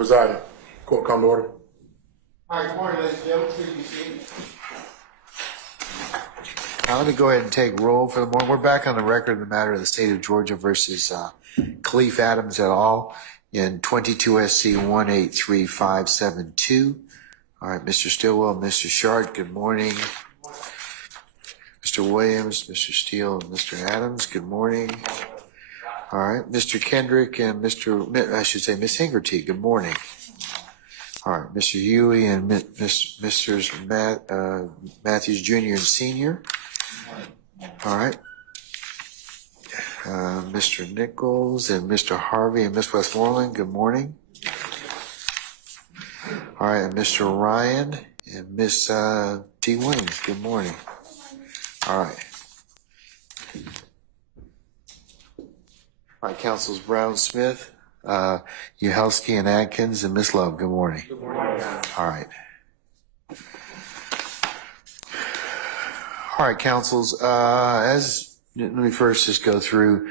Presiding. Court come to order. All right, good morning, ladies and gentlemen. Please be seated. Let me go ahead and take roll for the morning. We're back on the record of the matter of the state of Georgia versus Khalif Adams et al. In 22 SC 183572. All right, Mr. Stillwell, Mr. Shart, good morning. Mr. Williams, Mr. Steele, and Mr. Adams, good morning. All right, Mr. Kendrick and Miss Hingerty, good morning. All right, Mr. Huey and Mr. Matthews Jr. and Sr. All right. Mr. Nichols and Mr. Harvey and Miss Westmoreland, good morning. All right, and Mr. Ryan and Miss T. Williams, good morning. All right. All right, Councils Brown, Smith, Uhelski and Adkins, and Miss Love, good morning. Good morning. All right. All right, Councils, let me first just go through.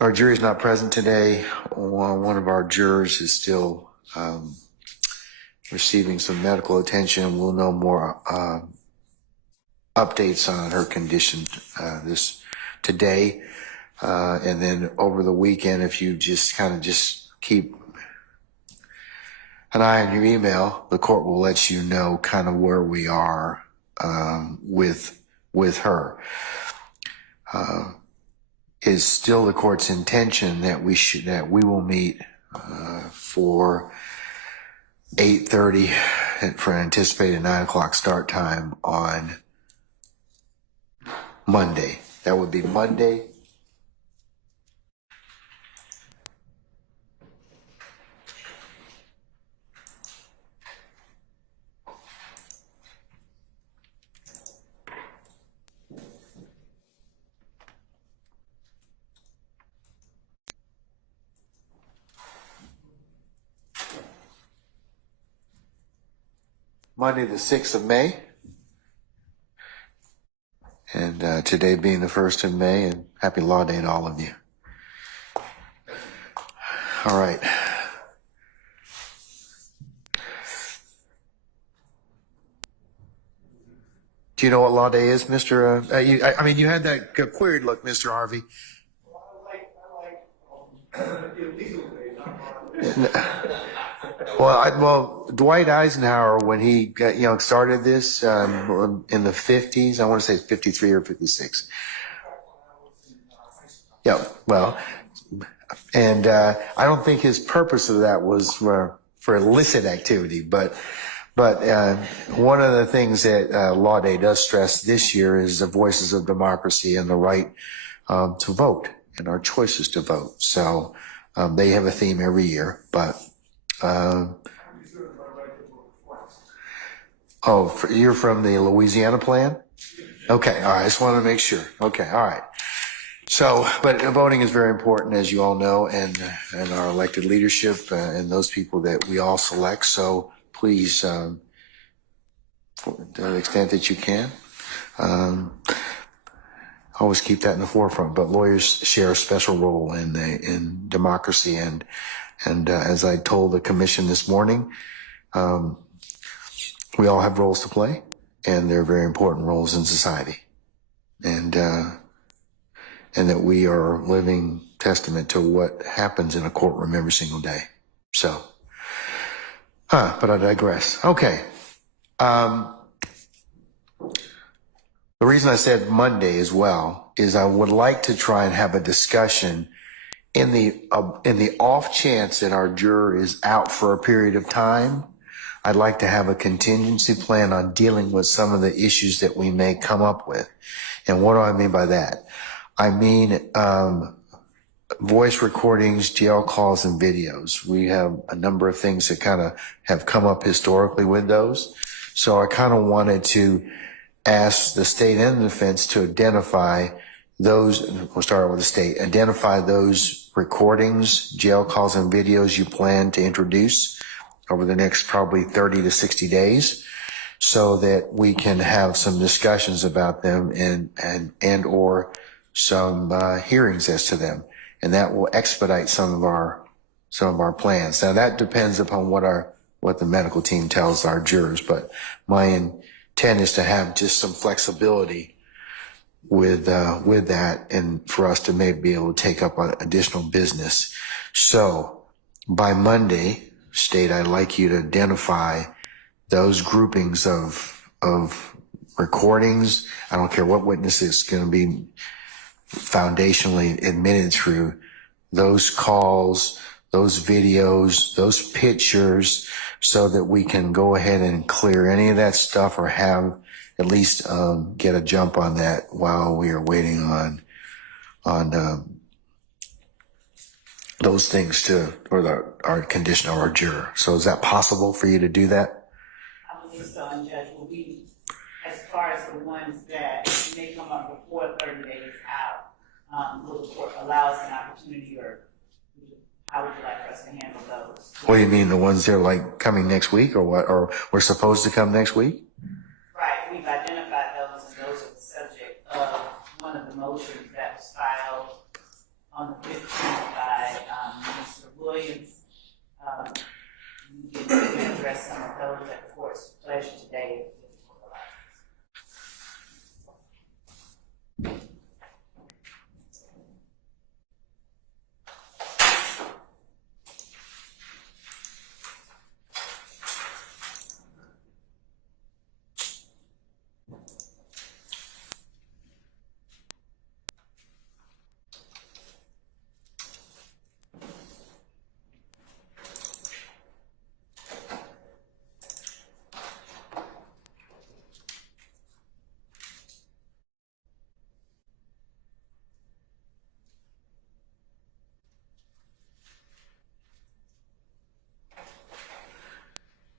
Our jury's not present today. One of our jurors is still receiving some medical attention. We'll know more updates on her condition today. And then over the weekend, if you just keep an eye on your email, the court will let you know kind of where we are with her. Is still the court's intention that we will meet for 8:30 for an anticipated 9 o'clock start time on Monday. That would be Monday. Monday the 6th of May. And today being the 1st of May, and happy Law Day to all of you. All right. Do you know what Law Day is, Mr. you had that queried look, Mr. Harvey. Well, Dwight Eisenhower, when he started this in the 50s, I want to say it's 53 or 56. Yeah, well, and I don't think his purpose of that was for illicit activity, but one of the things that Law Day does stress this year is the voices of democracy and the right to vote and our choices to vote. So they have a theme every year, but you're from the Louisiana plan? Okay, all right, I just want to make sure. Okay, all right. So, but voting is very important, as you all know, and our elected leadership and those people that we all select. So please, to the extent that you can, always keep that in the forefront. But lawyers share a special role in democracy, and as I told the commission this morning, we all have roles to play, and they're very important roles in society, and that we are living testament to what happens in a courtroom every single day. So, but I digress. Okay. The reason I said Monday as well is I would like to try and have a discussion in the off chance that our juror is out for a period of time. I'd like to have a contingency plan on dealing with some of the issues that we may come up with. And what do I mean by that? I mean, voice recordings, jail calls, and videos. We have a number of things that kind of have come up historically with those. So I kind of wanted to ask the state and the defense to identify those. We'll start with the state. Identify those recordings, jail calls, and videos you plan to introduce over the next probably 30 to 60 days, so that we can have some discussions about them and or some hearings as to them. And that will expedite some of our some of our plans. Now that depends upon what the medical team tells our jurors, but my intent is to have just some flexibility with that, and for us to maybe be able to take up on additional business. So by Monday, State, I'd like you to identify those groupings of recordings. I don't care what witness is going to be foundationally admitted through, those calls, those videos, those pictures, so that we can go ahead and clear any of that stuff, or have at least get a jump on that while we are waiting on those things our condition of our juror. So is that possible for you to do that? I believe so, and Judge, will be, as far as the ones that may come up before 30 days out, will the court allow us an opportunity, or how would you like for us to handle those? What do you mean, the ones that are like coming next week, or what? Or we're supposed to come next week? Right, we've identified those, and those are the subject of one of the motions that was filed on the 15th by Mr. Williams. We can address some of those at the court's pleasure today. If the court allows.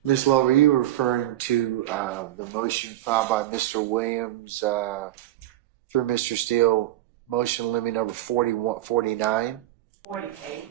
Ms. Love, are you referring to the motion filed by Mr. Williams through Mr. Steele, motion limit number 49? 48.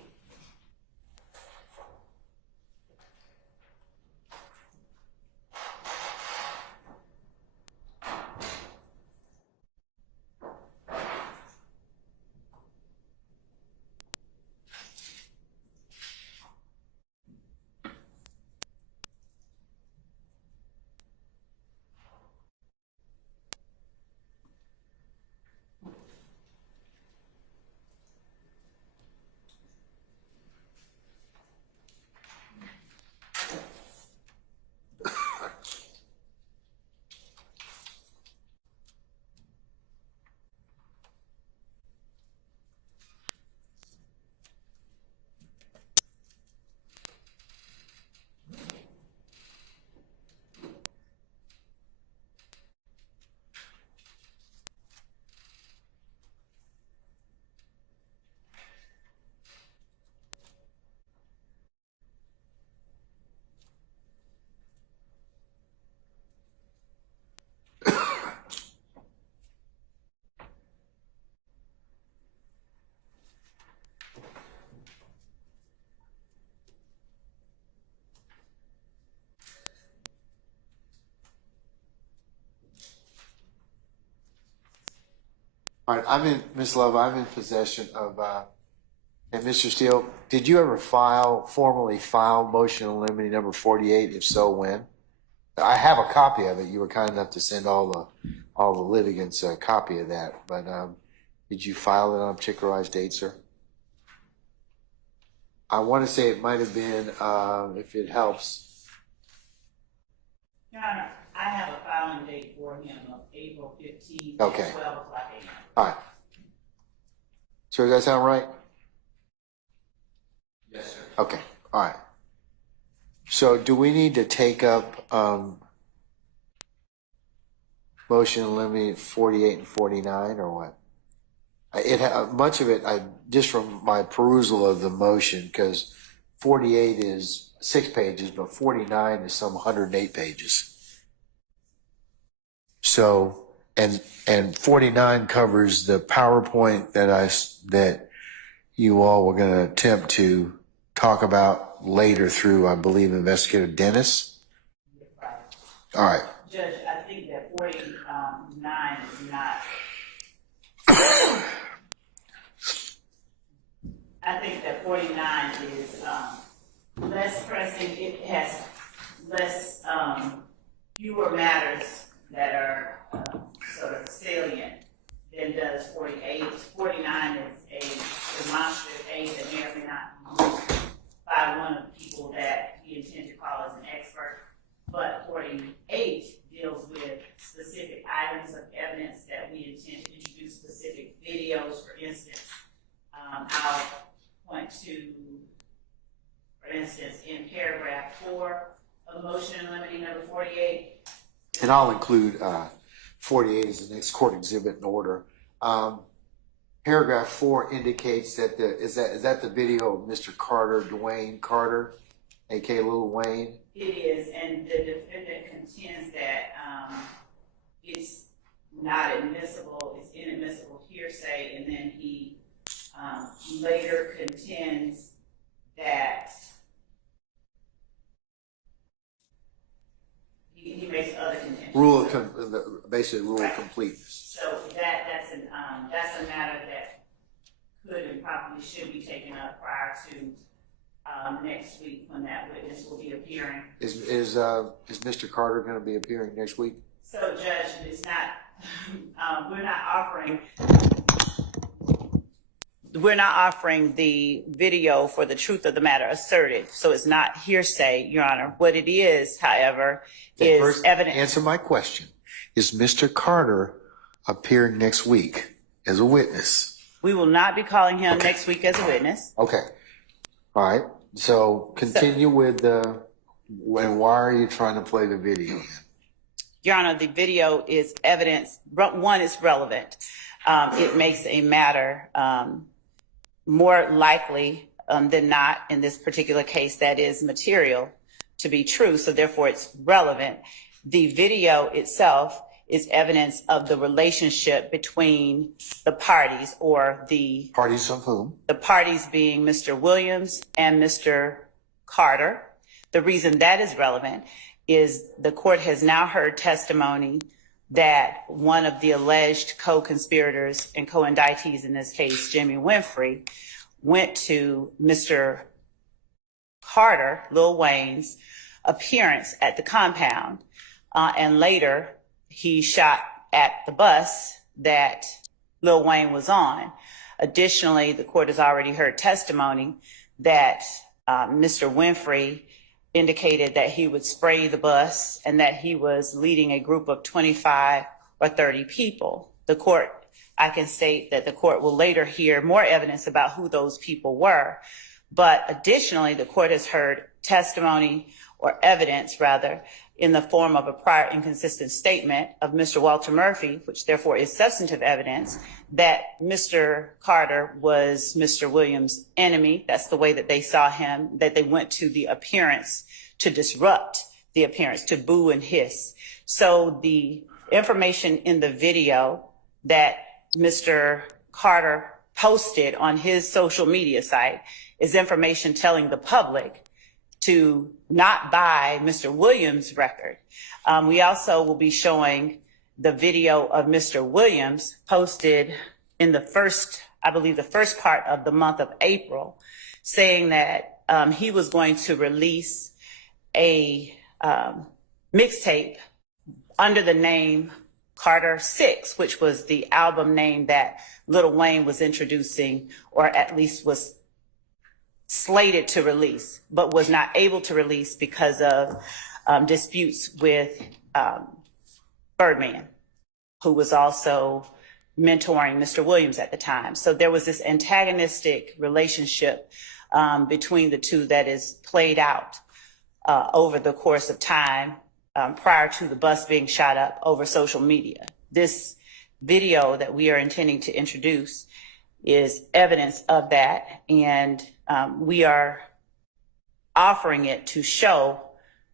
All right, Ms. Love, I'm in possession of, and Mr. Steele, did you ever formally file motion limiting number 48? If so, when? I have a copy of it. You were kind enough to send all the litigants a copy of that, but did you file it on a particularized date, sir? I want to say it might have been, if it helps. Your Honor, I have a filing date for him of April 15th Okay. at 12 o'clock a.m. All right. Sir, does that sound right? Yes, sir. Okay. All right. So do we need to take up motion limiting 48 and 49, or what? Much of it, just from my perusal of the motion, because 48 is 6 pages, but 49 is some 108 pages. So, and 49 covers the PowerPoint that you all were going to attempt to talk about later through, I believe, Investigator Dennis. Right. All right. Judge, I think that 49 is not. I I think that 49 is less pressing. It has less, fewer matters that are sort of salient than does 48. 49 is a demonstrative aid that may or may not be used by one of the people that we intend to call as an expert. But 48 deals with specific items of evidence that we intend to introduce, specific videos, for instance. I'll point to, for instance, in paragraph 4 of motion in limine number 48. And I'll include 48 as the next court exhibit in order. Paragraph 4 indicates that is that the video of Mr. Carter, Dwayne Carter, aka Lil Wayne? It is, and the defendant contends that it's not admissible, it's inadmissible hearsay, and then he later contends that he makes other contentions. Basically rule of completeness. So that's a matter that could and probably should be taken up prior to next week when that witness will be appearing. Is Mr. Carter going to be appearing next week? So, Judge, it's not. We're not offering the video for the truth of the matter asserted. So it's not hearsay, Your Honor. What it is, however, is first, evidence. Answer my question. Is Mr. Carter appearing next week as a witness? We will not be calling him next week as a witness. Okay. All right. So continue with and why are you trying to play the video? Your Honor, the video is evidence. One, is relevant. It makes a matter more likely than not in this particular case that is material to be true. So therefore it's relevant. The video itself is evidence of the relationship between the parties, or the Parties of whom? The parties being Mr. Williams and Mr. Carter. The reason that is relevant is the court has now heard testimony that one of the alleged co-conspirators and co-indictees in this case, Jimmy Winfrey, went to Mr. Carter, Lil Wayne's appearance at the compound, and later he shot at the bus that Lil Wayne was on. Additionally, the court has already heard testimony that Mr. Winfrey indicated that he would spray the bus and that he was leading a group of 25 or 30 people. I can state that the court will later hear more evidence about who those people were. But additionally, the court has heard testimony, or evidence rather, in the form of a prior inconsistent statement of Mr. Walter Murphy, which therefore is substantive evidence, that Mr. Carter was Mr. Williams' enemy. That's the way that they saw him, that they went to the appearance to disrupt the appearance, to boo and hiss. So the information in the video that Mr. Carter posted on his social media site is information telling the public to not buy Mr. Williams' record. We also will be showing the video of Mr. Williams posted in the first part of the month of April, saying that he was going to release a mixtape under the name Carter 6, which was the album name that Lil Wayne was introducing, or at least was slated to release, but was not able to release because of disputes with Birdman, who was also mentoring Mr. Williams at the time. So there was this antagonistic relationship between the two that is played out over the course of time prior to the bus being shot up over social media. This video that we are intending to introduce is evidence of that, and we are offering it to show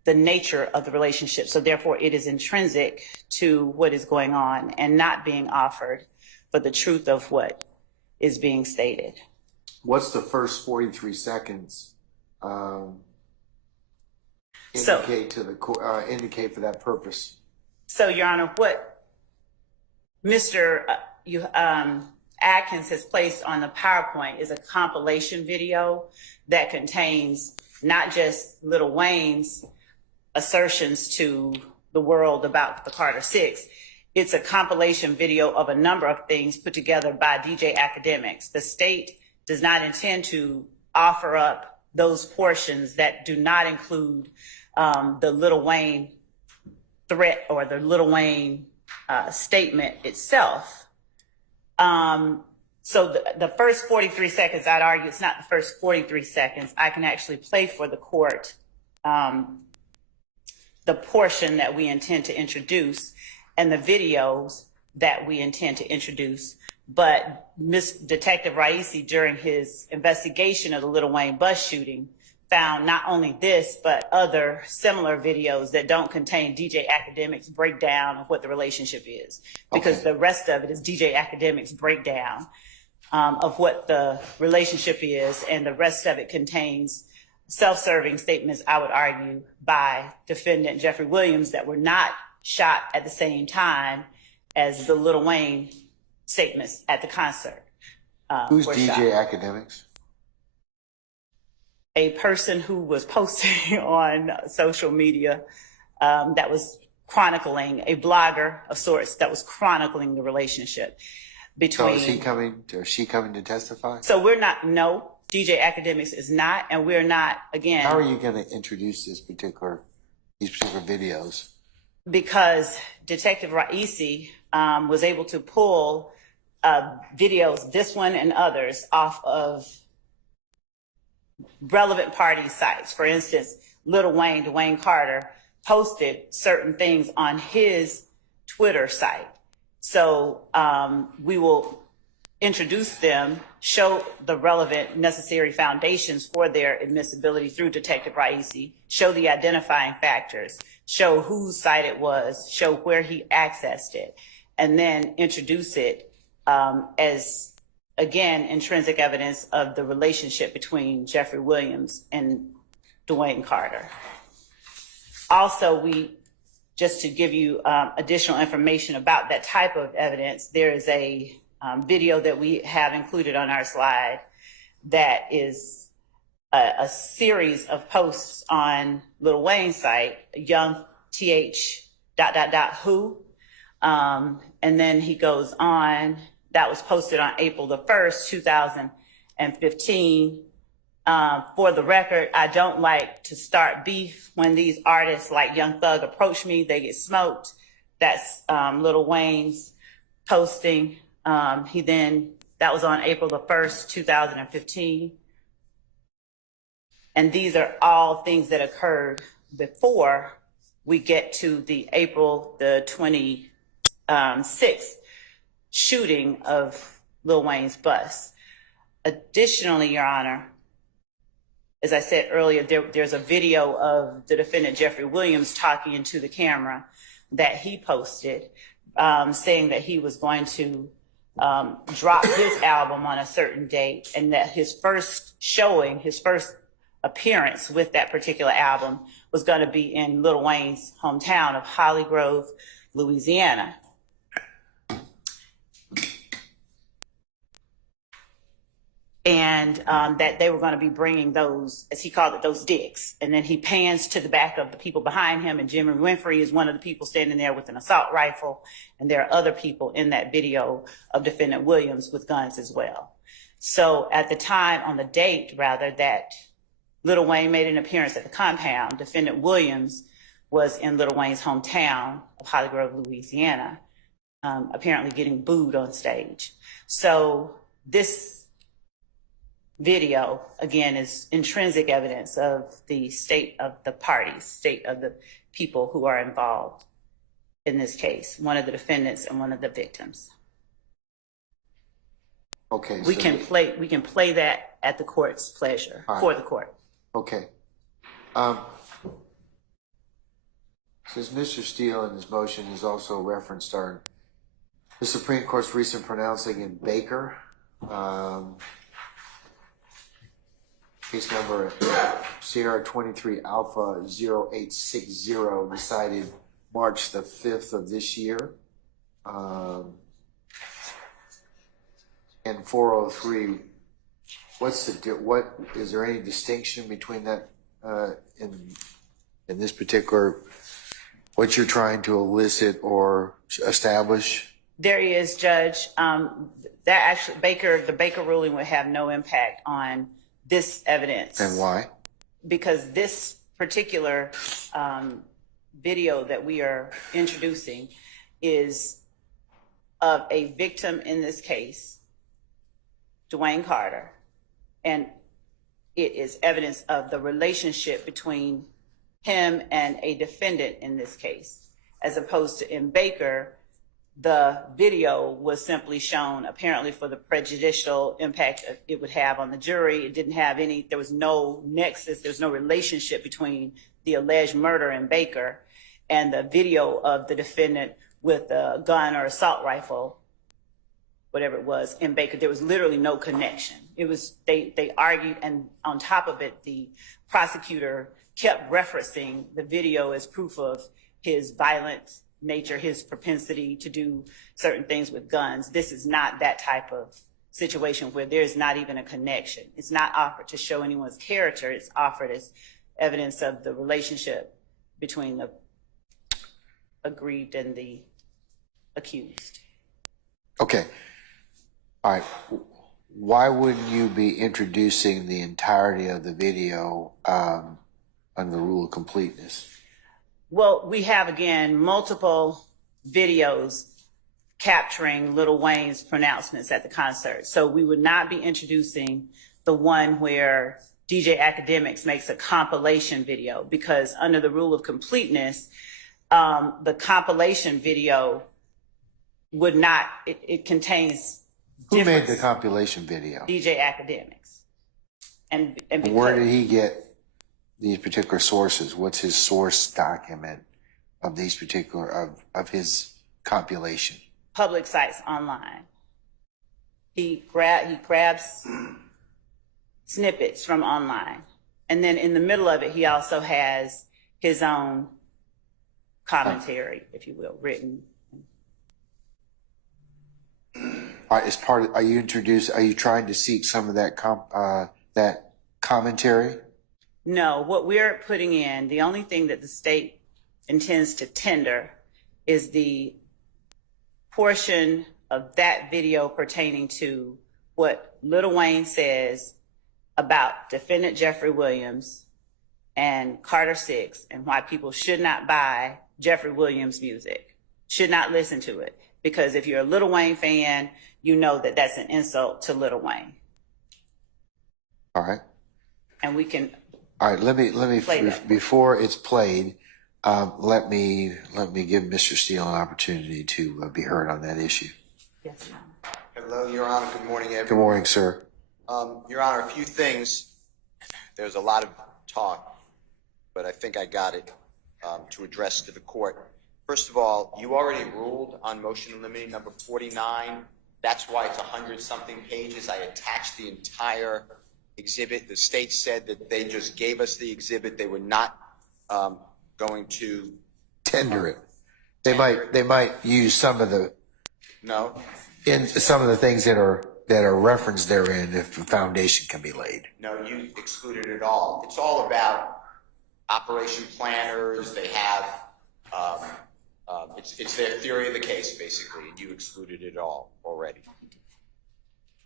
the nature of the relationship. So therefore it is intrinsic to what is going on and not being offered for the truth of what is being stated. What's the first 43 seconds indicate for that purpose? So, Your Honor, what Mr. Atkins has placed on the PowerPoint is a compilation video that contains not just Lil Wayne's assertions to the world about the Carter Six. It's a compilation video of a number of things put together by DJ Academics. The state does not intend to offer up those portions that do not include the Lil Wayne threat or the Lil Wayne statement itself. So the first 43 seconds, I'd argue it's not the first 43 seconds. I can actually play for the court the portion that we intend to introduce and the videos that we intend to introduce. But Detective Raisi, during his investigation of the Lil Wayne bus shooting, found not only this, but other similar videos that don't contain DJ Academics' breakdown of what the relationship is. Because the rest of it is DJ Academics' breakdown of what the relationship is, and the rest of it contains self-serving statements, I would argue, by defendant Jeffrey Williams that were not shot at the same time as the Lil Wayne statements at the concert. Who's were DJ shot. Academics? A person who was posting on social media that was chronicling, a blogger of sorts that was chronicling the relationship between. So is he coming, or is she coming to testify? So we're not, no, DJ Academics is not, and we're not, again. How are you going to introduce these particular videos? Because Detective Raisi was able to pull videos, this one and others, off of relevant party sites. For instance, Lil Wayne, Dwayne Carter, posted certain things on his Twitter site. So we will introduce them, show the relevant necessary foundations for their admissibility through Detective Raisi, show the identifying factors, show whose site it was, show where he accessed it, and then introduce it as, again, intrinsic evidence of the relationship between Jeffrey Williams and Dwayne Carter. Also, just to give you additional information about that type of evidence, there is a video that we have included on our slide that is a series of posts on Lil Wayne's site, young th ... who, and then he goes on. That was posted on April the 1st, 2015. For the record, I don't like to start beef when these artists like Young Thug approach me, they get smoked. That's Lil Wayne's posting. That was on April the 1st, 2015. And these are all things that occurred before we get to the April the 26th shooting of Lil Wayne's bus. Additionally, Your Honor, as I said earlier, there's a video of the defendant Jeffrey Williams talking into the camera that he posted, saying that he was going to drop his album on a certain date, and that his first showing, his first appearance with that particular album was going to be in Lil Wayne's hometown of Holly Grove, Louisiana. And that they were going to be bringing those, as he called it, those dicks. And then he pans to the back of the people behind him, and Jimmy Winfrey is one of the people standing there with an assault rifle. And there are other people in that video of defendant Williams with guns as well. So at the time, on the date rather, that Lil Wayne made an appearance at the compound, defendant Williams was in Lil Wayne's hometown of Holly Grove, Louisiana, apparently getting booed on stage. So this video, again, is intrinsic evidence of the state of the parties, state of the people who are involved in this case, one of the defendants and one of the victims. Okay. We can play that at the court's pleasure, for the court. Okay. Since Mr. Steele in his motion has also referenced the Supreme Court's recent pronouncing in Baker, case number Sierra 23 Alpha 0860, decided March the 5th of this year. and 403, what is there any distinction between that in this particular, what you're trying to elicit or establish? There is, Judge. That actually, the Baker ruling would have no impact on this evidence. And why? Because this particular video that we are introducing is of a victim in this case, Dwayne Carter, and it is evidence of the relationship between him and a defendant in this case, as opposed to in Baker, the video was simply shown apparently for the prejudicial impact it would have on the jury. It didn't have any, there was no nexus, there's no relationship between the alleged murder in Baker and the video of the defendant with a gun or assault rifle, whatever it was, in Baker. There was literally no connection. It was, they argued, and on top of it, the prosecutor kept referencing the video as proof of his violent nature, his propensity to do certain things with guns. This is not that type of situation where there's not even a connection. It's not offered to show anyone's character. It's offered as evidence of the relationship between the aggrieved and the accused. Okay. All right. Why wouldn't you be introducing the entirety of the video under the rule of completeness? Well, we have, again, multiple videos capturing Lil Wayne's pronouncements at the concert. So we would not be introducing the one where DJ Academics makes a compilation video, because under the rule of completeness, the compilation video would not, it contains Who made difference. the compilation video? DJ Academics. And because, Where did he get these particular sources? What's his source document of these particular, of his compilation? public sites online. He grabs snippets from online. And then in the middle of it, he also has his own commentary, if you will, written. All right, as part of, are you trying to seek some of that that commentary? No, what we're putting in, the only thing that the state intends to tender is the portion of that video pertaining to what Lil Wayne says about defendant Jeffrey Williams and Carter 6, and why people should not buy Jeffrey Williams music, should not listen to it. Because if you're a Lil Wayne fan, you know that that's an insult to Lil Wayne. All right. And we can. All right. Let me before it's played. Let me give Mr. Steele an opportunity to be heard on that issue. Yes, Your Honor. Hello, Your Honor. Good morning, everyone. Good morning, sir. Your Honor, a few things. There's a lot of talk, but I think I got it to address to the court. First of all, you already ruled on motion in limine number 49. That's why it's 100-something pages. I attached the entire exhibit. The state said that they just gave us the exhibit. They were not going to Tender it. They might use some of the some of the things that are referenced therein if the foundation can be laid. No, you excluded it all. It's all about operation planners. They have it's their theory of the case, basically, and you excluded it all already.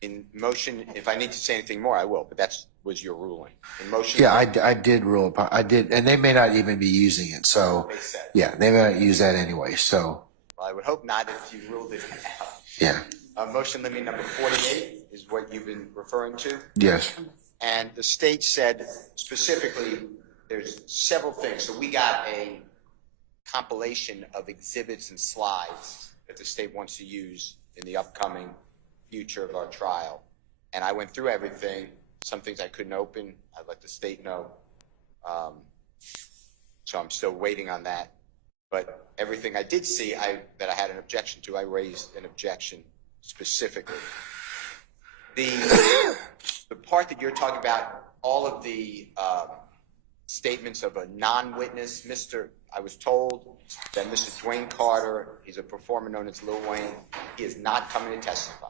In motion, if I need to say anything more, I will, but that was your ruling. In motion, Yeah, I did rule upon. I did, and they may not even be using it. So they said. yeah, they may not use that anyway. So Well, I would hope not if you ruled it out. yeah, Motion limine number 48 is what you've been referring to. yes. And the state said specifically there's several things. So we got a compilation of exhibits and slides that the state wants to use in the upcoming future of our trial. And I went through everything. Some things I couldn't open. I'd let the state know. So I'm still waiting on that. But everything I did see that I had an objection to, I raised an objection specifically. The part that you're talking about, all of the statements of a non-witness, I was told that Mr. Dwayne Carter, he's a performer known as Lil Wayne, he is not coming to testify.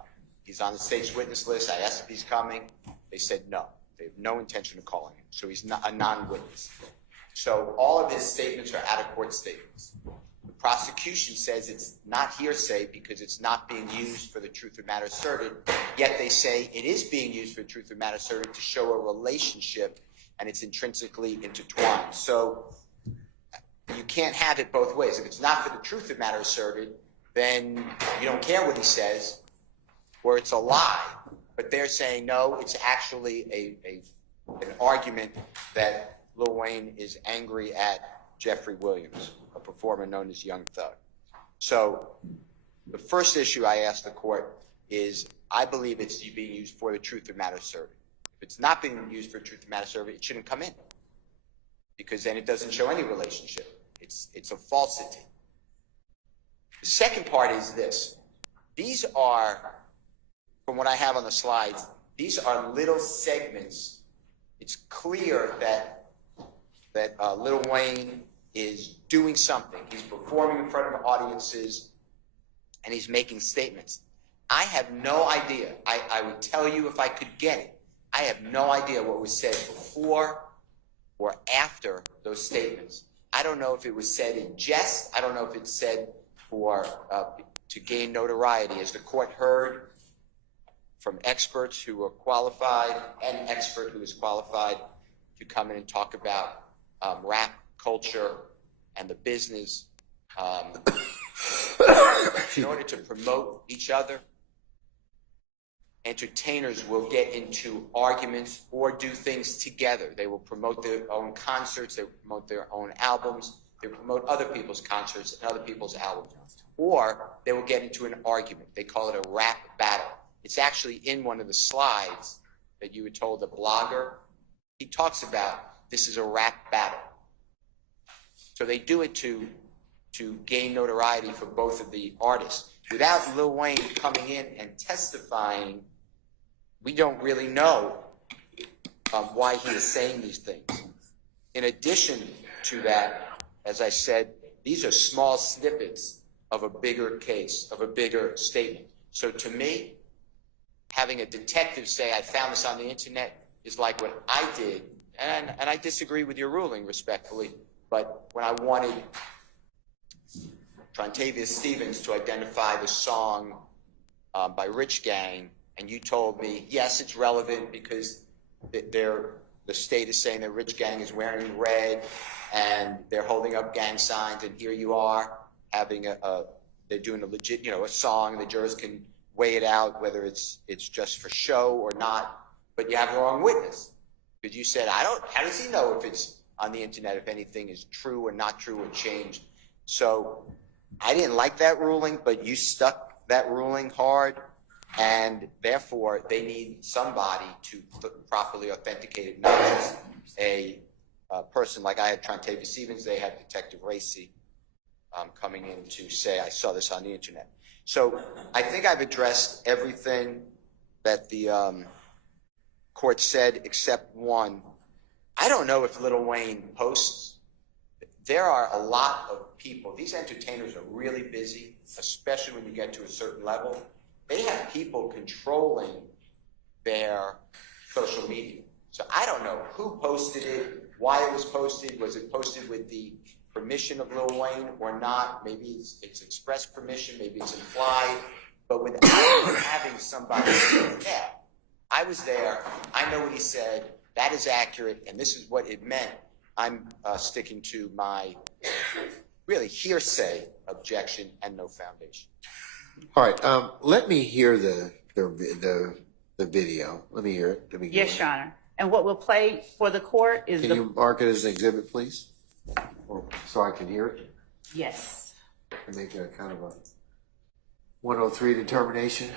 He's on the state's witness list. I asked if he's coming. They said no. They have no intention of calling him. So he's not a non-witness. So all of his statements are out-of-court statements. The prosecution says it's not hearsay because it's not being used for the truth of matter asserted, yet they say it is being used for the truth of matter asserted to show a relationship, and it's intrinsically intertwined. So you can't have it both ways. If it's not for the truth of matter asserted, then you don't care what he says, or it's a lie. But they're saying, no, it's actually an argument that Lil Wayne is angry at Jeffrey Williams, a performer known as Young Thug. So the first issue I asked the court is, I believe it's being used for the truth of matter asserted. If it's not being used for truth of matter asserted, it shouldn't come in, because then it doesn't show any relationship. It's a falsity. The second part is this. These are, from what I have on the slides, these are little segments. It's clear that Lil Wayne is doing something. He's performing in front of audiences, and he's making statements. I have no idea. I would tell you if I could get it. I have no idea what was said before or after those statements. I don't know if it was said in jest. I don't know if it's said for to gain notoriety. As the court heard from experts who are qualified, an expert who is qualified to come in and talk about rap culture and the business in order to promote each other. Entertainers will get into arguments or do things together. They will promote their own concerts, they will promote their own albums, they will promote other people's concerts and other people's albums. Or they will get into an argument. They call it a rap battle. It's actually in one of the slides that you were told, the blogger. He talks about this is a rap battle. So they do it to gain notoriety for both of the artists. Without Lil Wayne coming in and testifying, we don't really know why he is saying these things. In addition to that, as I said, these are small snippets of a bigger case, of a bigger statement. So to me, having a detective say, I found this on the internet, is like what I did, and I disagree with your ruling respectfully, but when I wanted Trontavious Stevens to identify the song by Rich Gang, and you told me, yes, it's relevant because the state is saying that Rich Gang is wearing red and they're holding up gang signs, and here you are having they're doing a legit, a song. The jurors can weigh it out whether it's just for show or not, but you have the wrong witness because you said, how does he know if it's on the internet, if anything is true or not true or changed? So I didn't like that ruling, but you stuck that ruling hard, and therefore they need somebody to properly authenticate it, not just a person like I had Trontavious Stevens. They had Detective Racy coming in to say, I saw this on the internet. So I think I've addressed everything that the court said except one. I don't know if Lil Wayne posts. There are a lot of people. These entertainers are really busy, especially when you get to a certain level. They have people controlling their social media. So I don't know who posted it, why it was posted. Was it posted with the permission of Lil Wayne or not? Maybe it's express permission, maybe it's implied. But without having somebody say, yeah, I was there, I know what he said, that is accurate, and this is what it meant, I'm sticking to my really hearsay objection and no foundation. All right, let me hear the video. Let me hear it. Yes, Your Honor. And what we'll play for the court is Can you mark it as an exhibit, please? Or, so I can hear it? Yes. And make a kind of a 103 determination.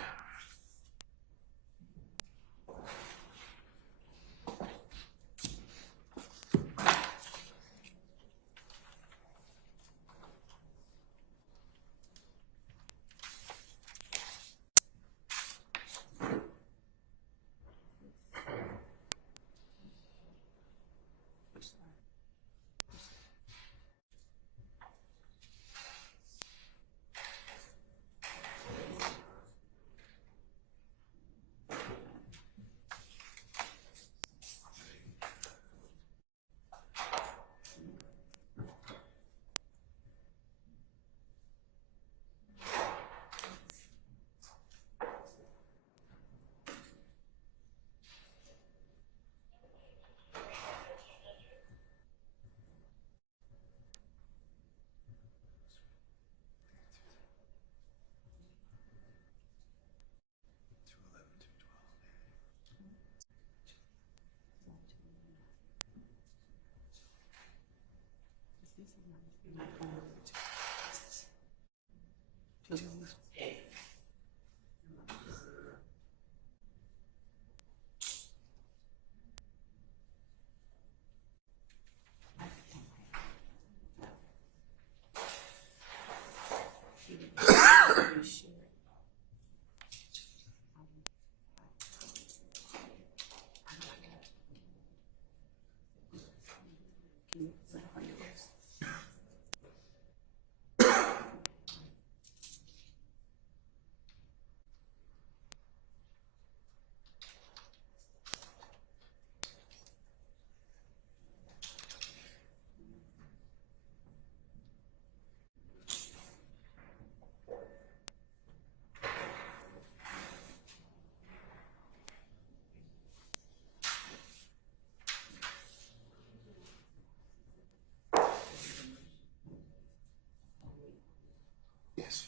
Yes.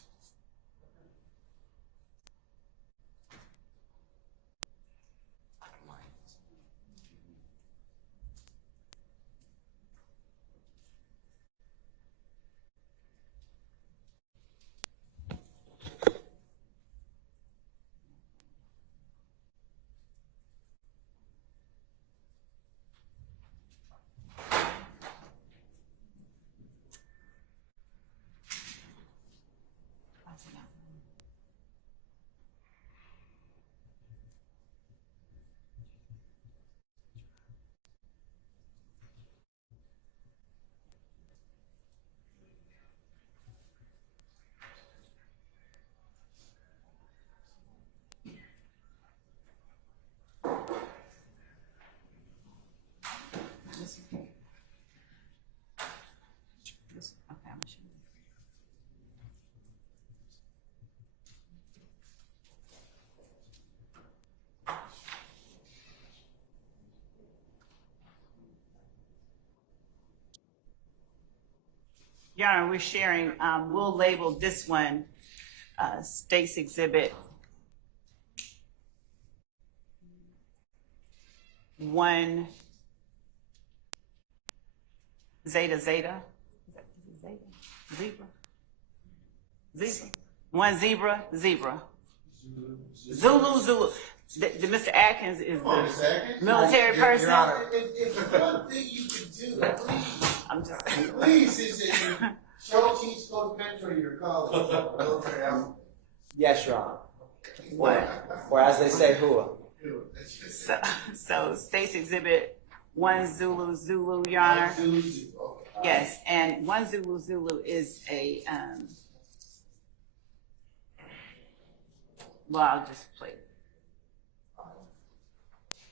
Your Honor, we're sharing, we'll label this one, State's Exhibit 1 Zeta Zeta. Zebra? Zebra. 1 Zebra, Zebra. Zulu, Zulu. The Mr. Atkins is the military person. Your Honor, if one thing you can do, please. I'm just. Please, is it show teach co-defendants or your colleagues? Yes, Your Honor. What? Or as they say, hua. So State's Exhibit 1 Zulu, Zulu, Your Honor. Yes, and 1 Zulu, Zulu is a, well, I'll just play it.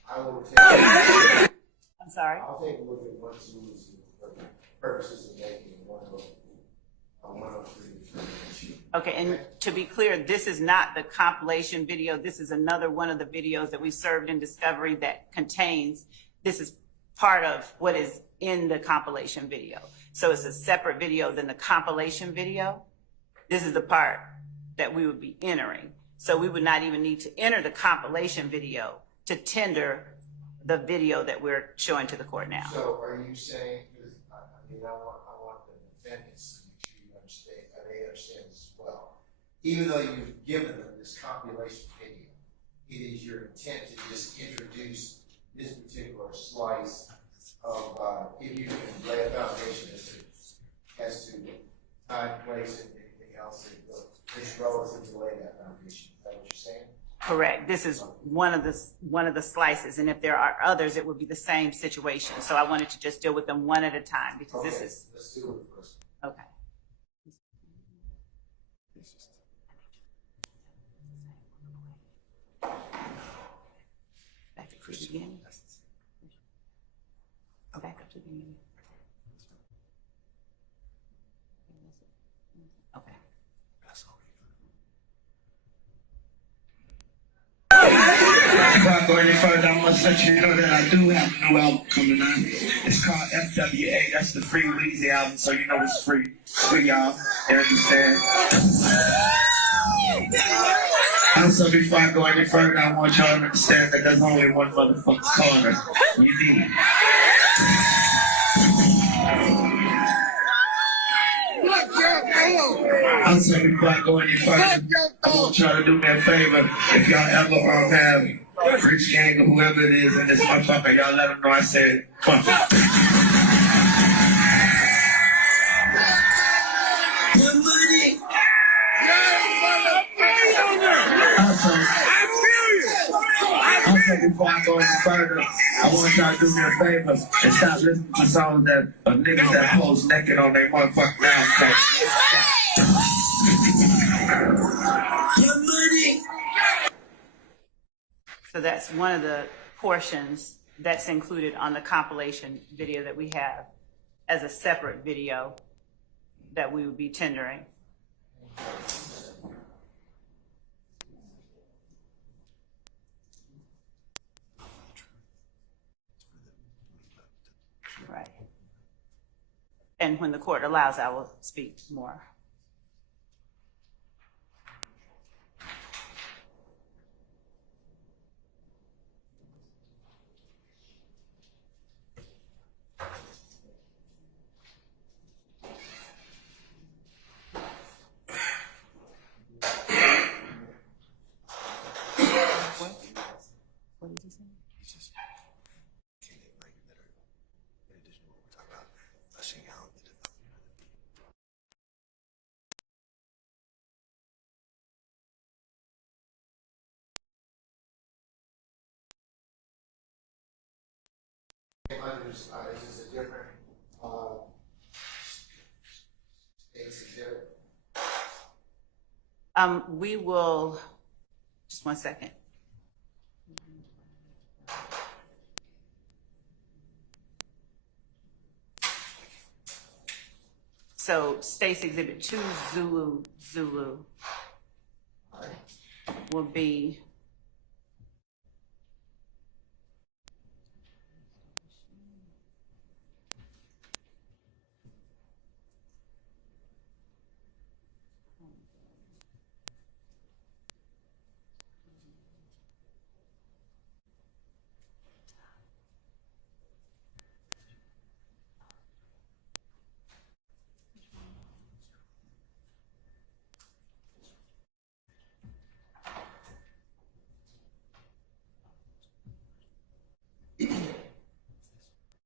I will take. I'm sorry? I'll take a look at what Zulu for the purposes of making 103. Okay, and to be clear, this is not the compilation video. This is another one of the videos that we served in discovery that contains, this is part of what is in the compilation video. So it's a separate video than the compilation video. This is the part that we would be entering. So we would not even need to enter the compilation video to tender the video that we're showing to the court now. So are you saying, because I want the defendants to make sure you understand, they understand this as well. Even though you've given them this compilation video, it is your intent to just introduce this particular slice of, if you can lay a foundation as to time, place, and anything else that's relative to lay that foundation. Is that what you're saying? Correct. This is one of the slices, and if there are others, it would be the same situation. So I wanted to just deal with them one at a time because this is Let's do it first. okay. Back to the beginning. Oh, back up to the beginning. Okay. Before I go any further, I must let you know that I do have a new album coming out. It's called FWA. That's the Free Weezy album, so you know it's free. Free, y'all. You understand? Also, before I go any further, I want y'all to understand that there's only one motherfucker's corner. You need. I'm saying before I go any further, I want y'all to do me a favor. If y'all ever have Rich Gang or whoever it is in this motherfucker, y'all let them know I said fuck. Before I go any further, I want y'all to do me a favor and stop listening to songs that of niggas that pose naked on their motherfucking downstairs. So that's one of the portions that's included on the compilation video that we have as a separate video that we would be tendering. Right. And when the court allows, I will speak more. What did you say? Is this a different exhibit? We will, just 1 second. So State's Exhibit 2, Zulu, will be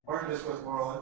Martin, this was Marlon.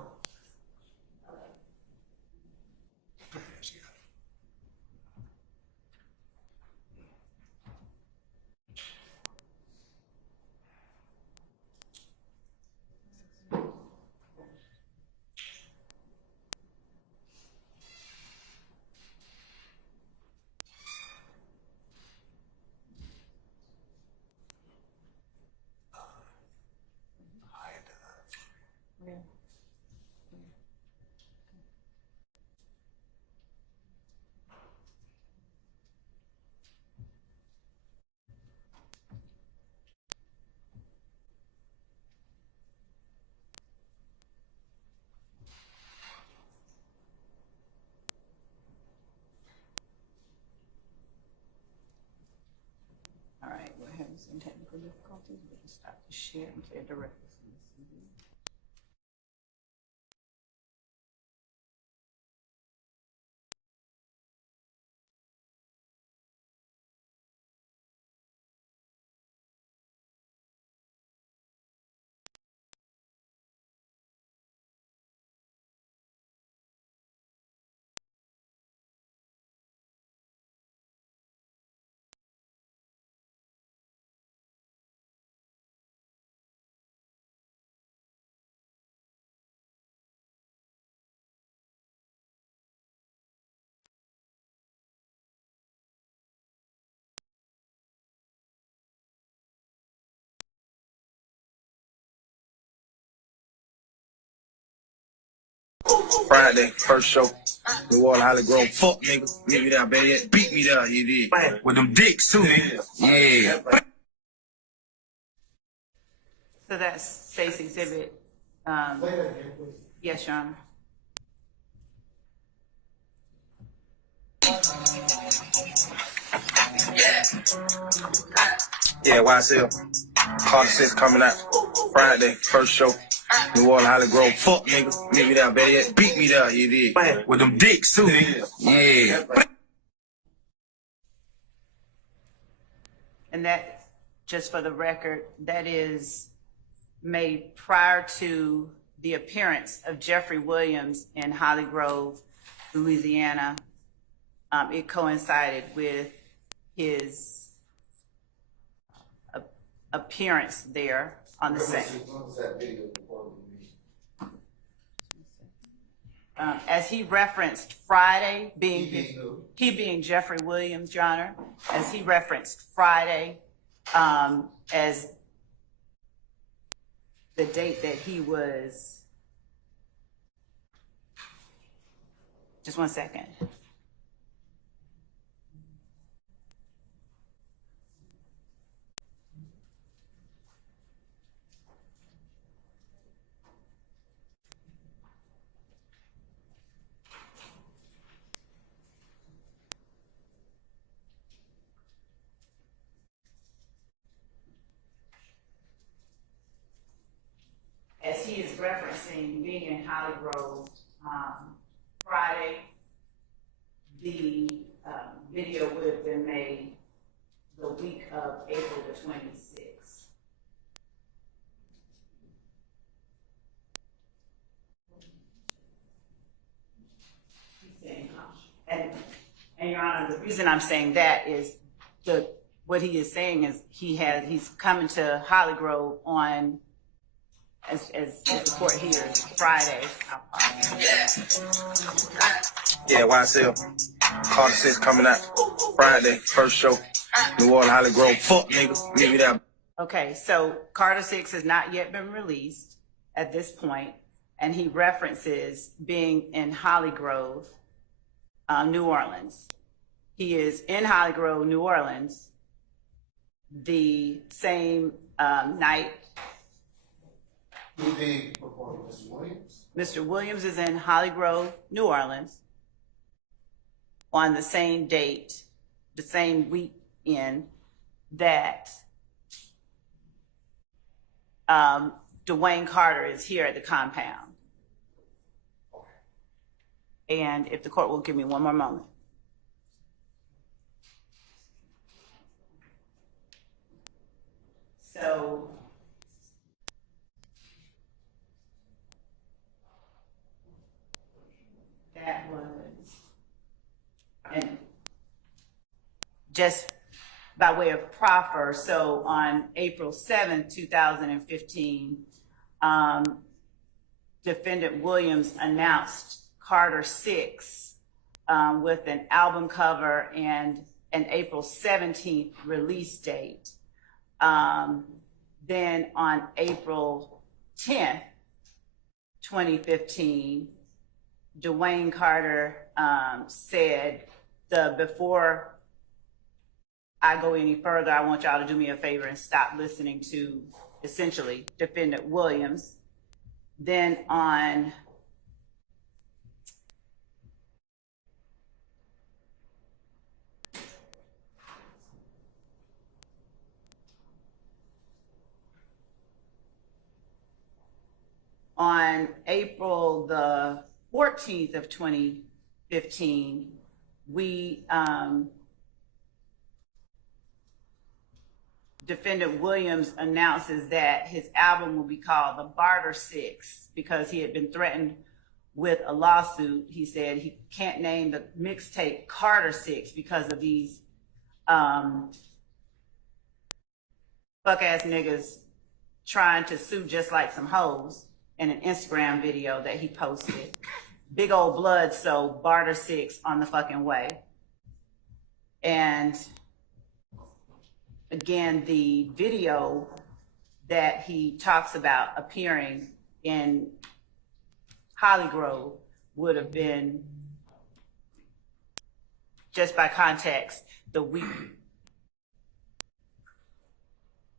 all right, we're having some technical difficulties. We can stop the share and play directly from the CD. Friday, first show. New Orleans, Holly Grove. Fuck, nigga. Meet me there, baby. Beat me there, you did. With them dicks, too, nigga. Yeah. So that's State's Exhibit. Yes, Your Honor. Yeah, YSL. Carter 6 coming out. Friday, first show. New Orleans, Holly Grove. Fuck, nigga. Meet me there, baby. Beat me there, you did. With them dicks, too, nigga. Yeah. And that, just for the record, that is made prior to the appearance of Jeffrey Williams in Holly Grove, Louisiana. It coincided with his appearance there on the same. As he referenced Friday, he being Jeffrey Williams, Your Honor, as he referenced Friday as the date that he was, just one second. As he is referencing being in Holly Grove Friday, the video would have been made the week of April the 26th. And Your Honor, the reason I'm saying that is what he is saying is he's coming to Holly Grove on, as the court hears, Friday. Yeah, YSL. Carter 6 coming out Friday, first show. New Orleans, Holly Grove. Fuck, nigga. Meet me there. Okay, so Carter 6 has not yet been released at this point, and he references being in Holly Grove, New Orleans. He is in Holly Grove, New Orleans, the same night. Mr. Williams is in Holly Grove, New Orleans, on the same date, the same weekend that Dwayne Carter is here at the compound. And if the court will give me one more moment. So that was, and just by way of proffer, so on April 7th, 2015, Defendant Williams announced Carter 6 with an album cover and an April 17th release date. Then on April 10th, 2015, Dwayne Carter said, before I go any further, I want y'all to do me a favor and stop listening to, essentially, Defendant Williams. Then on April the 14th of 2015, Defendant Williams announces that his album will be called The Barter 6 because he had been threatened with a lawsuit. He said he can't name the mixtape Carter 6 because of these fuck ass niggas trying to sue just like some hoes in an Instagram video that he posted. Big old blood, so Barter 6 on the fucking way. And again, the video that he talks about appearing in Holly Grove would have been, just by context, the week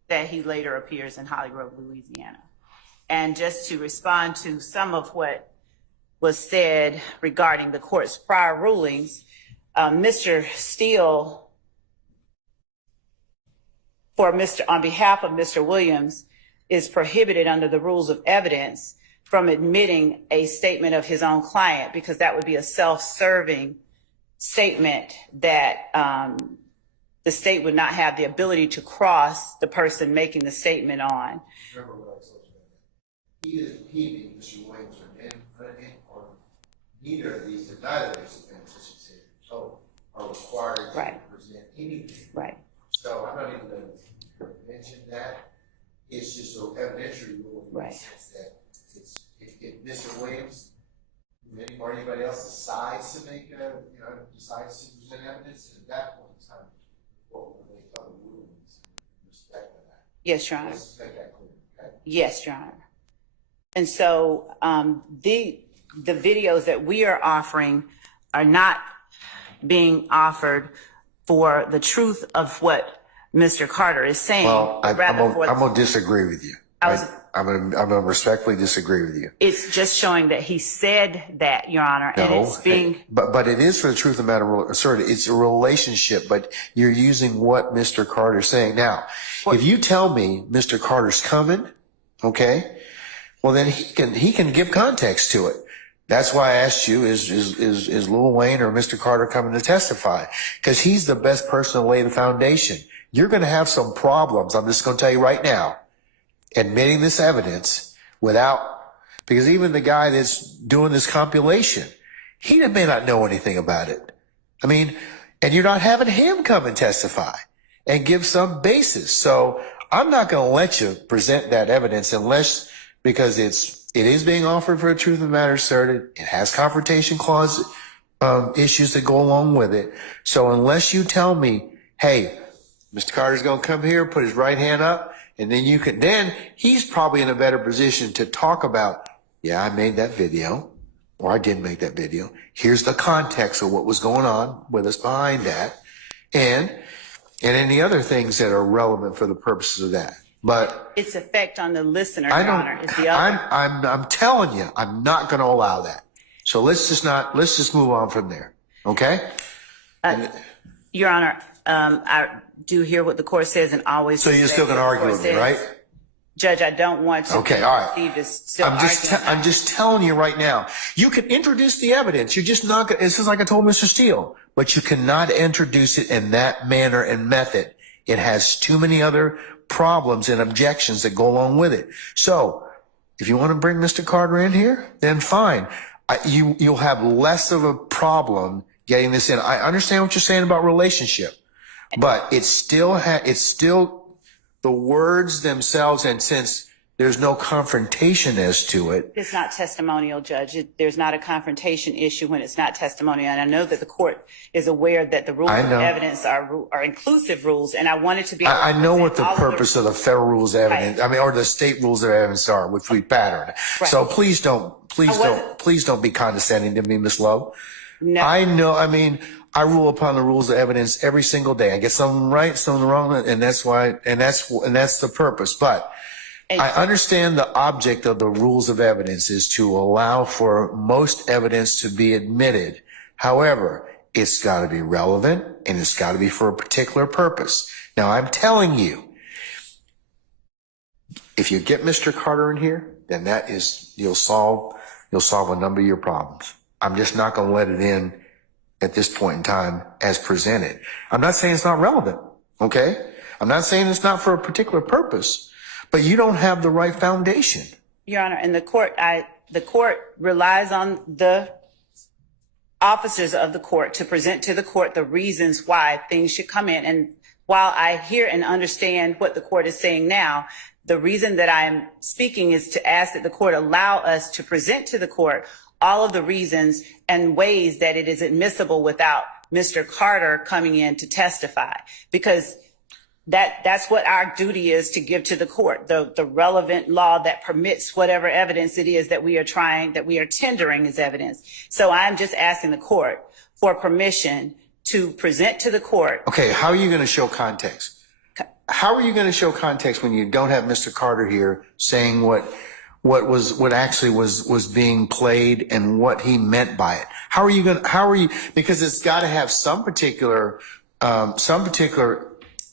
that he later appears in Holly Grove, Louisiana. And just to respond to some of what was said regarding the court's prior rulings, Mr. Steele, on behalf of Mr. Williams, is prohibited under the rules of evidence from admitting a statement of his own client because that would be a self-serving statement that the state would not have the ability to cross the person making the statement on. Remember what I told you. He is being Mr. Williams or neither of these, neither of these defendants, I should say, so are required to present anything. Right. So I'm not even going to mention that. It's just an evidentiary rule in the sense that it's if Mr. Williams or anybody else decides to make decides to present evidence, at that point in time, what will make other rulings in respect to that. Yes, Your Honor. Let's make that clear. Okay? Yes, Your Honor. And so the videos that we are offering are not being offered for the truth of what Mr. Carter is saying. Well, I'm going to disagree with you. I'm going to respectfully disagree with you. It's just showing that he said that, Your Honor, and it's being. But it is for the truth of the matter. Sorry, it's a relationship, but you're using what Mr. Carter's saying. Now, if you tell me Mr. Carter's coming, okay, well then he can give context to it. That's why I asked you, is Lil Wayne or Mr. Carter coming to testify? Because he's the best person to lay the foundation. You're going to have some problems. I'm just going to tell you right now, admitting this evidence because even the guy that's doing this compilation, he may not know anything about it. I mean, and you're not having him come and testify and give some basis. So I'm not going to let you present that evidence because it is being offered for a truth of the matter asserted. It has confrontation clause issues that go along with it. So unless you tell me, hey, Mr. Carter's going to come here, put his right hand up, and then he's probably in a better position to talk about, yeah, I made that video, or I didn't make that video. Here's the context of what was going on with us behind that, and any other things that are relevant for the purposes of that. But its effect on the listener, Your Honor, is the other. I'm telling you, I'm not going to allow that. So let's just move on from there. Okay? Your Honor, I do hear what the court says and always. So you're still going to argue with me, right? Judge, I don't want to. Okay, all right. I'm just telling you right now. You can introduce the evidence. You're just not going to, this is like I told Mr. Steele, but you cannot introduce it in that manner and method. It has too many other problems and objections that go along with it. So if you want to bring Mr. Carter in here, then fine. You'll have less of a problem getting this in. I understand what you're saying about relationship, but it's still the words themselves. And since there's no confrontation as to it. It's not testimonial, Judge. There's not a confrontation issue when it's not testimonial. And I know that the court is aware that the rules of evidence are inclusive rules. And I wanted to be. I know what the purpose of the federal rules of evidence, or the state rules of evidence are, which we pattern. Right. So please don't be condescending to me, Ms. Lowe. No. I know. I rule upon the rules of evidence every single day. I get some right, some wrong, and that's the purpose. But I understand the object of the rules of evidence is to allow for most evidence to be admitted. However, it's got to be relevant and it's got to be for a particular purpose. Now, I'm telling you, if you get Mr. Carter in here, then you'll solve a number of your problems. I'm just not going to let it in at this point in time as presented. I'm not saying it's not relevant, okay? I'm not saying it's not for a particular purpose, but you don't have the right foundation. Your Honor, and the court relies on the officers of the court to present to the court the reasons why things should come in. And while I hear and understand what the court is saying now, the reason that I'm speaking is to ask that the court allow us to present to the court all of the reasons and ways that it is admissible without Mr. Carter coming in to testify, because that's what our duty is to give to the court, the relevant law that permits whatever evidence it is that we are tendering as evidence. So I'm just asking the court for permission to present to the court. Okay, how are you going to show context? How are you going to show context when you don't have Mr. Carter here saying what actually was being played and what he meant by it? Because it's got to have some particular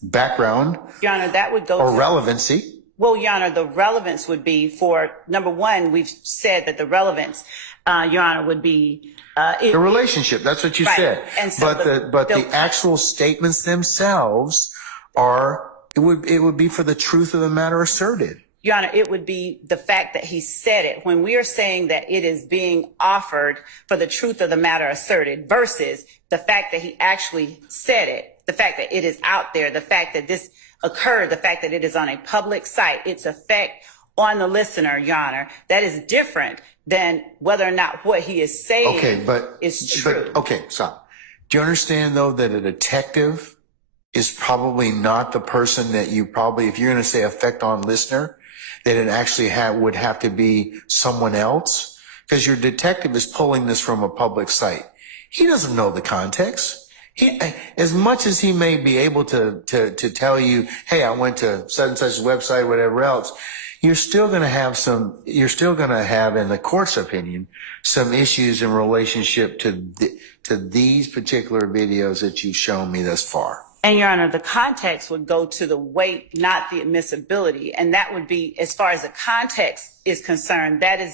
background, Your Honor, that would go or relevancy. Well, Your Honor, the relevance would be for, number one, we've said that the relevance Your Honor, would be The relationship, that's what you Right. said. And so but the- the actual statements themselves it would be for the truth of the matter asserted. Your Honor, it would be the fact that he said it. When we are saying that it is being offered for the truth of the matter asserted versus the fact that he actually said it, the fact that it is out there, the fact that this occurred, the fact that it is on a public site, its effect on the listener, Your Honor, that is different than whether or not what he is saying is true. Okay, stop. Do you understand though that a detective is probably not the person that you probably, if you're going to say effect on listener, that it actually would have to be someone else? Because your detective is pulling this from a public site. He doesn't know the context. As much as he may be able to tell you, hey, I went to such and such website, whatever else, you're still going to have, in the court's opinion, some issues in relationship to these particular videos that you've shown me thus far. And Your Honor, the context would go to the weight, not the admissibility. And that would be, as far as the context is concerned, the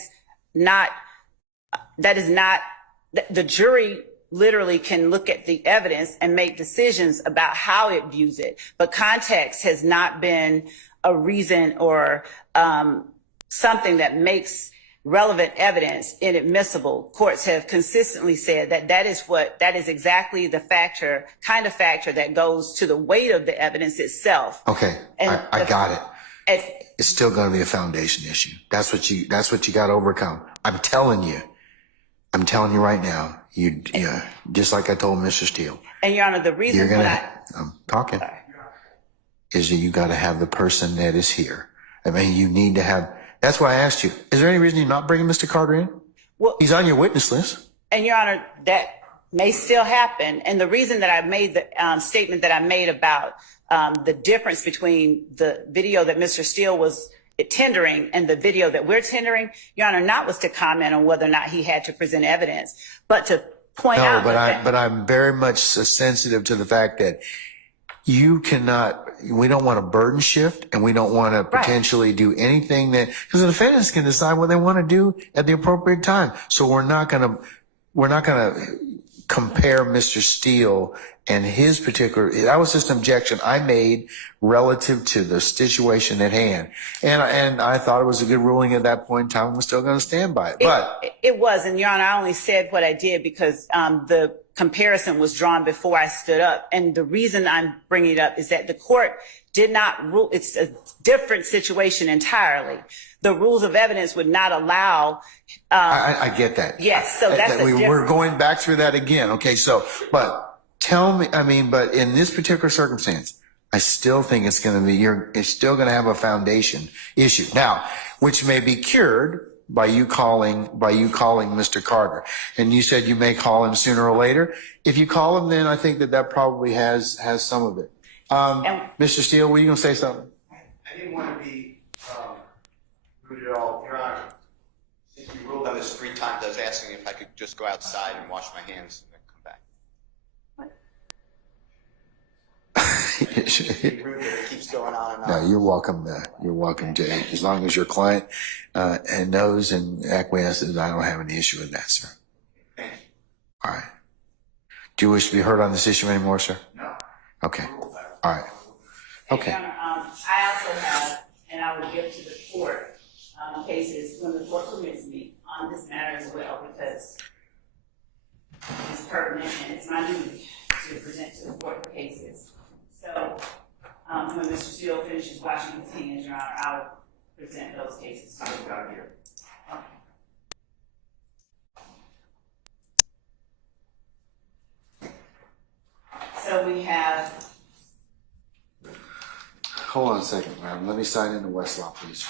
jury literally can look at the evidence and make decisions about how it views it. But context has not been a reason or something that makes relevant evidence inadmissible. Courts have consistently said that is exactly the kind of factor that goes to the weight of the evidence itself. Okay, And I got it. If, It's still going to be a foundation issue. That's what you got to overcome. I'm telling you right now, you just like I told Mr. Steele. and Your Honor, the reason I'm talking, is that you got to have the person that is here. I mean, you need to have, that's why I asked you, is there any reason you're not bringing Mr. Carter in? Well, He's on your witness list. and Your Honor, that may still happen. And the reason that I made the statement that I made about the difference between the video that Mr. Steele was tendering and the video that we're tendering, Your Honor, not was to comment on whether or not he had to present evidence, but to point out. But I'm very much sensitive to the fact that we don't want to burden shift, and we don't want to potentially do anything because the defendants can decide what they want to do at the appropriate time. So we're not going to compare Mr. Steele and his particular, that was just an objection I made relative to the situation at hand. And I thought it was a good ruling at that point in time. I'm still going to stand by it. But it was, and Your Honor, I only said what I did because the comparison was drawn before I stood up. And the reason I'm bringing it up is that the court did not rule. It's a different situation entirely. The rules of evidence would not allow. I get that. Yes. So that's we're going back through that again. Okay. So, but tell me, but in this particular circumstance, I still think it's going to be, it's still going to have a foundation issue now, which may be cured by you calling Mr. Carter. And you said you may call him sooner or later. If you call him, then I think that probably has some of it. Mr. Steele, were you going to say something? I didn't want to be rude at all. Your Honor, since you ruled on this 3 times, I was asking if I could just go outside and wash my hands and then come back. It's rude that it keeps going on and on. No, you're welcome. You're welcome, Jay. As long as your client and knows and acquiesces, I don't have any issue with that, sir. Thank you. All right. Do you wish to be heard on this issue anymore, sir? No. Okay. All right. Okay. Your Honor, I also have, and I will give to the court cases when the court permits me on this matter as well, because it's pertinent and it's my duty to present to the court the cases. So when Mr. Steele finishes washing his hands, Your Honor, I will present those cases to the court here. So we have. Hold on a second, ma'am. Let me sign into Westlaw, please.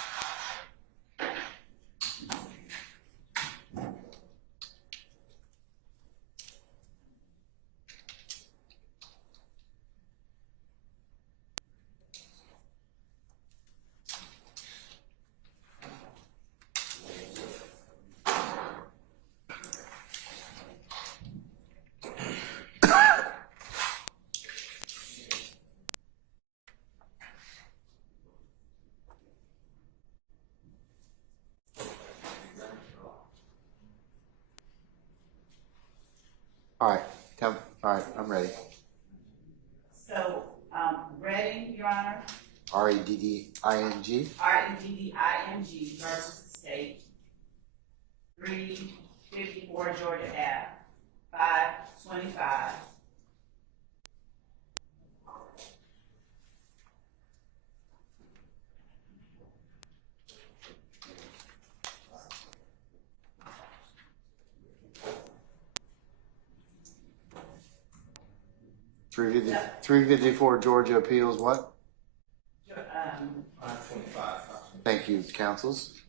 All right, all right, I'm ready. So, Reading, Your Honor, Redding, Redding versus the state, 354 Georgia Ave, 525. Three 354 Georgia Appeals, what? Thank you, counsels.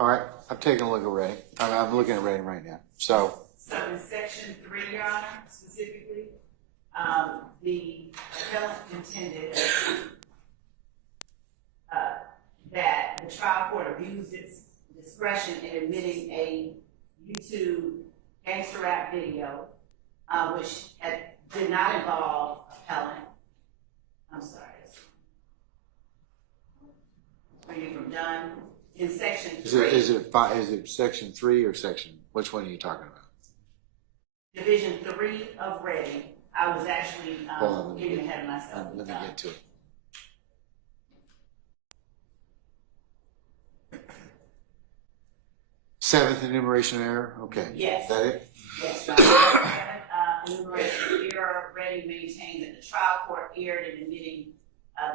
All right, I'm taking a look at Reading. I'm looking at Reading right now. So in section 3, Your Honor, specifically, the appellant contended that the trial court abused its discretion in admitting a YouTube gangster rap video, which did not involve appellant. I'm sorry. Reading from Dunn. In section 3. is it section 3 or section? Which one are you talking about? Division 3 of Reading. I was actually getting ahead of myself. Let me get to it. Seventh enumeration error. Okay. Yes. Is that it? Yes, Your Honor. Enumeration error. Reading maintained that the trial court erred in admitting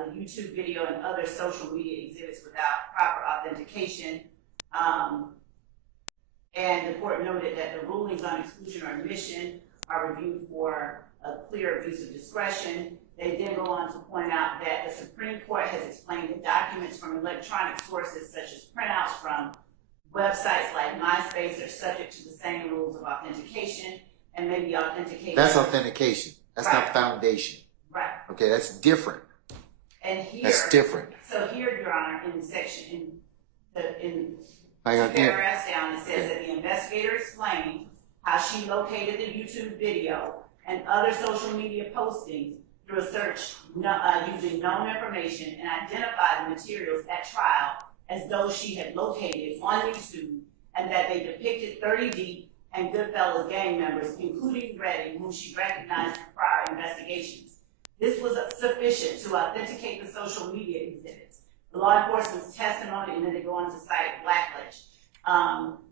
the YouTube video and other social media exhibits without proper authentication. And the court noted that the rulings on exclusion or admission are reviewed for a clear abuse of discretion. They then go on to point out that the Supreme Court has explained that documents from electronic sources such as printouts from websites like MySpace are subject to the same rules of authentication and may be authenticated. That's authentication. That's not foundation. Right. Okay, that's different. And here, That's different. So here, Your Honor, in section, in Hang on, paragraphs down, it says that the investigator explained how she located the YouTube video and other social media postings through a search using known information and identified the materials at trial as those she had located on YouTube, and that they depicted 30 Deep and Goodfellas gang members, including Redding, whom she recognized from prior investigations. This was sufficient to authenticate the social media exhibits. The law enforcement's testimony, and then they go on to cite Blackledge.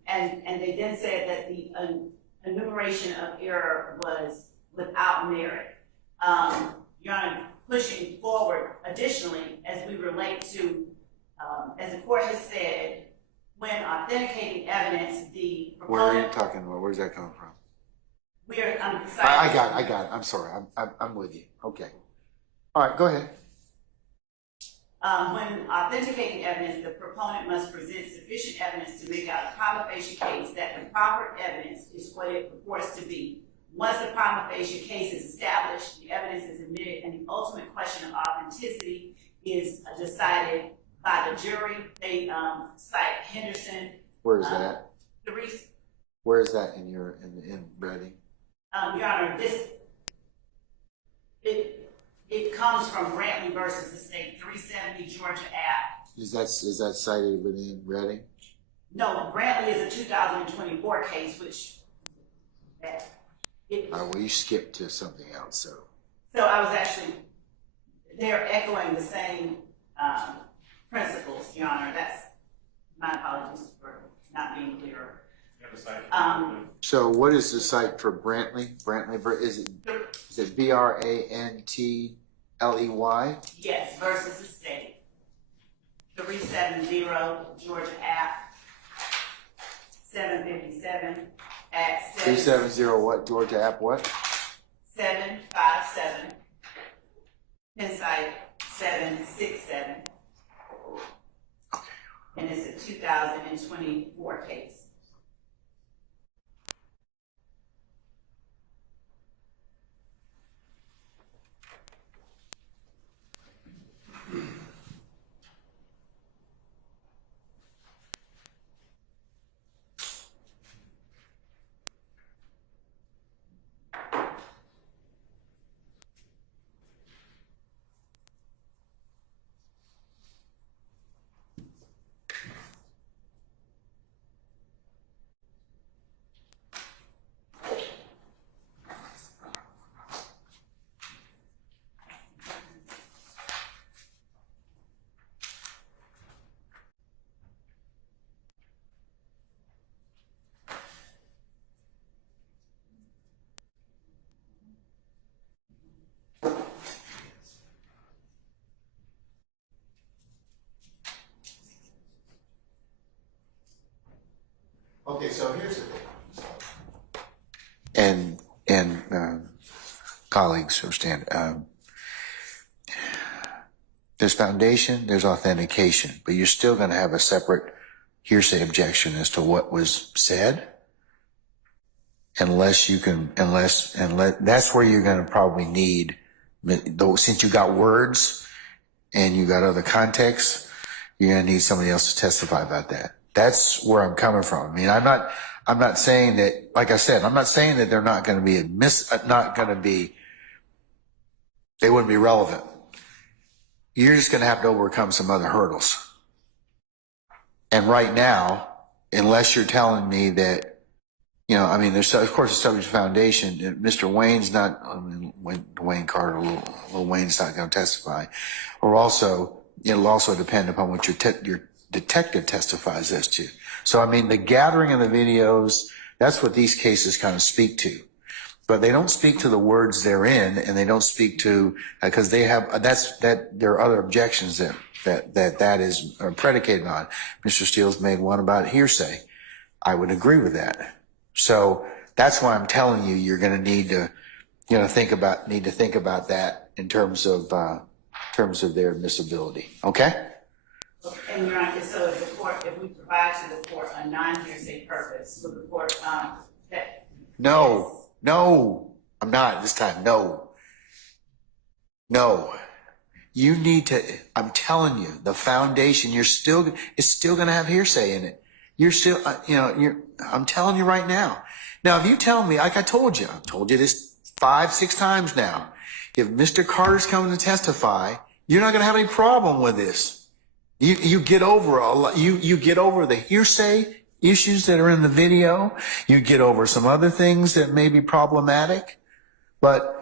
And they then said that the enumeration of error was without merit. Your Honor, pushing forward, additionally, as we relate to, as the court has said, when authenticating evidence, the proponent... Where are you talking about? Where's that coming from? We are I got it. I'm sorry. I'm with you. Okay. All right, go ahead. When authenticating evidence, the proponent must present sufficient evidence to make out a prima facie case that the proper evidence is what it purports to be. Once the prima facie case is established, the evidence is admitted, and the ultimate question of authenticity is decided by the jury. They cite Henderson. Where is that? Where is that in Reading? Your Honor, it comes from Brantley versus the state, 370 Georgia Ave. Is that cited within Reading? No, Brantley is a 2024 case, which Well, you skipped to something else, so. So I was actually, they're echoing the same principles, Your Honor. That's my apologies for not being clearer. So what is the site for Brantley? Brantley, is it Brantley? Yes, versus the state. 370 Georgia Ave, 757 at 370 what? Georgia Ave what? 757. Inside 767. Okay. And it's a 2024 case. Okay, so here's the thing. And colleagues understand. There's foundation, there's authentication, but you're still going to have a separate hearsay objection as to what was said. Unless that's where you're going to probably need, though, since you got words and you got other contexts, you're going to need somebody else to testify about that. That's where I'm coming from. I mean, I'm not saying that, like I said, I'm not saying that they're not going to be they wouldn't be relevant. You're just going to have to overcome some other hurdles. And right now, unless you're telling me that, you know, I mean, there's, of course, the subject foundation. Mr. Wayne's not, I mean, Wayne Carter, Lil Wayne's not going to testify. Or also, it'll also depend upon what your detective testifies as to. So, I mean, the gathering of the videos, that's what these cases kind of speak to. But they don't speak to the words they're in, and they don't speak to, because they have, there are other objections that is predicated on. Mr. Steele's made one about hearsay. I would agree with that. So that's why I'm telling you, you're going to need to, you know, think about that in terms of their admissibility. Okay? And Your Honor, so if the court, if we provide to the court a non-hearsay purpose, would the court, No, I'm not this time. No. You need to, I'm telling you, the foundation, it's still going to have hearsay in it. You're still, I'm telling you right now. Now, if you tell me, like I've told you this 5-6 times now, if Mr. Carter's coming to testify, you're not going to have any problem with this. You get over you get over the hearsay issues that are in the video. You get over some other things that may be problematic, but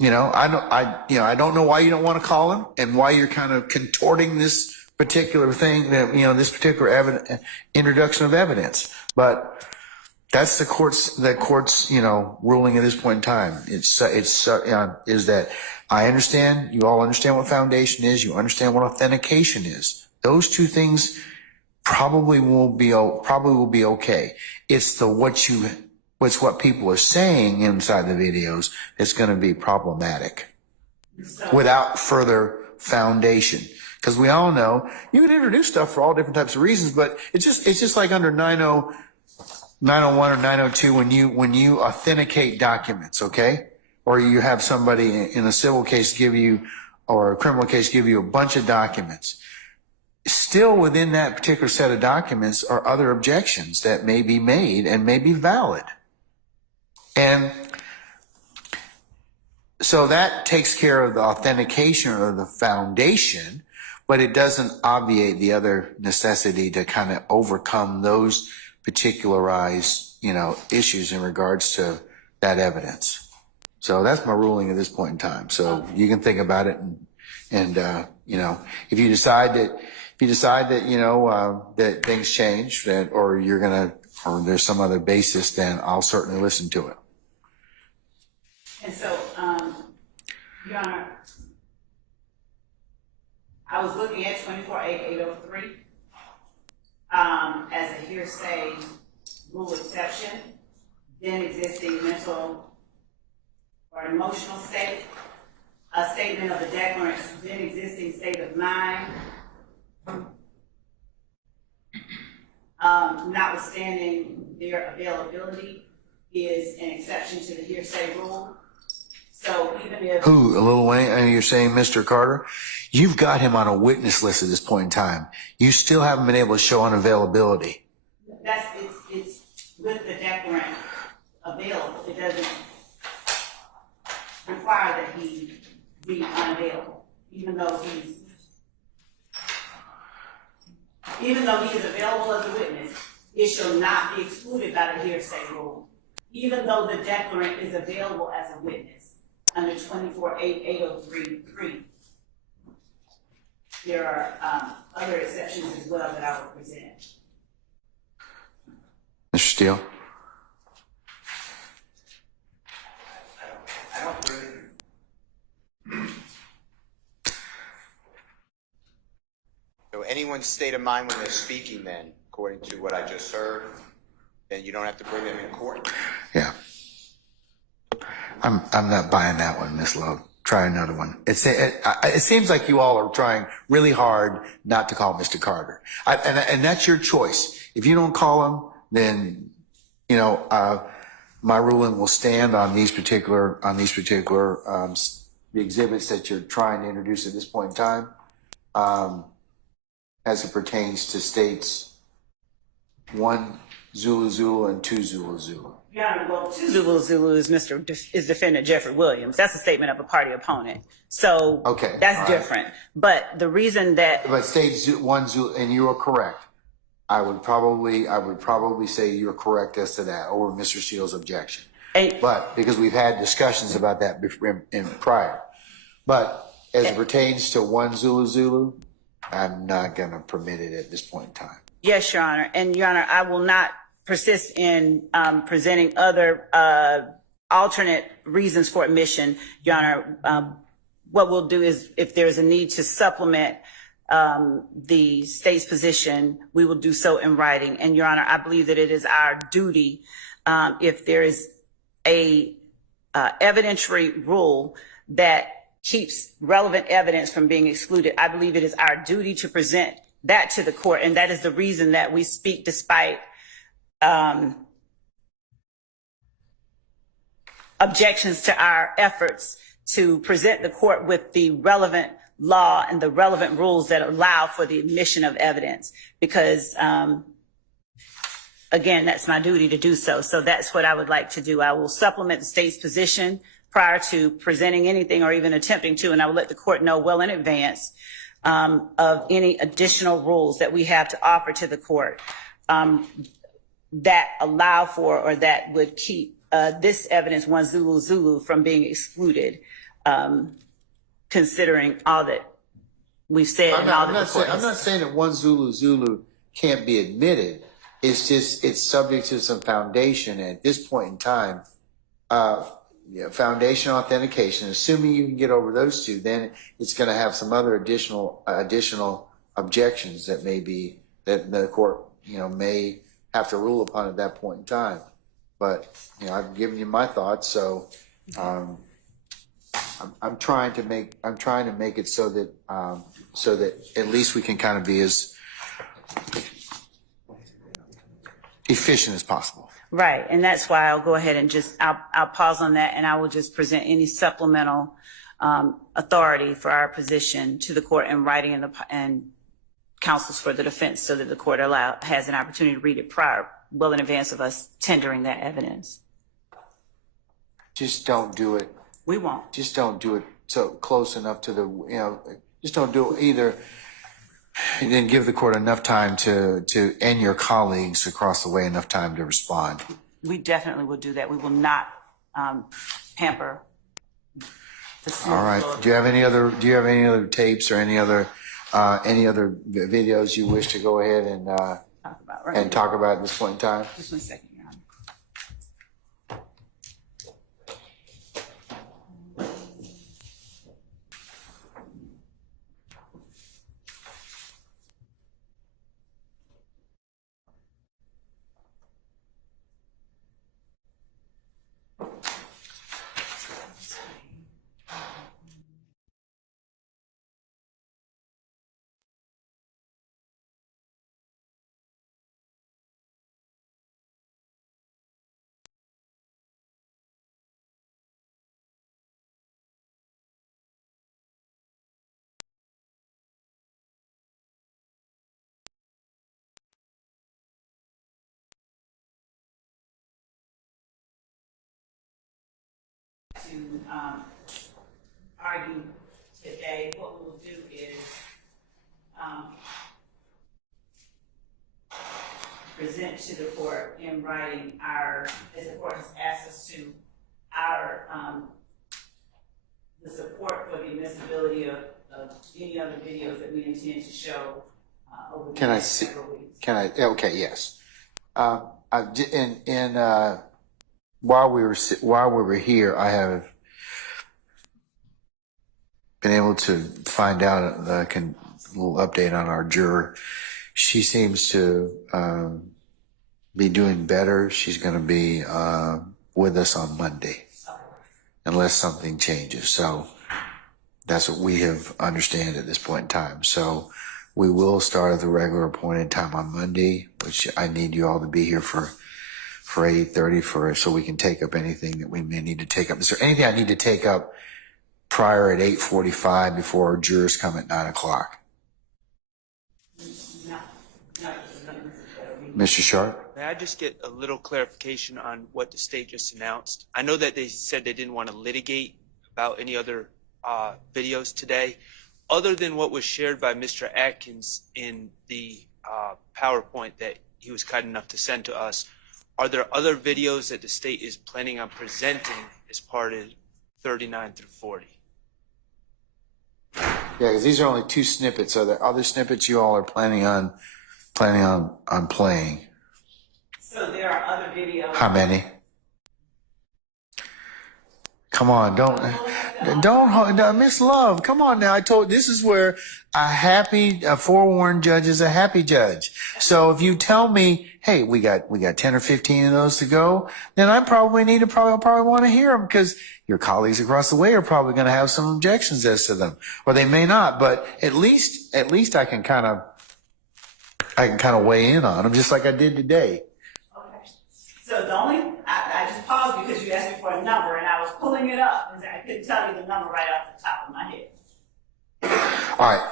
I don't know why you don't want to call him and why you're kind of contorting this particular thing that, this particular introduction of evidence. But that's the court's ruling at this point in time. Is that I understand, you all understand what foundation is, you understand what authentication is. Those two things probably will be okay. It's what people are saying inside the videos that's going to be problematic without further foundation. Because we all know you can introduce stuff for all different types of reasons, but it's just like under 901 or 902 when you authenticate documents, okay? Or you have somebody in a civil case or a criminal case give you a bunch of documents. Still within that particular set of documents are other objections that may be made and may be valid. And so that takes care of the authentication or the foundation, but it doesn't obviate the other necessity to kind of overcome those particularized, issues in regards to that evidence. So that's my ruling at this point in time. So you can think about it and if you decide that, that things change or there's some other basis, then I'll certainly listen to it. and so, Your Honor, I was looking at 24-803 as a hearsay rule exception, then existing mental or emotional state, a statement of the declarant's then existing state of mind, notwithstanding their availability, is an exception to the hearsay rule. So even if Lil Wayne, you're saying Mr. Carter, you've got him on a witness list at this point in time. You still haven't been able to show unavailability. it's with the declarant available, it doesn't require that he be unavailable, even though he is available as a witness. It shall not be excluded by the hearsay rule, even though the declarant is available as a witness. Under 24-803(3), there are other exceptions as well that I will present. Mr. Steele? I don't really. So anyone's state of mind when they're speaking, then, according to what I just heard, then you don't have to bring them in court. Yeah. I'm not buying that one, Miss Love. try another one. It seems like you all are trying really hard not to call Mr. Carter. And that's your choice. If you don't call him, then, you know, my ruling will stand on these particular, the exhibits that you're trying to introduce at this point in time, as it pertains to states 1 Zulu Zulu and 2 Zulu Zulu. Your Honor, well, 2 Zulu Zulu is is defendant Jeffrey Williams. That's a statement of a party opponent. So Okay, that's all right. different. But the reason that But state 1 Zulu, and you are correct. I would probably say you're correct as to that over Mr. Steele's objection. But because we've had discussions about that before in prior. But as it pertains to 1 Zulu Zulu, I'm not going to permit it at this point in time. Yes, Your Honor. And Your Honor, I will not persist in presenting other alternate reasons for admission. Your Honor, what we'll do is if there's a need to supplement the state's position, we will do so in writing. And Your Honor, I believe that it is our duty, if there is a evidentiary rule that keeps relevant evidence from being excluded, I believe it is our duty to present that to the court. And that is the reason that we speak despite objections to our efforts to present the court with the relevant law and the relevant rules that allow for the admission of evidence. Because, again, that's my duty to do so. So that's what I would like to do. I will supplement the state's position prior to presenting anything or even attempting to, and I will let the court know well in advance of any additional rules that we have to offer to the court that allow for or that would keep this evidence 1 Zulu Zulu from being excluded, considering all that we've said. I'm not saying that 1 Zulu Zulu can't be admitted. It's just, it's subject to some foundation. And at this point in time, foundation authentication, assuming you can get over those two, then it's going to have some other additional objections that may be, that the court, may have to rule upon at that point in time. But, I've given you my thoughts. So, I'm trying to make it so that at least we can kind of be as efficient as possible. Right, and that's why I'll go ahead and I'll pause on that, and I will just present any supplemental authority for our position to the court in writing and counsels for the defense, so that the court has an opportunity to read it well in advance of us tendering that evidence. Just don't do it. We won't. Just don't do it so close enough to the, just don't do it either. And then give the court enough time to and your colleagues across the way enough time to respond. We definitely will do that. We will not pamper the smooth. All right. Do you have any other tapes or any other videos you wish to go ahead and talk about at this point in time? Just 1 second, Your Honor. To argue today, what we will do is present to the court in writing as the court has asked us to, the support for the admissibility of any other videos that we intend to show over the next several weeks. Okay, yes. While we were here, I have been able to find out a little update on our juror. She seems to be doing better. She's going to be with us on Monday, unless something changes. So That's what we have understand at this point in time. So we will start at the regular appointed time on Monday, which I need you all to be here for 8:30 so we can take up anything that we may need to take up. Is there anything I need to take up prior at 8:45 before our jurors come at 9:00? Mr. Sharp? May I just get a little clarification on what the state just announced? I know that they said they didn't want to litigate about any other videos today. Other than what was shared by Mr. Atkins in the PowerPoint that he was kind enough to send to us, are there other videos that the state is planning on presenting as part of 39 through 40? Yeah, because these are only 2 snippets. Are there other snippets you all are planning on playing? So there are other videos. How many? Come on, don't, Miss Love, come on now. I told, this is where a forewarned judge is a happy judge. So if you tell me, hey, we got 10 or 15 of those to go, then I probably want to hear them, because your colleagues across the way are probably going to have some objections as to them, or they may not, but at least I can kind of weigh in on them, just like I did today. Okay. So I just paused because you asked me for a number, and I was pulling it up, and I couldn't tell you the number right off the top of my head. All right.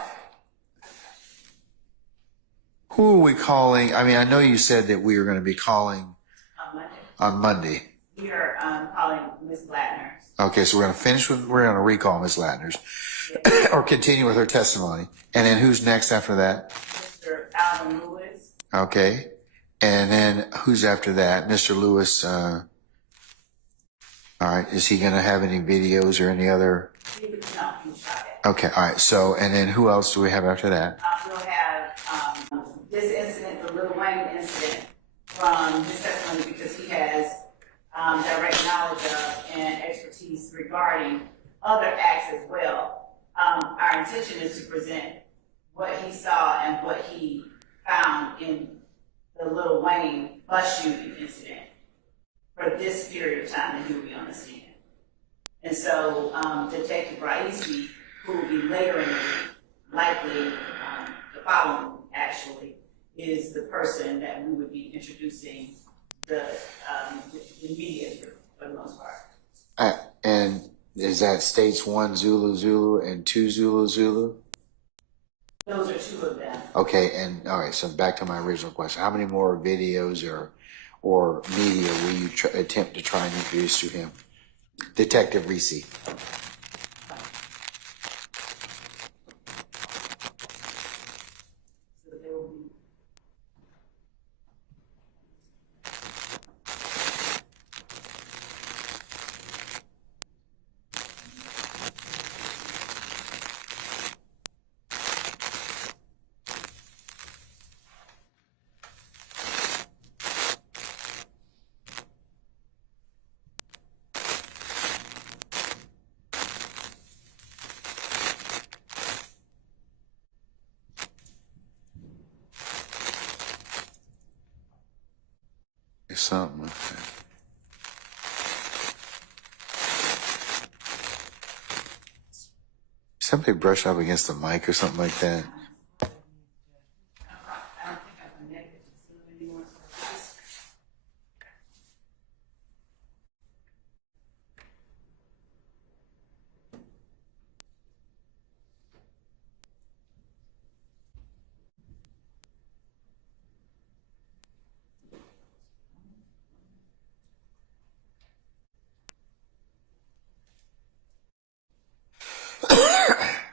Who are we calling? I mean, I know you said that we were going to be calling on Monday. We are calling Ms. Latner. Okay, so we're going to recall Ms. Latner's or continue with her testimony. And then who's next after that? Mr. Alvin Lewis. Okay. And then who's after that? Mr. Lewis. All right. Is he going to have any videos or any other? No, he shot it. Okay. All right. So, and then who else do we have after that? We'll have this incident, the Lil Wayne incident, from his testimony, because he has direct knowledge of and expertise regarding other acts as well. Our intention is to present what he saw and what he found in the Lil Wayne bus shooting incident for this period of time that he will be on the stand. And so Detective Raisi, who will be later in the week, likely the following actually, is the person that we would be introducing the media group for the most part. And is that states 1 Zulu Zulu and 2 Zulu Zulu? Those are 2 of them. Okay, and all right, so back to my original question. How many more videos or media will you attempt to try and introduce to him? Detective Reese. So there will be Something like that. Somebody brush up against the mic or something like that. I don't think I'm connected to Zoom anymore.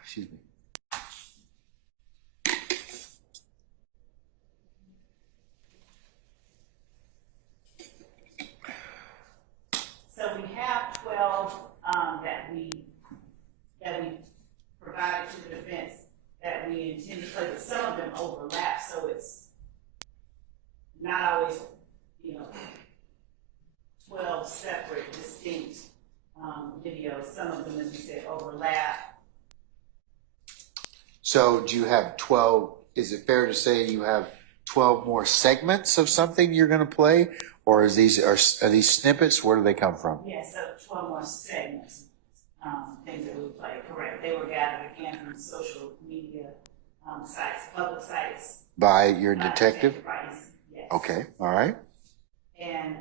Excuse me. So we have 12 that we provided to the defense that we intend to play, but some of them overlap, so it's not always, 12 separate, distinct videos. Some of them, as we said, overlap. So do you have 12? Is it fair to say you have 12 more segments of something you're going to play, or are these snippets? Where do they come from? Yeah, so 12 more segments. things that we play. Correct. They were gathered again from social media sites, public sites. By your detective? Rice. Yes. Okay, all right. And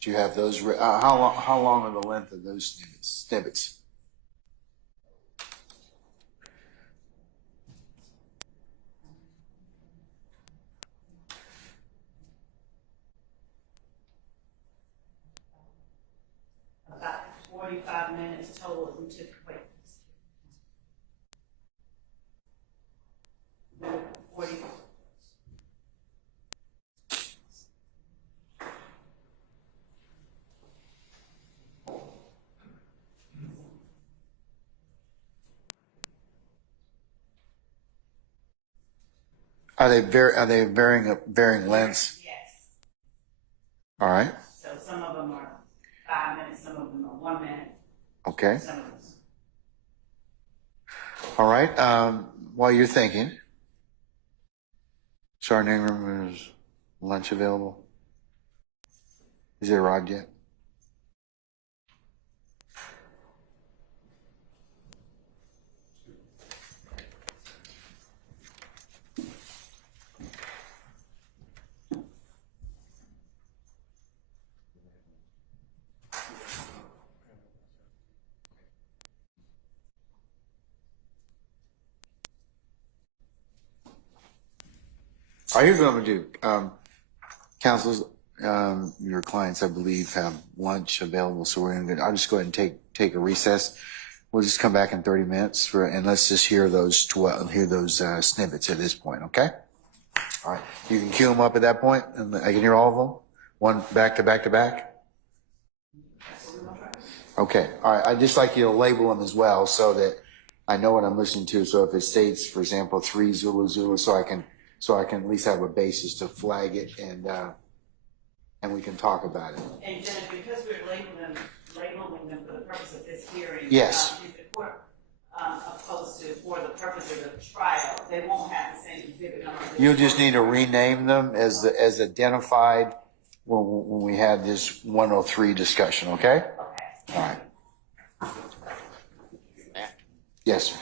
Do you have those? How long are the length of those snippets? about 45 minutes total. We took 40. Are they varying lengths? Yes. All right. So some of them are 5 minutes, some of them are 1 minute. Okay. Some of them. All right. While you're thinking, Sergeant Ingram, is lunch available? Is it arrived yet? All right, here's what I'm gonna do. Counsels, your clients, I believe, have lunch available, so I'll just go ahead and take a recess. We'll just come back in 30 minutes and let's just hear those snippets at this point, okay? All right, you can cue them up at that point, and I can hear all of them. One back to back to back. Okay, all right. I'd just like you to label them as well so that I know what I'm listening to. So if it states, for example, 3 Zulu Zulu, so I can at least have a basis to flag it and we can talk about it. And Judge, because we're labeling them for the purpose of this hearing. Yes. If the court opposed to for the purpose of the trial, they won't have the same exhibit number. You'll just need to rename them as identified when we had this 103 discussion, okay? Okay. All right. Yeah. Yes, sir.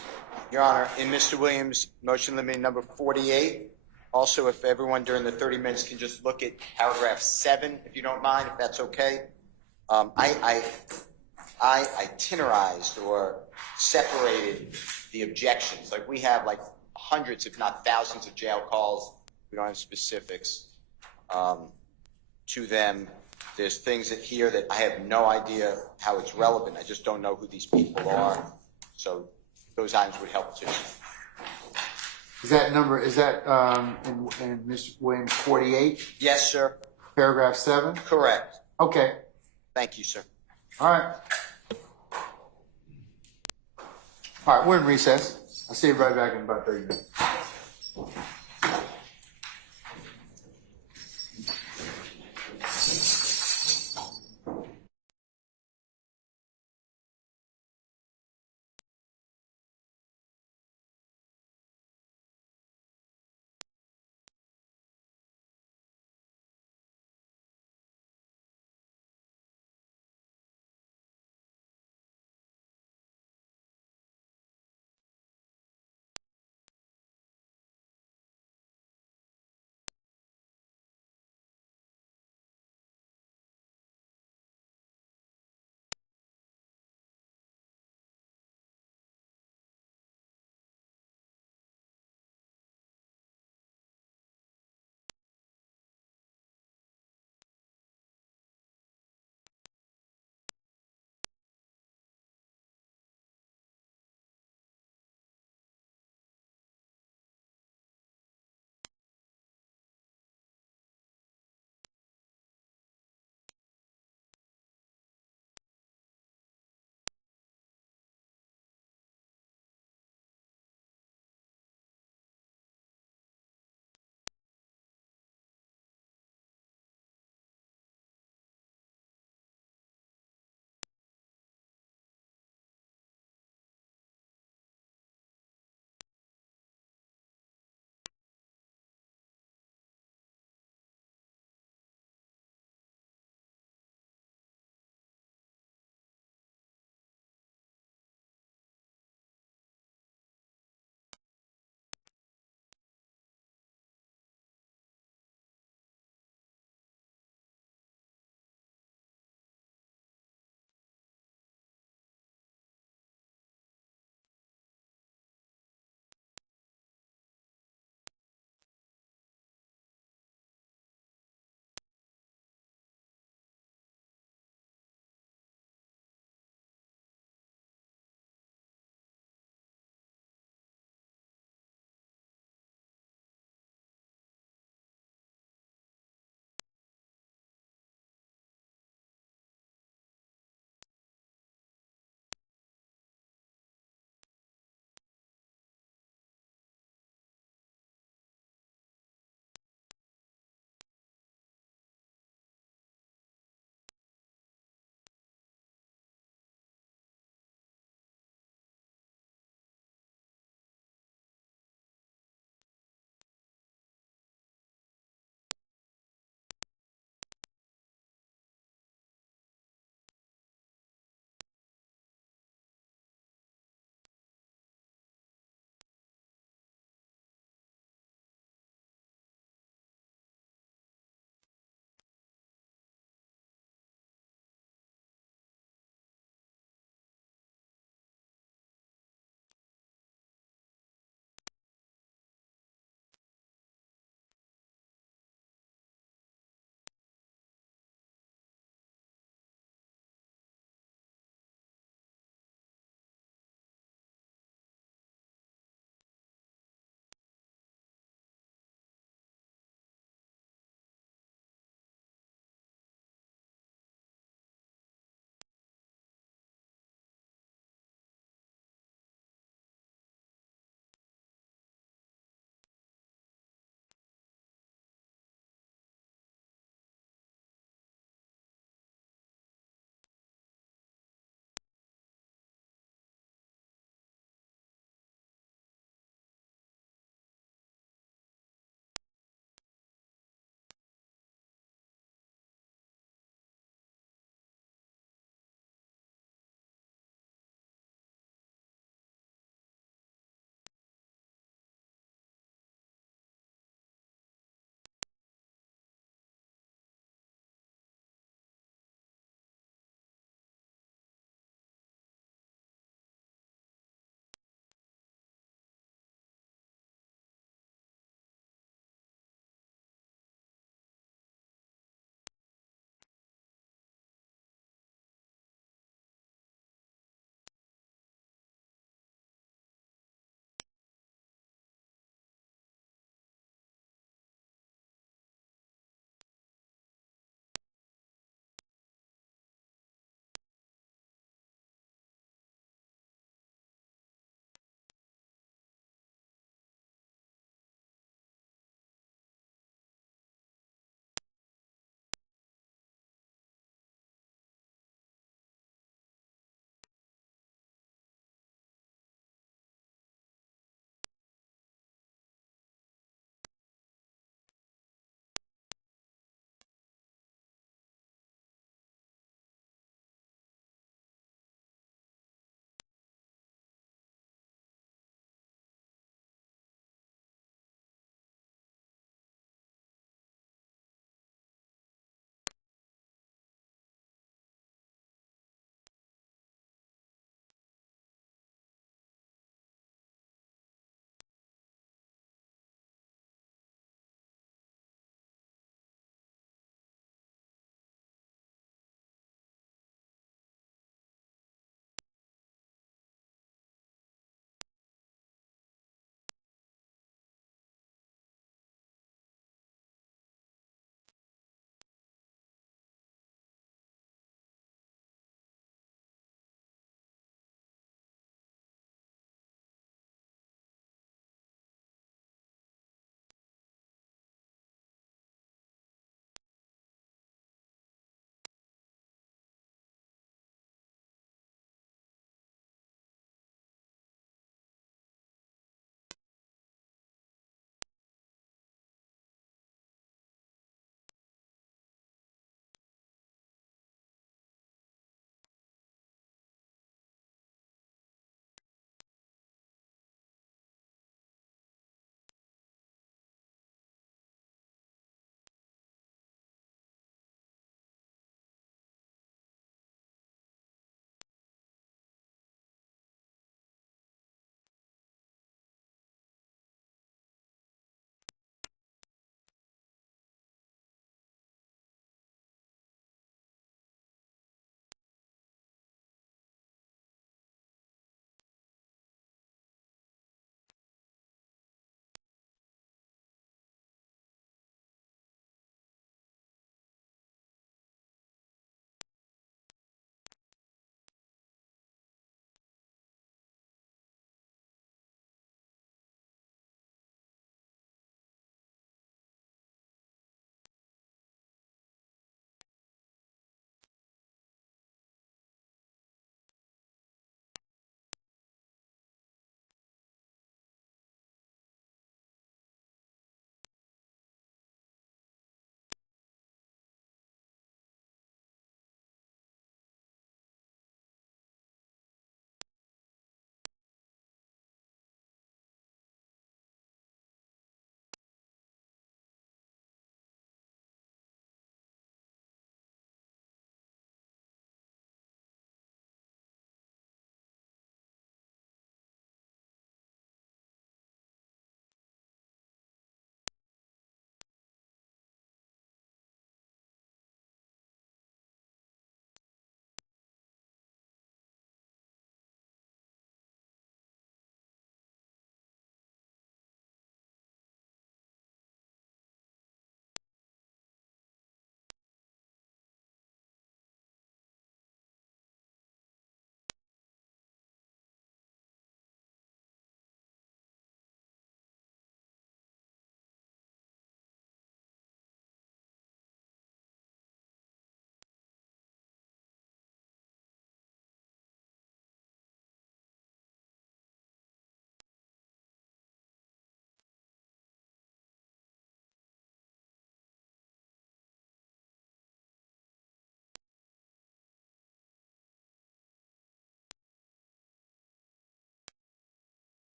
Your Honor, in Mr. Williams' motion limiting number 48, also if everyone during the 30 minutes can just look at paragraph 7, if you don't mind, if that's okay. I itinerized or separated the objections. Like we have like hundreds, if not thousands of jail calls. We don't have specifics to them. There's things in here that I have no idea how it's relevant. I just don't know who these people are. So those items would help too. Is that in Mr. Williams 48? Yes, sir. Paragraph 7? Correct. Okay. Thank you, sir. All right. All right, we're in recess. I'll see you right back in about 30 minutes.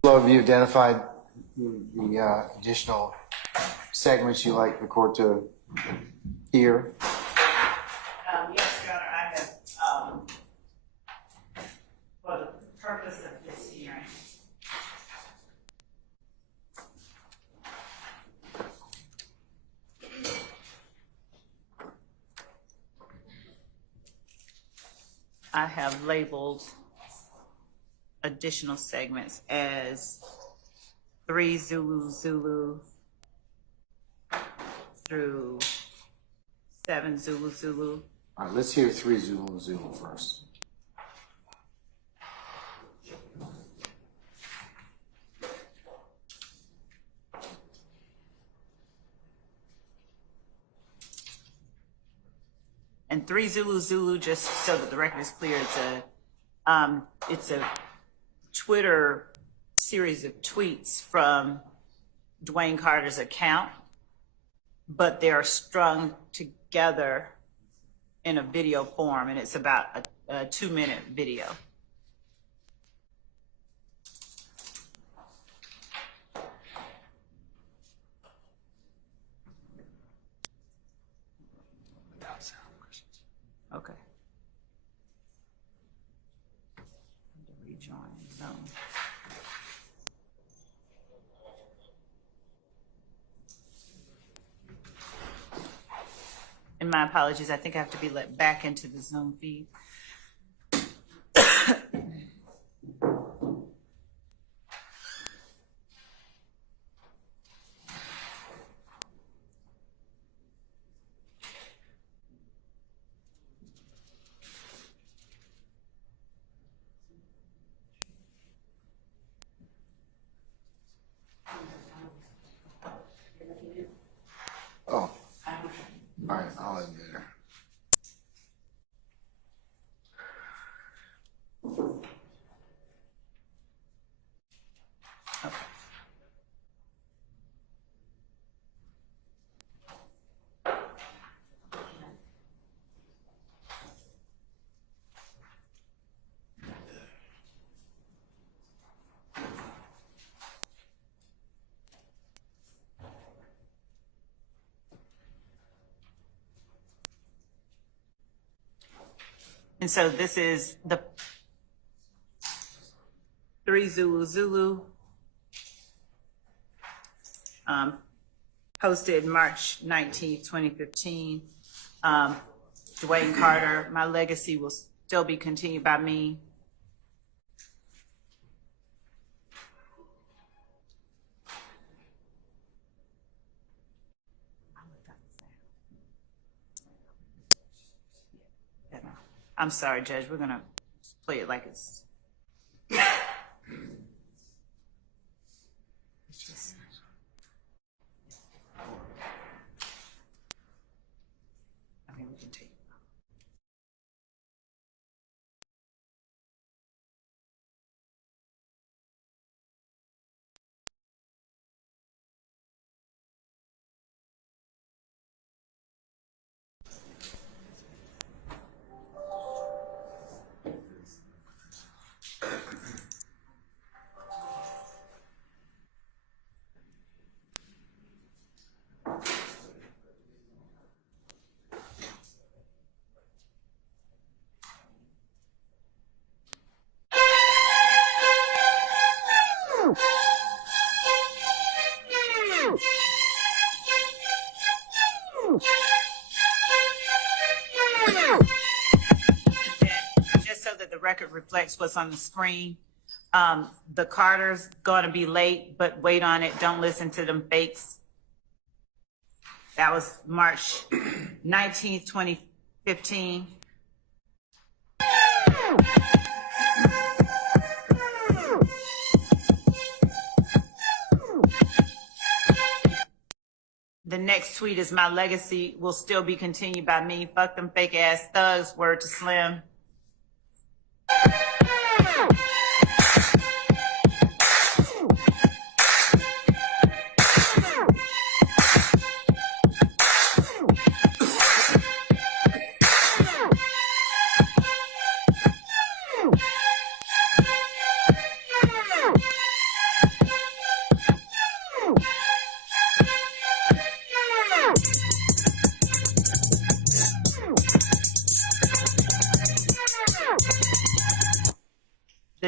Flo, have you identified the additional segments you'd like the court to hear? Yes, Your Honor, I have, for the purpose of this hearing, I have labeled additional segments as 3 Zulu Zulu through 7 Zulu Zulu. All right, let's hear 3 Zulu Zulu first. And 3 Zulu Zulu, just so that the record is clear, it's a Twitter series of tweets from Dwayne Carter's account, but they are strung together in a video form, and it's about a 2-minute video. Okay. Rejoin zone. And my apologies, I think I have to be let back into the Zoom feed. Oh, all right, I'll end there. And so this is the 3 Zulu Zulu, posted March 19th, 2015. Dwayne Carter, my legacy will still be continued by me. I'm sorry, Judge, we're gonna play it like it's just. I mean, we can take. Just so that the record reflects what's on the screen, the Carter's gonna be late, but wait on it. Don't listen to them fakes. That was March 19th, 2015. The next tweet is my legacy will still be continued by me. Fuck them fake ass thugs. Word to Slim.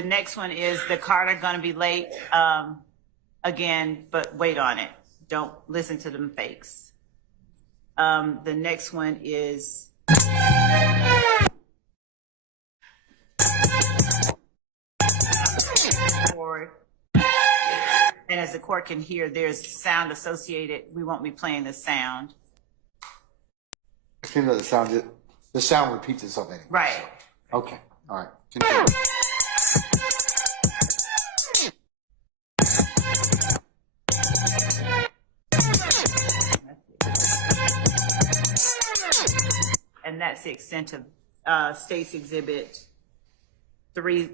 The next one is the Carter gonna be late, again, but wait on it. Don't listen to them fakes. The next one is forward. And as the court can hear, there's sound associated. We won't be playing the sound. I think that the sound repeats itself anyway. Right. Okay. All right. Continue. And that's the extent of State's Exhibit 3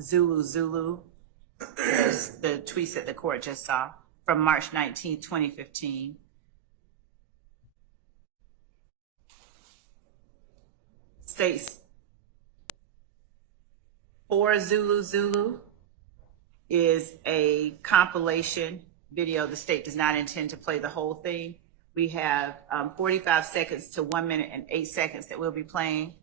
Zulu. There's the tweets that the court just saw from March 19, 2015. States 4 Zulu is a compilation video. The state does not intend to play the whole thing. We have 45 seconds to 1 minute and 8 seconds that we'll be playing.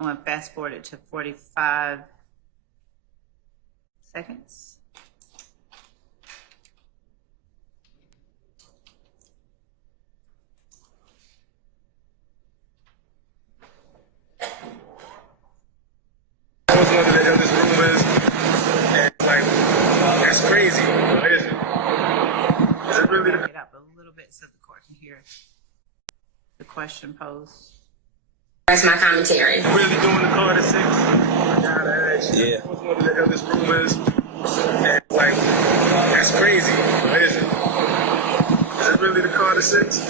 I'm going to fast forward it to 45 seconds. I was wondering what the hell this room is. And like, that's crazy. What is it? Is it really the Get up a little bit so the court can hear the question posed. That's my commentary. really doing the Carter 6? I ask you. Yeah. I was wondering what the hell this room is. And like, that's crazy. What is it? Is it really the Carter 6?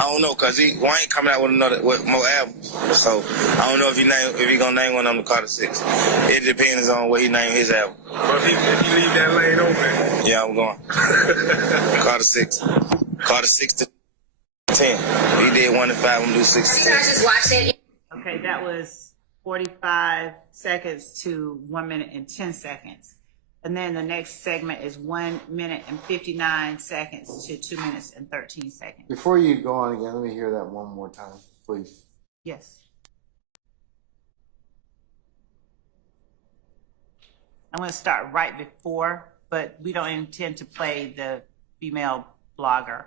I don't know, cause Wayne coming out with more albums. So I don't know if he gonna name one of them the Carter 6. It depends on what he name his album. Or if he leave that lane open. Yeah, I'm going. Carter 6. Carter 6 to 10. He did 1 to 5. I'm gonna do 6 to You 10. guys just watched it. Okay, that was 45 seconds to 1 minute and 10 seconds. And then the next segment is 1 minute and 59 seconds to 2 minutes and 13 seconds. Before you go on again, let me hear that one more time, please. Yes. I'm going to start right before, but we don't intend to play the female blogger.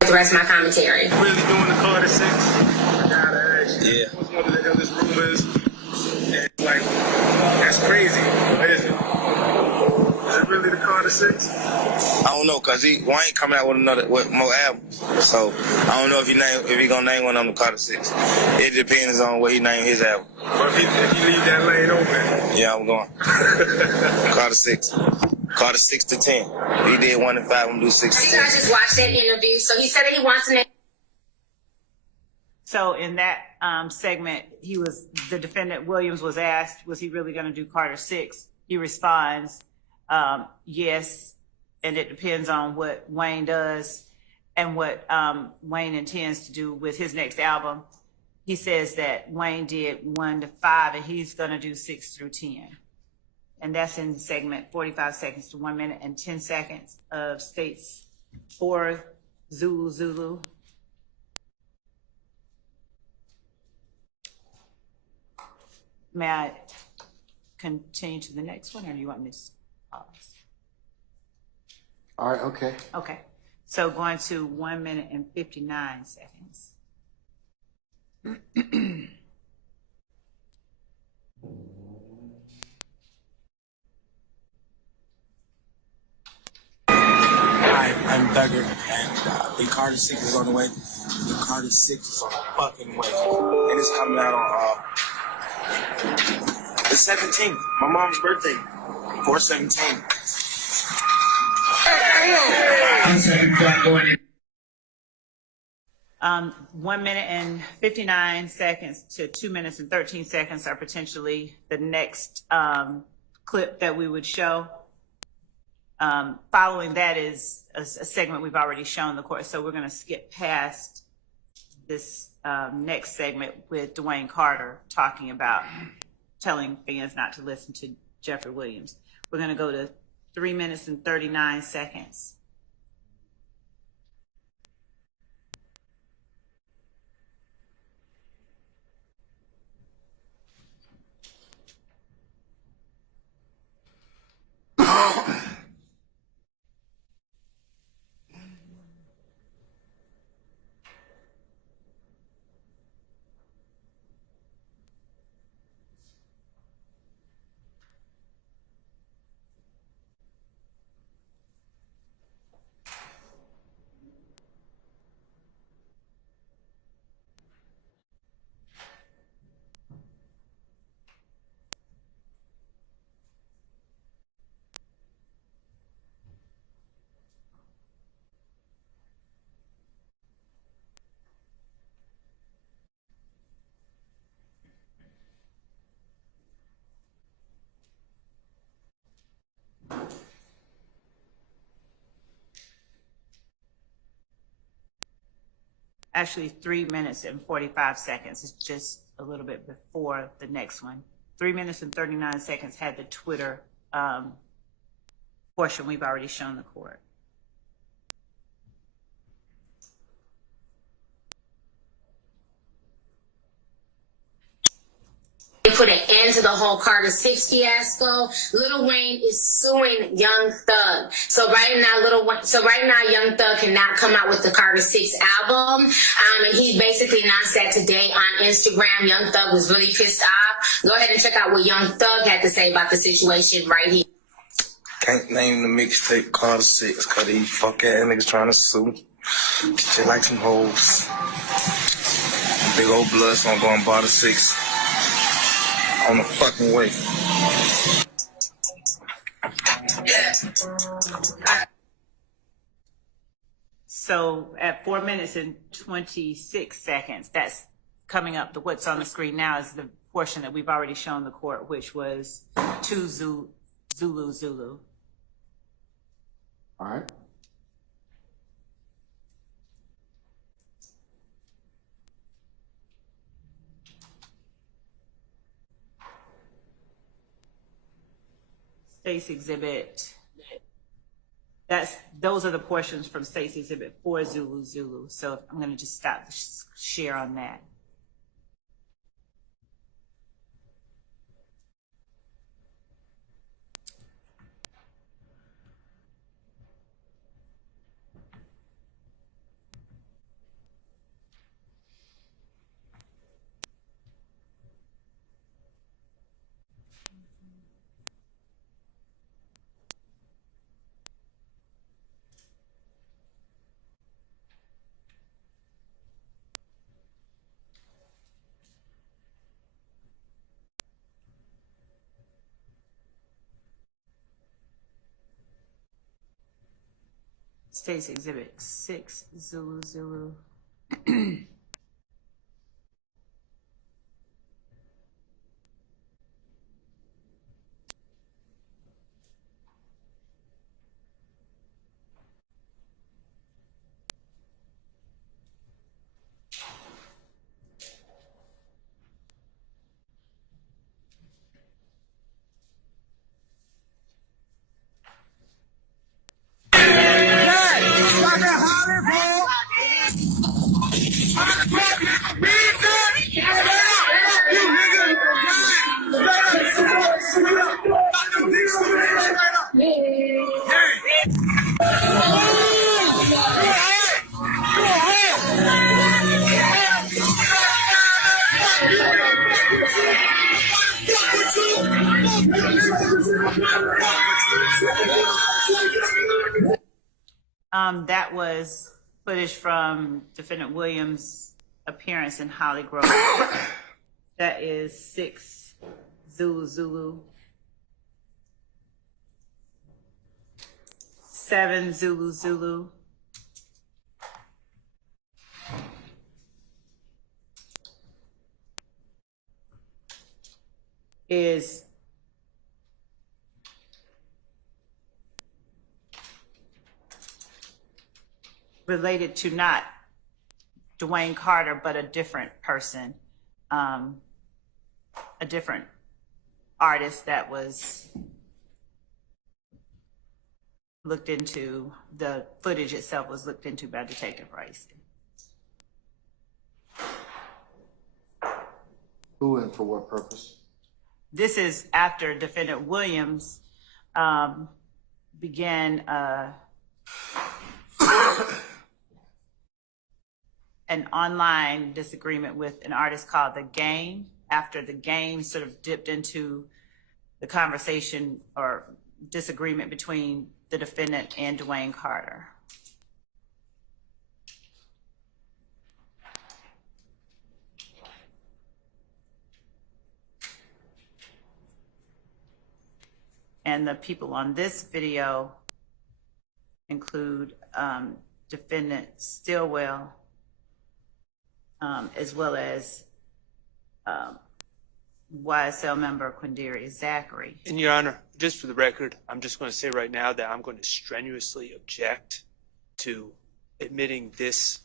The rest of my commentary. Really doing the Carter 6? I gotta ask you. Yeah. I was wondering what the hell this room is. And like, that's crazy. What is it? Is it really the Carter 6? I don't know, cause Wayne coming out with more albums. So I don't know if he gonna name one of them the Carter 6. It depends on what he name his album. Or if he leave that lane open. Yeah, I'm going. Carter 6. Carter 6 to 10. He did 1 to 5. I'm gonna do 6 to You 10. guys just watched that interview. So he said that he wants to name. So in that segment, the defendant Williams was asked, was he really going to do Carter 6? He responds, yes, and it depends on what Wayne does and what Wayne intends to do with his next album. He says that Wayne did 1 to 5 and he's going to do 6 through 10. And that's in segment 45 seconds to 1 minute and 10 seconds of States 4 Zulu. May I continue to the next one, or do you want me to pause? All right, okay. Okay, so going to 1 minute and 59 seconds. Hi, I'm Thugger, and the Carter 6 is on the way. The Carter 6 is on the fucking way. And it's coming out on the 17th, my mom's birthday, 4/17. I'm saying we got going in. 1 minute and 59 seconds to 2 minutes and 13 seconds are potentially the next clip that we would show. Following that is a segment we've already shown the court, so we're going to skip past this next segment with Dwayne Carter talking about telling fans not to listen to Jeffrey Williams. We're going to go to 3 minutes and 39 seconds. Actually, 3 minutes and 45 seconds. It's just a little bit before the next one. 3 minutes and 39 seconds had the Twitter portion we've already shown the court. Put an end to the whole Carter 6 fiasco. Lil Wayne is suing Young Thug. So right now, Young Thug cannot come out with the Carter 6 album. And he basically announced that today on Instagram. Young Thug was really pissed off. Go ahead and check out what Young Thug had to say about the situation right here. Can't name the mixtape Carter 6 because these fuck ass niggas trying to sue. Just like some hoes. Big old blood, so I'm going bar the 6. On the fucking way. So at 4 minutes and 26 seconds, that's coming up. What's on the screen now is the portion that we've already shown the court, which was to Zulu. All right. State's exhibit. Those are the portions from State's exhibit for Zulu. So I'm going to just stop the share on that. State's exhibit 6, Zulu. That was footage from defendant Williams' appearance in Holly Grove. That is 6 Zulu. 7 Zulu. Is related to not Dwayne Carter, but a different person, a different artist that was looked into. The footage itself was looked into by Detective Rice. Who and for what purpose? This is after Defendant Williams began an online disagreement with an artist called The Game, after The Game sort of dipped into the conversation or disagreement between the defendant and Dwayne Carter. And the people on this video include Defendant Stillwell, as well as YSL member Quindarius Zachary. And Your Honor, just for the record, I'm just going to say right now that I'm going to strenuously object to admitting this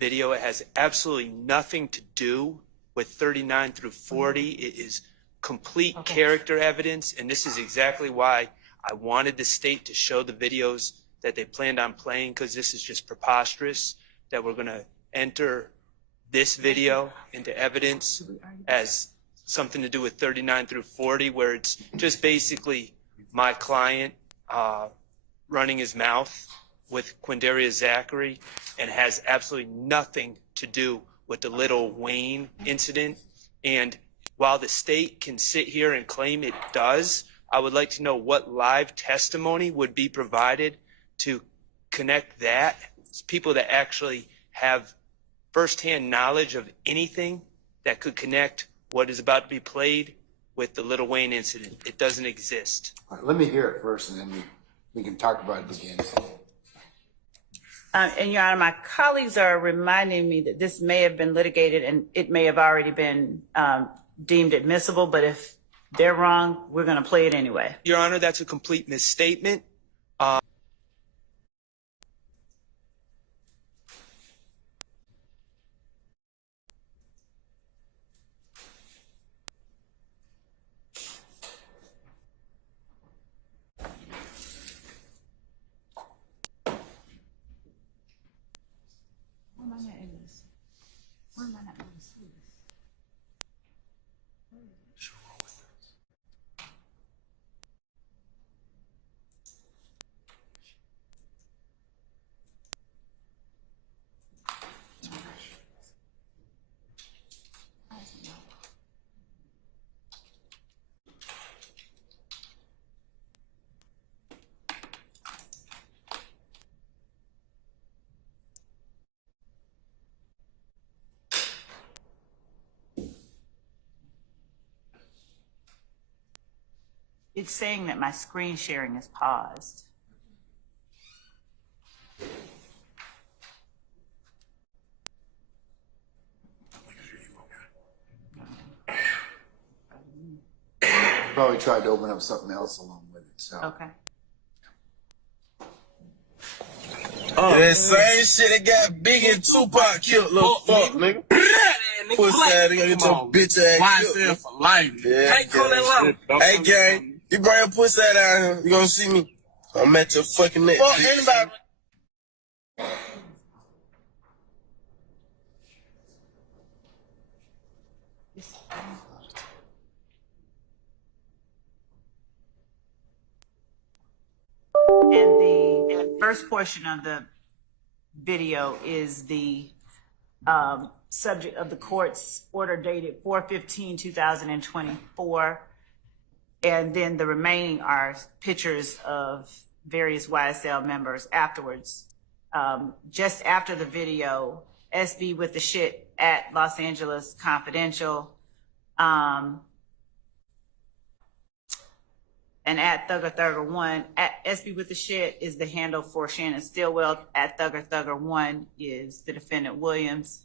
video. It has absolutely nothing to do with 39 through 40. It is complete character evidence, and this is exactly why I wanted the state to show the videos that they planned on playing, because this is just preposterous that we're going to enter this video into evidence as something to do with 39 through 40, where it's just basically my client running his mouth with Quindarius Zachary, and has absolutely nothing to do with the Lil Wayne incident. And while the state can sit here and claim it does, I would like to know what live testimony would be provided to connect that. It's people that actually have firsthand knowledge of anything that could connect what is about to be played with the Lil Wayne incident. It doesn't exist. All right, let me hear it first, and then we can talk about it again. And Your Honor, my colleagues are reminding me that this may have been litigated and it may have already been deemed admissible, but if they're wrong, we're going to play it anyway. Your Honor, that's a complete misstatement. It's saying that my screen sharing is paused. Probably tried to open up something else along with it. So. Okay. That same shit that got Big and Tupac killed, little fuck, nigga. Pussy ass, nigga, get your bitch ass killed. YSL for life. Yeah, hey, gang, you bring your pussy ass down here, you gonna see me. I'm at your fucking neck. Fuck anybody. And the first portion of the video is the subject of the court's order dated 4/15/2024. And then the remaining are pictures of various YSL members afterwards. Just after the video, SB with the shit at Los Angeles Confidential, and at Thugger1, at SB with the shit is the handle for Shannon Stillwell. At Thugger1 is the defendant Williams.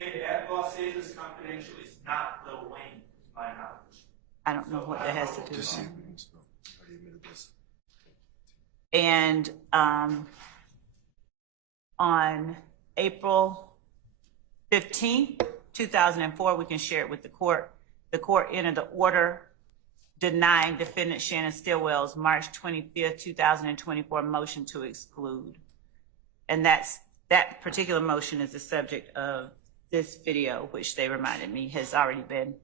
At Los Angeles Confidential is not Lil Wayne, to my knowledge. I don't know what that has to do with it. And on April 15th, 2004. We can share it with the court. The court entered the order denying defendant Shannon Stillwell's March 25th, 2024 motion to exclude. And that particular motion is the subject of this video, which they reminded me has already been,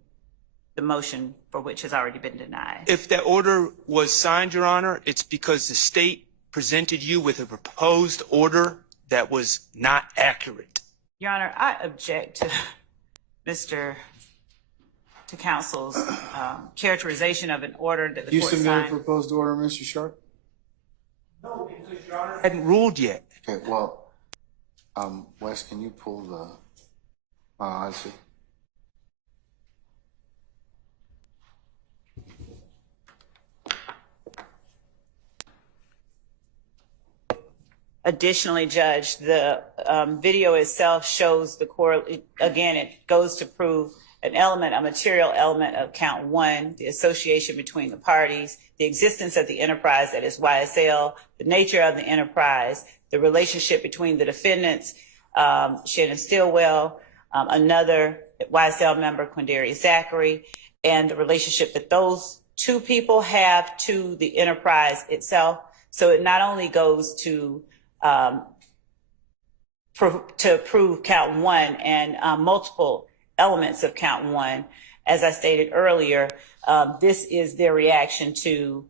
the motion for which has already been denied. If that order was signed, Your Honor, it's because the state presented you with a proposed order that was not accurate. Your Honor, I object to counsel's characterization of an order that the You court submitted a signed. proposed order, Mr. Sharp? No, because Your Honor hadn't ruled yet. Okay, well, Wes, can you pull the, I see. Additionally, Judge, the video itself shows the court, again, it goes to prove an element, a material element of count one, the association between the parties, the existence of the enterprise that is YSL, the nature of the enterprise, the relationship between the defendants, Shannon Stillwell, another YSL member, Quindarius Zachary, and the relationship that those two people have to the enterprise itself. So it not only goes to prove count one and multiple elements of count one. As I stated earlier, this is their reaction to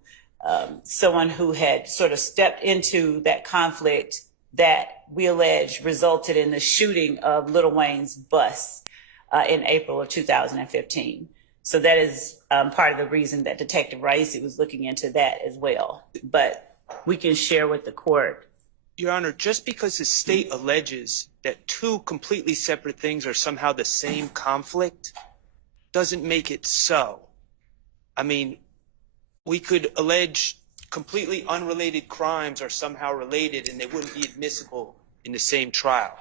someone who had sort of stepped into that conflict that we allege resulted in the shooting of Lil Wayne's bus in April of 2015. So that is part of the reason that Detective Raisi was looking into that as well. But we can share with the court. Your Honor, just because the state alleges that two completely separate things are somehow the same conflict doesn't make it so. I mean, we could allege completely unrelated crimes are somehow related and they wouldn't be admissible in the same trial.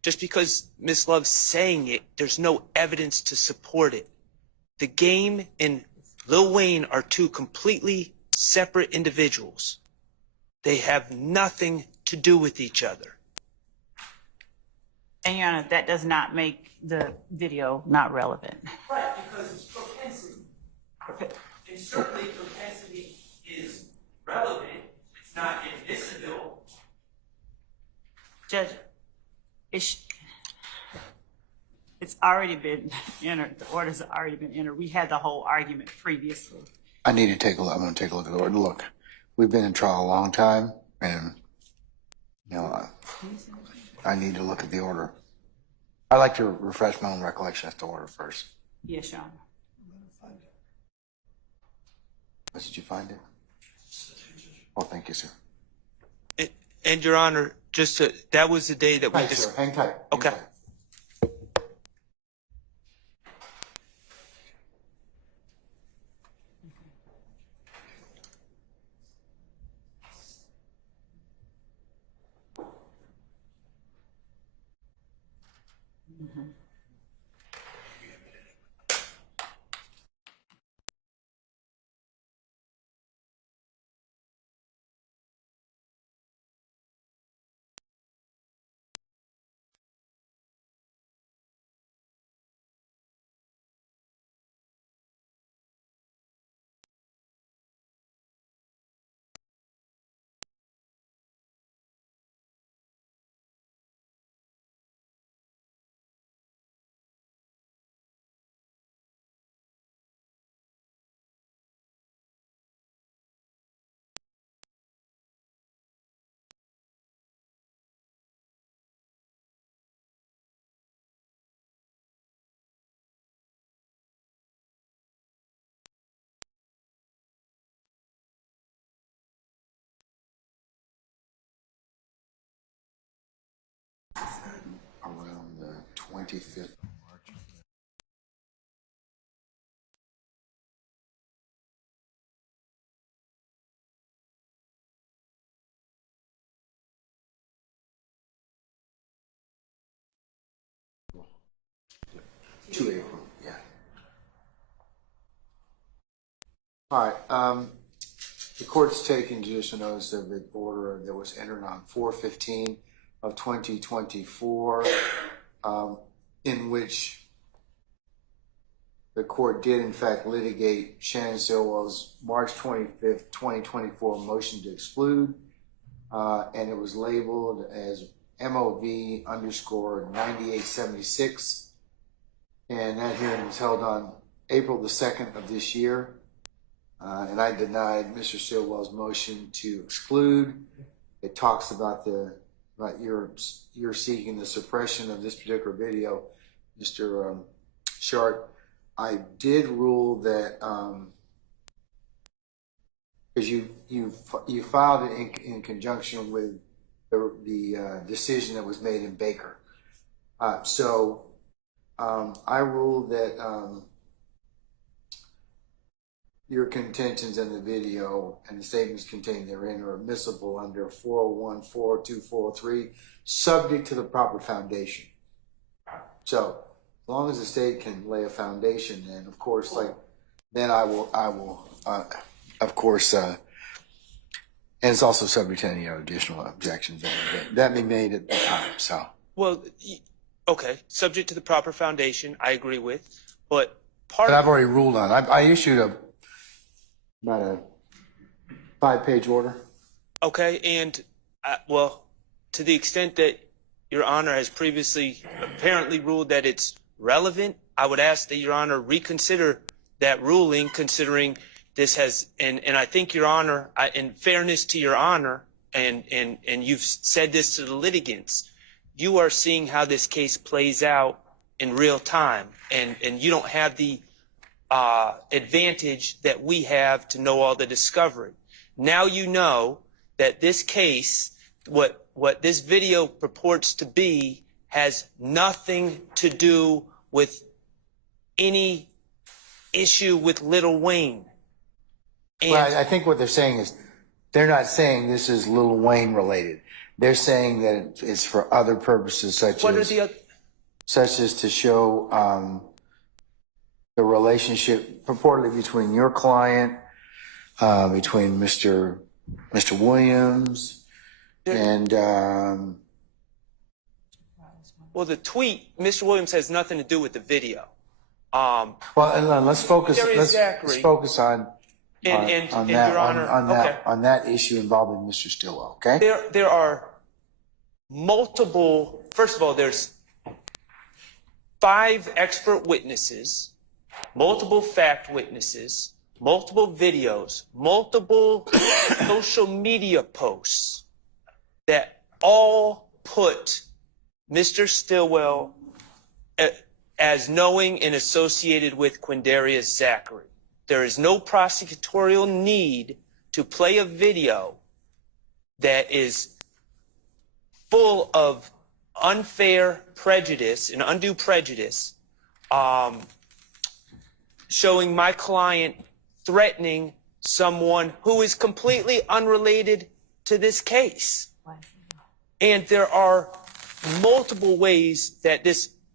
Just because Ms. Love's saying it, there's no evidence to support it. The Game and Lil Wayne are two completely separate individuals. They have nothing to do with each other. And Your Honor, that does not make the video not relevant. Right, because it's propensity. And certainly propensity is relevant. It's not admissible. Judge, it's already been entered. The order's already been entered. We had the whole argument previously. I need to take a look. I'm going to take a look at the order. Look, we've been in trial a long time, and you know, I need to look at the order. I like to refresh my own recollection as to order first. Yes, Your Honor. Did you find it? Oh, thank you, sir. And Your Honor, that was the day that we Hang tight, sir. Hang tight. Hang Okay. tight. Around the 25th of March. To April, yeah. All right, the court's taking judicial notice of the order that was entered on 4/15 of 2024, in which the court did in fact litigate Shannon Stillwell's March 25th, 2024 motion to exclude, and it was labeled as MOV _ 9876. And that hearing was held on April the 2nd of this year. And I denied Mr. Stillwell's motion to exclude. It talks about you're seeking the suppression of this particular video, Mr. Sharp. I did rule that because you filed it in conjunction with the decision that was made in Baker. So I ruled that your contentions in the video and the statements contained therein are admissible under 401, 402, 403, subject to the proper foundation. So as long as the state can lay a foundation, then of course, then I will, of course, and it's also subject to any additional objections that be made at the time. So, Well, okay, subject to the proper foundation, I agree with, but I've already ruled on it. I issued about a 5-page order. Okay, and well, to the extent that Your Honor has previously apparently ruled that it's relevant, I would ask that Your Honor reconsider that ruling, considering this has, and I think Your Honor, in fairness to Your Honor, and you've said this to the litigants, you are seeing how this case plays out in real time, and you don't have the advantage that we have to know all the discovery. Now you know that this case, what this video purports to be, has nothing to do with any issue with Lil Wayne. And Well, I think what they're saying is they're not saying this is Lil Wayne related. They're saying that it's for other purposes, such as to show the relationship purportedly between your client, between Mr. Williams, and well, the tweet, Mr. Williams has nothing to do with the video. well, and let's focus. Let's focus on that issue involving Mr. Stillwell. Okay. There are multiple. First of all, there's 5 expert witnesses, multiple fact witnesses, multiple videos, multiple social media posts that all put Mr. Stillwell as knowing and associated with Quindarius Zachary. There is no prosecutorial need to play a video that is full of unfair prejudice and undue prejudice, showing my client threatening someone who is completely unrelated to this case. And there are multiple ways that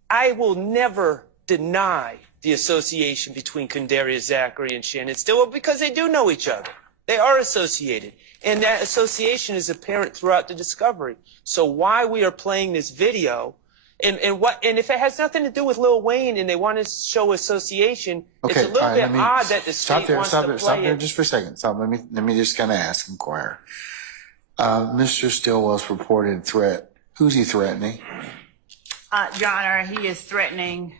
I will never deny the association between Quindarius Zachary and Shannon Stillwell, because they do know each other. They are associated. And that association is apparent throughout the discovery. So why we are playing this video, and if it has nothing to do with Lil Wayne and they want to show association, it's a little bit odd that the state wants to play Stop there it. just for a second. Let me just kind of inquire. Mr. Stillwell's purported threat, who's he threatening? Your Honor, he is threatening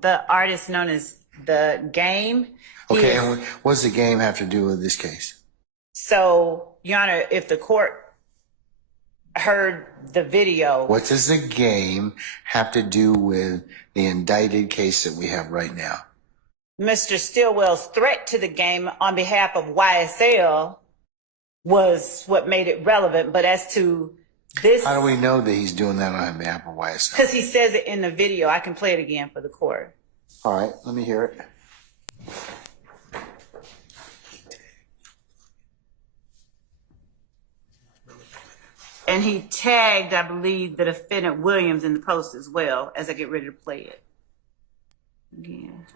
the artist known as The Game. Okay, and what does the game have to do with this case? So, Your Honor, if the court heard the video. What does the game have to do with the indicted case that we have right now? Mr. Stillwell's threat to the game on behalf of YSL was what made it relevant. But as to this. How do we know that he's doing that on behalf of YSL? Because he says it in the video. I can play it again for the court. All right, let me hear it. And he tagged, I believe, the defendant Williams in the post as well, as I get ready to play it again.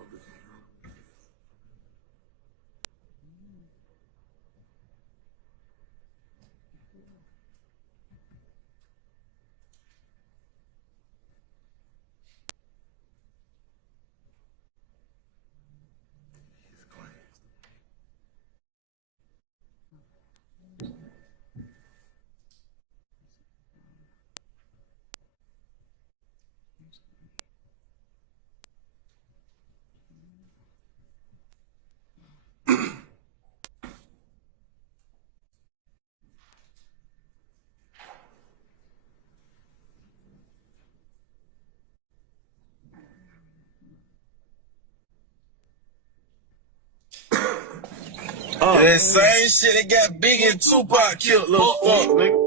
That same shit that got Big and Tupac killed, little fuck, nigga.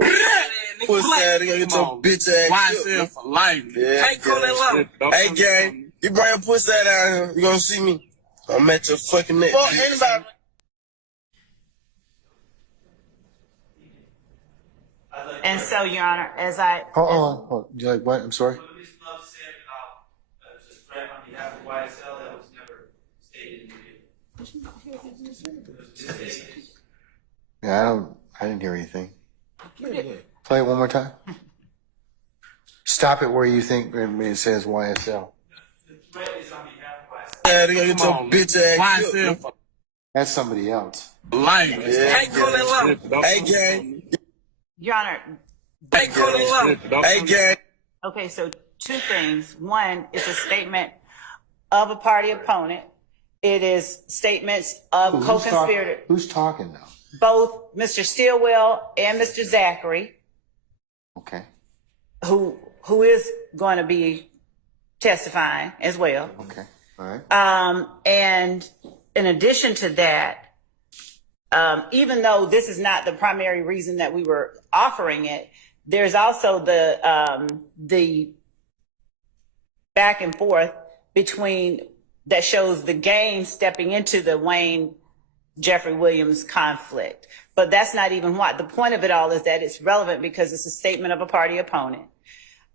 Pussy ass, nigga, get your bitch ass killed. YSL for life, nigga. Hey, call that level. Hey, gang, you bring your pussy ass down here, you gonna see me. I'm at your fucking neck. Fuck anybody. And so, Your Honor, as I Hold on. You like what? I'm sorry. What Ms. Love said about a threat on behalf of YSL, that was never stated in the video. Yeah, I didn't hear anything. Play it one more time. Stop it where you think it says YSL. The threat is on behalf of YSL. Yeah, they gonna get your bitch ass killed. That's somebody else. Life. Yeah, hey, call that level. Hey, gang. Your Honor. Hey, call that level. Hey, gang. Okay, so two things. One is a statement of a party opponent. It is statements of co-conspirator. Who's talking now? Both Mr. Stillwell and Mr. Zachary, Okay. who is going to be testifying as well. Okay. All right. And in addition to that, even though this is not the primary reason that we were offering it, there's also the back and forth between that shows the game stepping into the Wayne Jeffrey Williams conflict. But that's not even what the point of it all is, that it's relevant because it's a statement of a party opponent.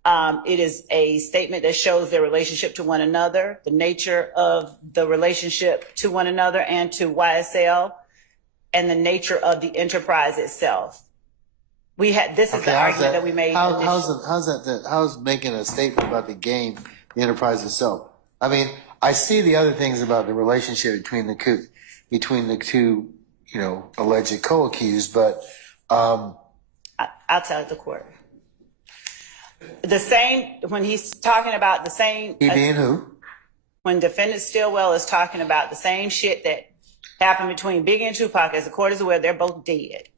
It is a statement that shows their relationship to one another, the nature of the relationship to one another and to YSL, and the nature of the enterprise itself. This is the argument that we made. How's making a statement about the game, the enterprise itself? I mean, I see the other things about the relationship between the two, alleged co-accused, but I'll tell the court. The same, when he's talking about the same. He being who? When defendant Stillwell is talking about the same shit that happened between Biggie and Tupac, as the court is aware, they're both dead.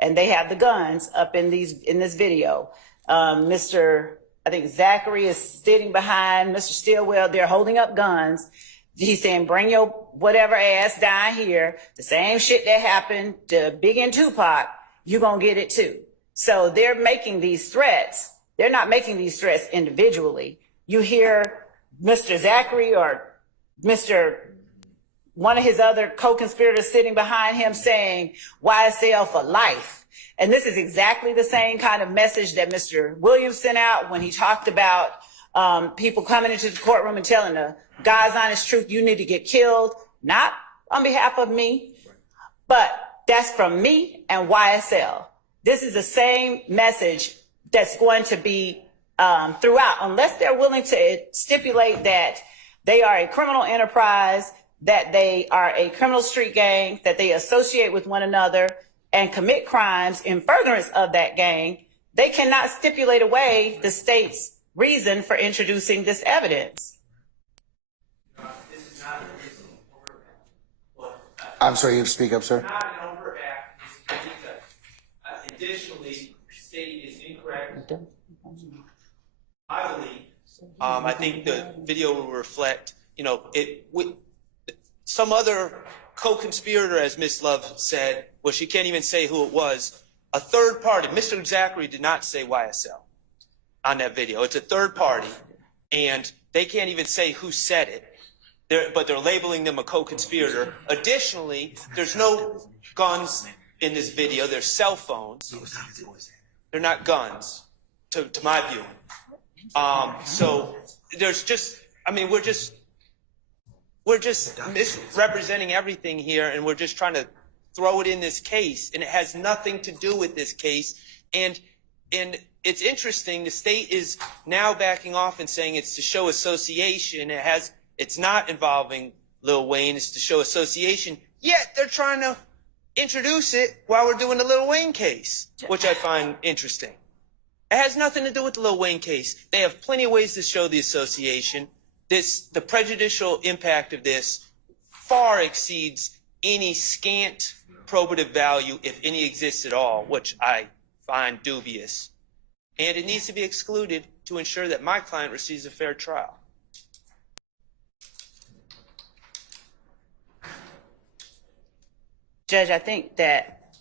And they have the guns up in this video. I think Zachary is sitting behind Mr. Stillwell. They're holding up guns. He's saying, bring your whatever ass down here. The same shit that happened to Biggie and Tupac, you're going to get it too. So they're making these threats. They're not making these threats individually. You hear Mr. Zachary or one of his other co-conspirators sitting behind him saying, YSL for life. And this is exactly the same kind of message that Mr. Williams sent out when he talked about people coming into the courtroom and telling the God's honest truth, you need to get killed, not on behalf of me, but that's from me and YSL. This is the same message that's going to be throughout, unless they're willing to stipulate that they are a criminal enterprise, that they are a criminal street gang, that they associate with one another and commit crimes in furtherance of that gang. They cannot stipulate away the state's reason for introducing this evidence. This is not a reason overt act. I'm sorry, you have to speak up, sir. Not an overt act. It's illegal. Additionally, the state is incorrect. I believe. I think the video will reflect, some other co-conspirator, as Ms. Love said, well, she can't even say who it was, a third party. Mr. Zachary did not say YSL on that video. It's a third party, and they can't even say who said it, but they're labeling them a co-conspirator. Additionally, there's no guns in this video. They're cell phones. They're not guns, to my view. So there's just, we're just misrepresenting everything here, and we're just trying to throw it in this case, and it has nothing to do with this case. And it's interesting, the state is now backing off and saying it's to show association. It's not involving Lil Wayne, it's to show association, yet they're trying to introduce it while we're doing the Lil Wayne case, which I find interesting. It has nothing to do with the Lil Wayne case. They have plenty of ways to show the association. The prejudicial impact of this far exceeds any scant probative value, if any exists at all, which I find dubious. And it needs to be excluded to ensure that my client receives a fair trial. Judge, I think that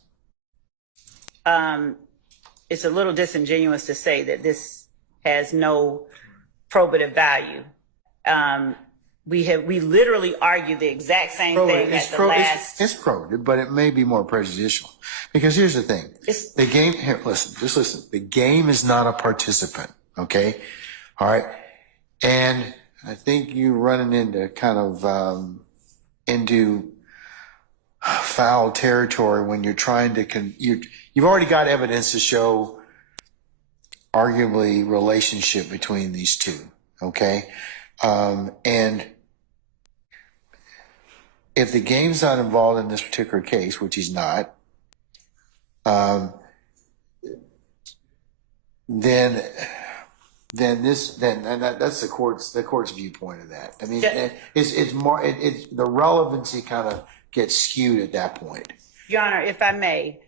it's a little disingenuous to say that this has no probative value. We literally argued the exact same thing at the last. It's probative, but it may be more prejudicial. Because here's the thing. The game, here, just listen. The game is not a participant, okay? All right? And I think you're running into kind of, into foul territory when you're trying to, you've already got evidence to show arguably relationship between these two, okay? And if the game's not involved in this particular case, which he's not, then that's the court's viewpoint of that. I mean, it's more, the relevancy kind of gets skewed at that point. Your Honor, if I may,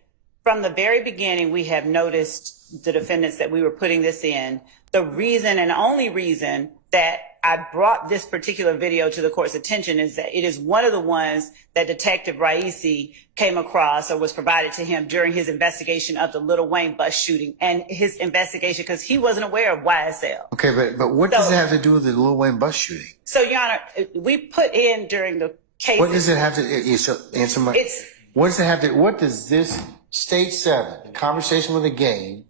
from the very beginning, we have noticed the defendants that we were putting this in. The reason and only reason that I brought this particular video to the court's attention is that it is one of the ones that Detective RICO came across or was provided to him during his investigation of the Lil Wayne bus shooting and his investigation because he wasn't aware of YSL. Okay, but what does it have to do with the Lil Wayne bus shooting? So, Your Honor, we put in during the case. What does it have to, answer my, what does it have to, what does this State 7, conversation with a game,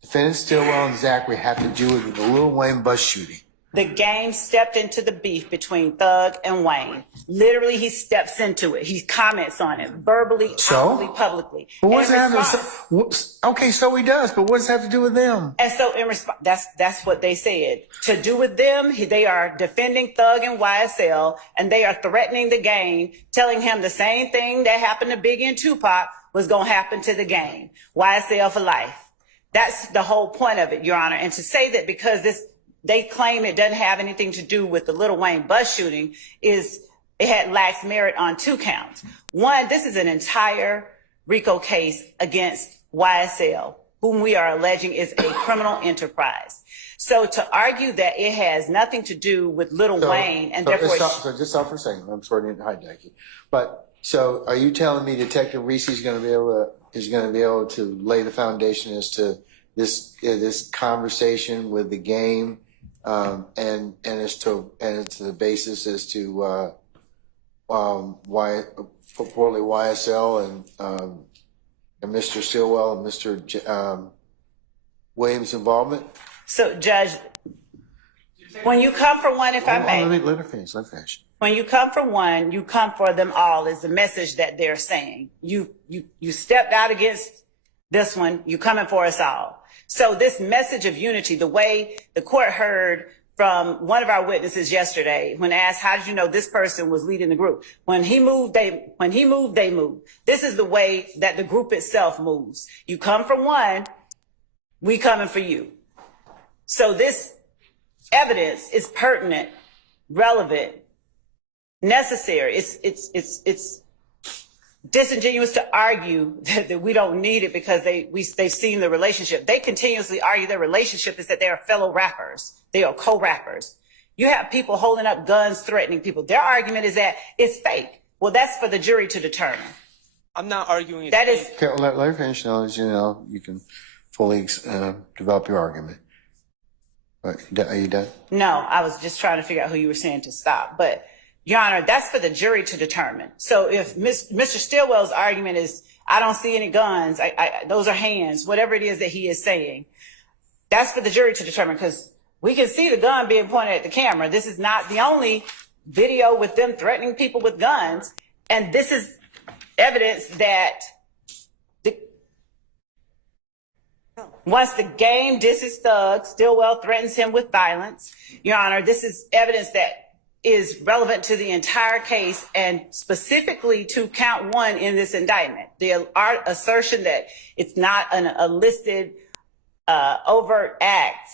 defendant Stillwell and Zachary have to do with the Lil Wayne bus shooting? The game stepped into the beef between Thug and Wayne. Literally, he steps into it. He comments on it verbally, outwardly, publicly. But what does it have to, okay, so he does, but what does it have to do with them? And so in response, that's what they said. To do with them, they are defending Thug and YSL, and they are threatening the game, telling him the same thing that happened to Biggie and Tupac was going to happen to the game. YSL for life. That's the whole point of it, Your Honor. And to say that because they claim it doesn't have anything to do with the Lil Wayne bus shooting lacks merit on 2 counts. One, this is an entire RICO case against YSL, whom we are alleging is a criminal enterprise. So to argue that it has nothing to do with Lil Wayne and therefore... So just stop for a second. I'm sorry to hijack you. But so are you telling me Detective Reese is going to be able to lay the foundation as to this conversation with the game, and as to the basis as to why purportedly YSL and Mr. Stillwell and Mr. Williams' involvement? So, Judge, when you come for one, if I may. Let her finish. When you come for one, you come for them all is the message that they're saying. You stepped out against this one, you coming for us all. So this message of unity, the way the court heard from one of our witnesses yesterday when asked, how did you know this person was leading the group? When he moved, they moved. This is the way that the group itself moves. You come for one, we coming for you. So this evidence is pertinent, relevant, necessary. It's disingenuous to argue that we don't need it because they've seen the relationship. They continuously argue their relationship is that they are fellow rappers. They are co-rappers. You have people holding up guns, threatening people. Their argument is that it's fake. Well, that's for the jury to determine. I'm not arguing. That is. Okay, let her finish now. As you know, you can fully develop your argument. Are you done? No, I was just trying to figure out who you were saying to stop. But, Your Honor, that's for the jury to determine. So if Mr. Stillwell's argument is, I don't see any guns, those are hands, whatever it is that he is saying, that's for the jury to determine because we can see the gun being pointed at the camera. This is not the only video with them threatening people with guns. And this is evidence that once the game disses Thug, Stillwell threatens him with violence. Your Honor, this is evidence that is relevant to the entire case and specifically to count 1 in this indictment. The assertion that it's not a listed overt act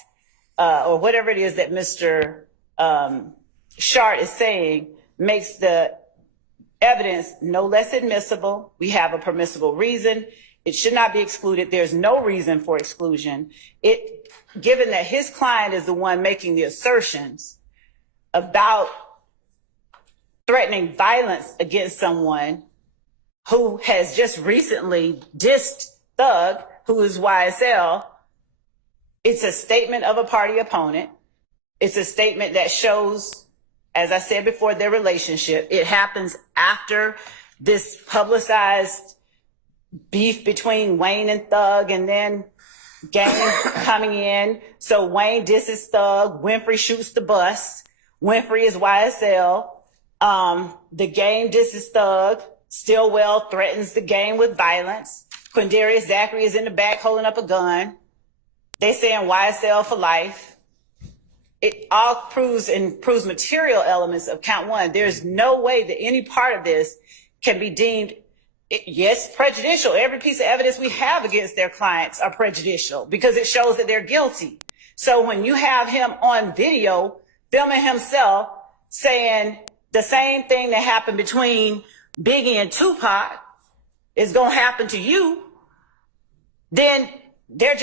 or whatever it is that Mr. Shart is saying makes the evidence no less admissible. We have a permissible reason. It should not be excluded. There's no reason for exclusion. Given that his client is the one making the assertions about threatening violence against someone, who has just recently dissed Thug, who is YSL. It's a statement of a party opponent. It's a statement that shows, as I said before, their relationship. It happens after this publicized beef between Wayne and Thug, and then Game coming in. So Wayne disses Thug. Winfrey shoots the bus. Winfrey is YSL. The Game disses Thug. Stillwell threatens the Game with violence. Quindarius Zachary is in the back holding up a gun. They saying YSL for life. It all proves material elements of count one. There's no way that any part of this can be deemed, yes, prejudicial. Every piece of evidence we have against their clients are prejudicial because it shows that they're guilty. So when you have him on video filming himself saying the same thing that happened between Biggie and Tupac is going to happen to you, then they're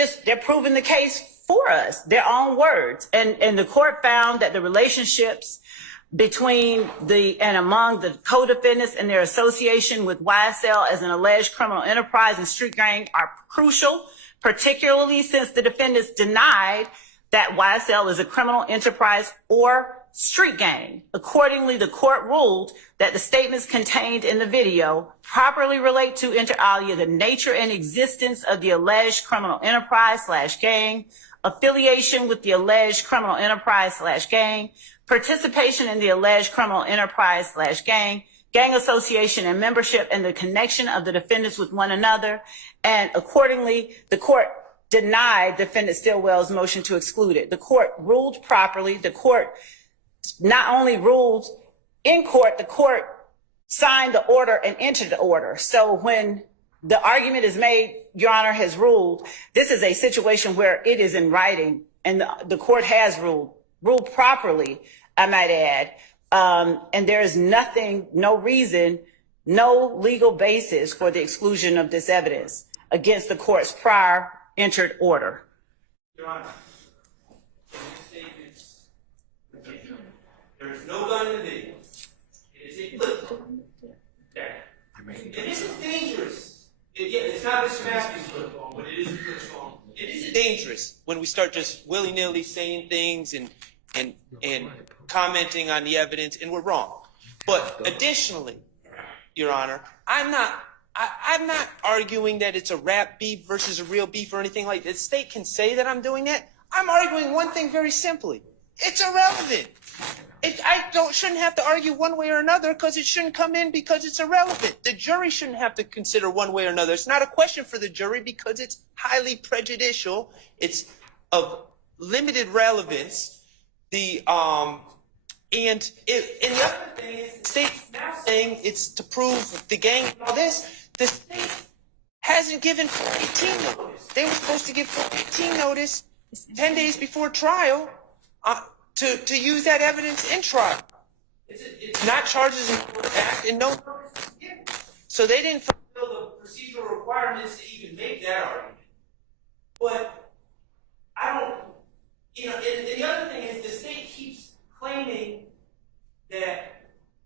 proving the case for us, their own words. And the court found that the relationships between and among the co-defendants and their association with YSL as an alleged criminal enterprise and street gang are crucial, particularly since the defendants denied that YSL is a criminal enterprise or street gang. Accordingly, the court ruled that the statements contained in the video properly relate to, inter alia, the nature and existence of the alleged criminal enterprise/gang, affiliation with the alleged criminal enterprise/gang, participation in the alleged criminal enterprise/gang, gang association and membership, and the connection of the defendants with one another. And accordingly, the court denied defendant Stillwell's motion to exclude it. The court ruled properly. The court not only ruled in court, the court signed the order and entered the order. So when the argument is made, Your Honor has ruled, this is a situation where it is in writing, and the court has ruled properly, I might add. And there is nothing, no reason, no legal basis for the exclusion of this evidence against the court's prior entered order. Your Honor, in these statements, there is no gun in the video. It is a flip phone. Okay. And this is dangerous. It's not Mr. Matthews' flip phone, but it is a flip phone. It is dangerous when we start just willy-nilly saying things and commenting on the evidence, and we're wrong. But additionally, Your Honor, I'm not arguing that it's a rap beef versus a real beef or anything like that. The state can say that I'm doing that. I'm arguing one thing very simply. It's irrelevant. I shouldn't have to argue one way or another because it shouldn't come in because it's irrelevant. The jury shouldn't have to consider one way or another. It's not a question for the jury because it's highly prejudicial. It's of limited relevance. And the other thing is the state's now saying it's to prove the gang and all this. The state hasn't given 418 notice. They were supposed to give 418 notice 10 days before trial to use that evidence in trial. It's not charges in court act, and no notice is given. So they didn't fulfill the procedural requirements to even make that argument. But I don't, and the other thing is the state keeps claiming that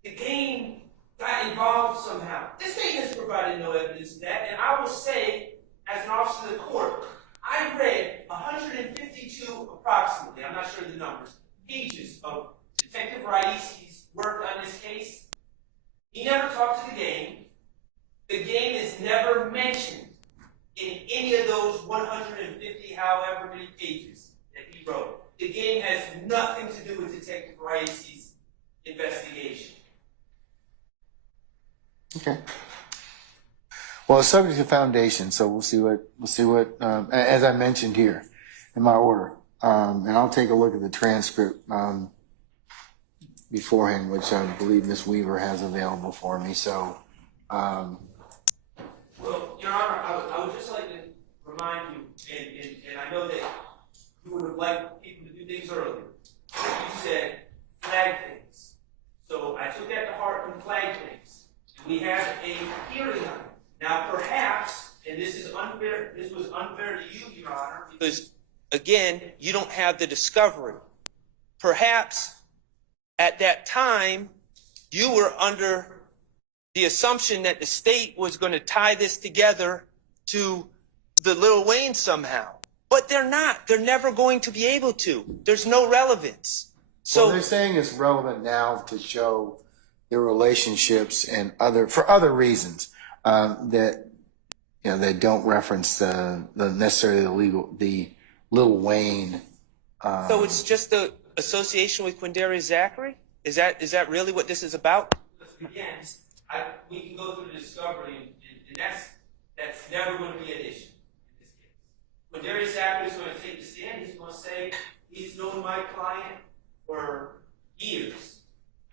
the gang got involved somehow. The state has provided no evidence of that, and I will say, as an officer of the court, I read 152 approximately, I'm not sure the numbers, pages of Detective Raisi's work on this case. He never talked to the gang. The gang is never mentioned in any of those 150, however many pages that he wrote. The gang has nothing to do with Detective Raisi's investigation. Okay. Well, it's subject to foundation, so we'll see what, as I mentioned here in my order. And I'll take a look at the transcript, beforehand, which I believe Ms. Weaver has available for me. So, Well, Your Honor, I would just like to remind you, and I know that you would have liked people to do things earlier. You said flag things. So I took that to heart and flag things. We had a hearing on it. Now, perhaps, and this is unfair, this was unfair to you, Your Honor, because, again, you don't have the discovery. Perhaps, at that time, you were under the assumption that the state was going to tie this together to the Lil Wayne somehow. But they're not. They're never going to be able to. There's no relevance. So well, they're saying it's relevant now to show their relationships and for other reasons that they don't reference the necessarily the Lil Wayne. So it's just the association with Quindarius Zachary? Is that really what this is about? Again, we can go through the discovery, and that's never going to be an issue in this case. Quindarius Zachary is going to take the stand. He's going to say he's known my client for years.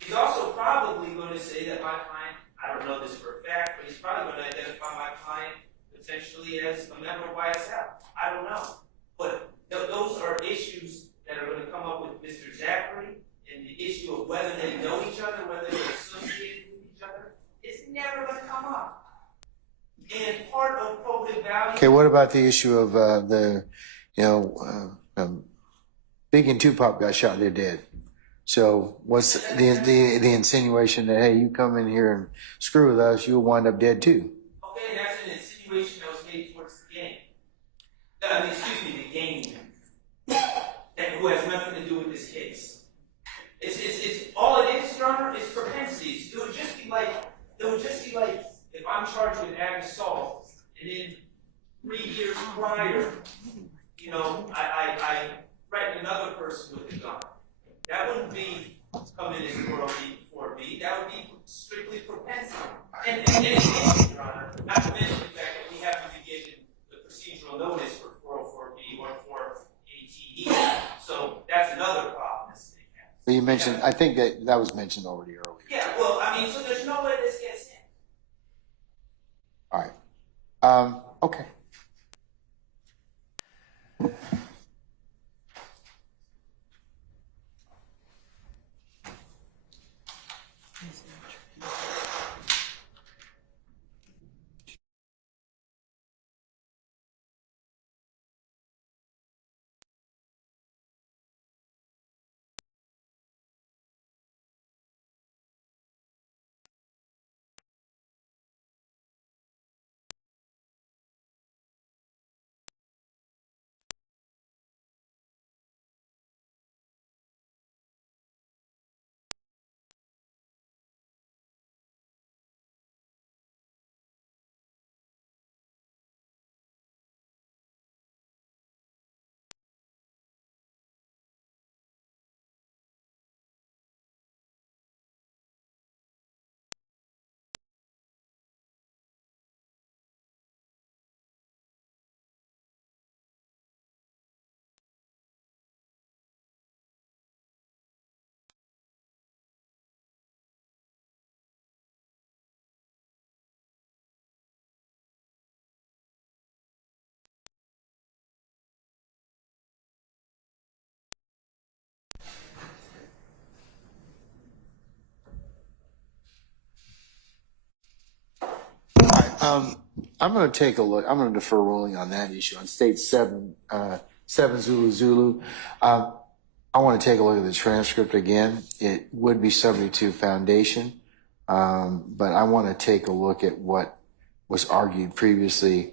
He's also probably going to say that my client, I don't know this for a fact, but he's probably going to identify my client potentially as a member of YSL. I don't know. But those are issues that are going to come up with Mr. Zachary, and the issue of whether they know each other, whether they're associated with each other, is never going to come up. And part of probative value. Okay, what about the issue of Big and Tupac got shot, they're dead. So what's the insinuation that, hey, you come in here and screw with us, you'll wind up dead too? Okay, that's an insinuation that was made towards the game. The game. And who has nothing to do with this case. It's all it is, Your Honor, is propensities. It would just be like if I'm charged with ag assault, and then 3 years prior, I threaten another person with a gun. That wouldn't be coming as 4B. That would be strictly propensity. And again, Your Honor, not to mention the fact that we haven't been given the procedural notice for 404B or 4ATE. So that's another problem this thing has. Well, you mentioned, I think that was mentioned already earlier. Yeah, well, so there's no way this gets in. All right. Okay. I'm going to take a look. I'm going to defer ruling on that issue on state 7 Zulu. I want to take a look at the transcript again. It would be subject to foundation, but I want to take a look at what was argued previously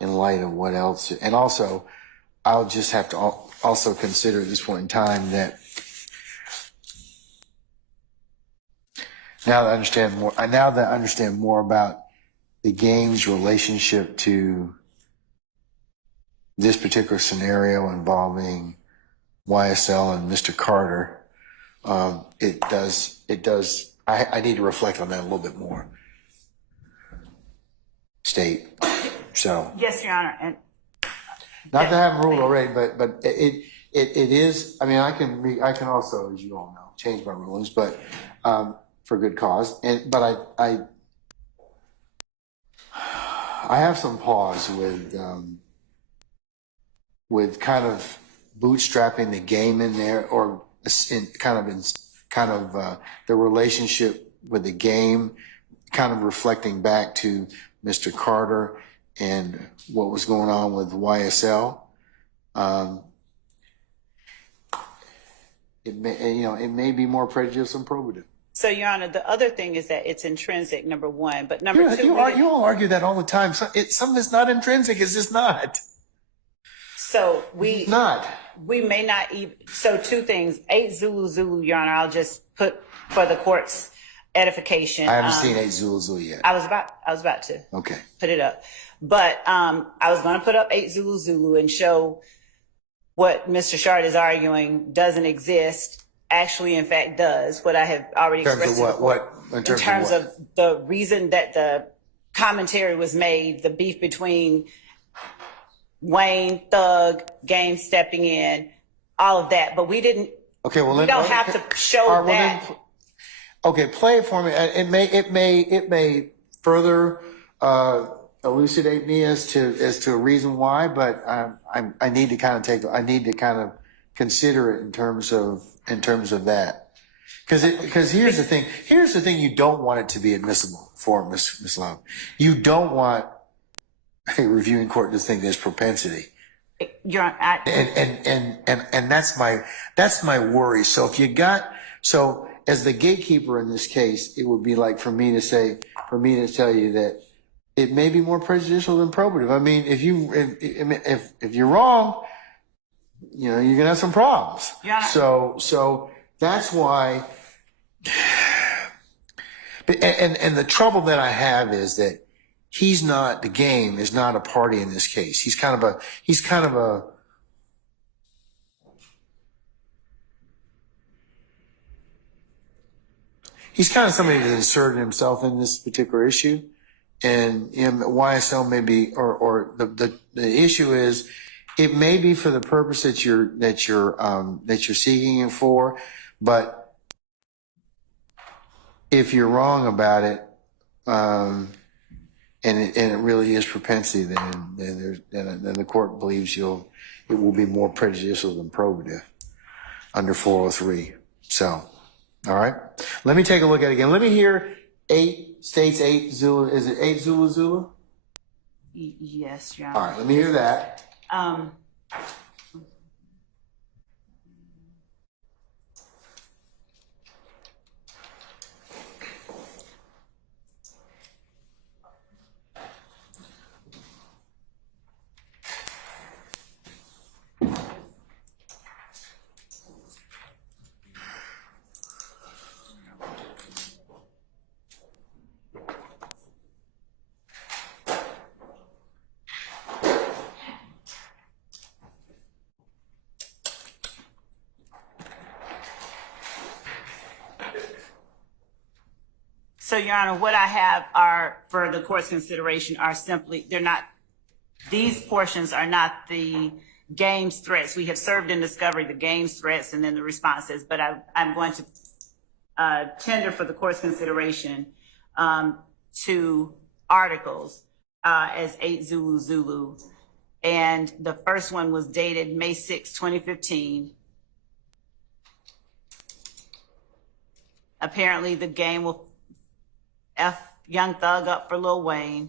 in light of what else. And also, I'll just have to also consider at this point in time that now that I understand more about the game's relationship to this particular scenario involving YSL and Mr. Carter, I need to reflect on that a little bit more. State. So. Yes, Your Honor. And not that I haven't ruled already, but it is, I mean, I can also, as you all know, change my rulings, but, for good cause. But I have some pause with kind of bootstrapping the game in there, or the relationship with the game, kind of reflecting back to Mr. Carter and what was going on with YSL. It may be more prejudicial than probative. So, Your Honor, the other thing is that it's intrinsic, number one, but number two. You all argue that all the time. Some that's not intrinsic is just not. So It's not. we may not even, so two things, 8 Zulu, Your Honor, I'll just put for the court's edification. I haven't seen 8 Zulu yet. I was about to Okay. put it up, but I was going to put up 8 Zulu and show what Mr. Shard is arguing doesn't exist. Actually, in fact, does. What I have already In terms expressed. of what? In terms of of the reason that the commentary was made, the beef between Wayne, Thug, Game stepping in, all of that. But we didn't. Okay, well, we don't have to show that. Okay, play it for me. It may further elucidate me as to a reason why, but I need to kind of consider it in terms of that. Because here's the thing you don't want it to be admissible for, Ms. Love. You don't want a reviewing court to think there's propensity. And that's my worry. So as the gatekeeper in this case, it would be like for me to tell you that it may be more prejudicial than probative. I mean, if you're wrong, you're gonna have some problems. Yeah. So that's why. And the trouble that I have is that the Game is not a party in this case. He's kind of somebody that inserted himself in this particular issue, and YSL may be, or the issue is, it may be for the purpose that you're seeking it for, but if you're wrong about it, and it really is propensity, then the court believes it will be more prejudicial than probative under 403. So, all right, let me take a look at it again. Let me hear 8 states 8 Zulu. Is it 8 Zulu? Yes, Your Honor. All right, let me hear that. So, Your Honor, what I have are, for the court's consideration, are simply, these portions are not the Game's threats. We have served in discovery the Game's threats and then the responses, but I'm going to tender for the court's consideration 2 articles as 8 Zulu. And the first one was dated May 6, 2015. Apparently, the Game will F Young Thug up for Lil Wayne,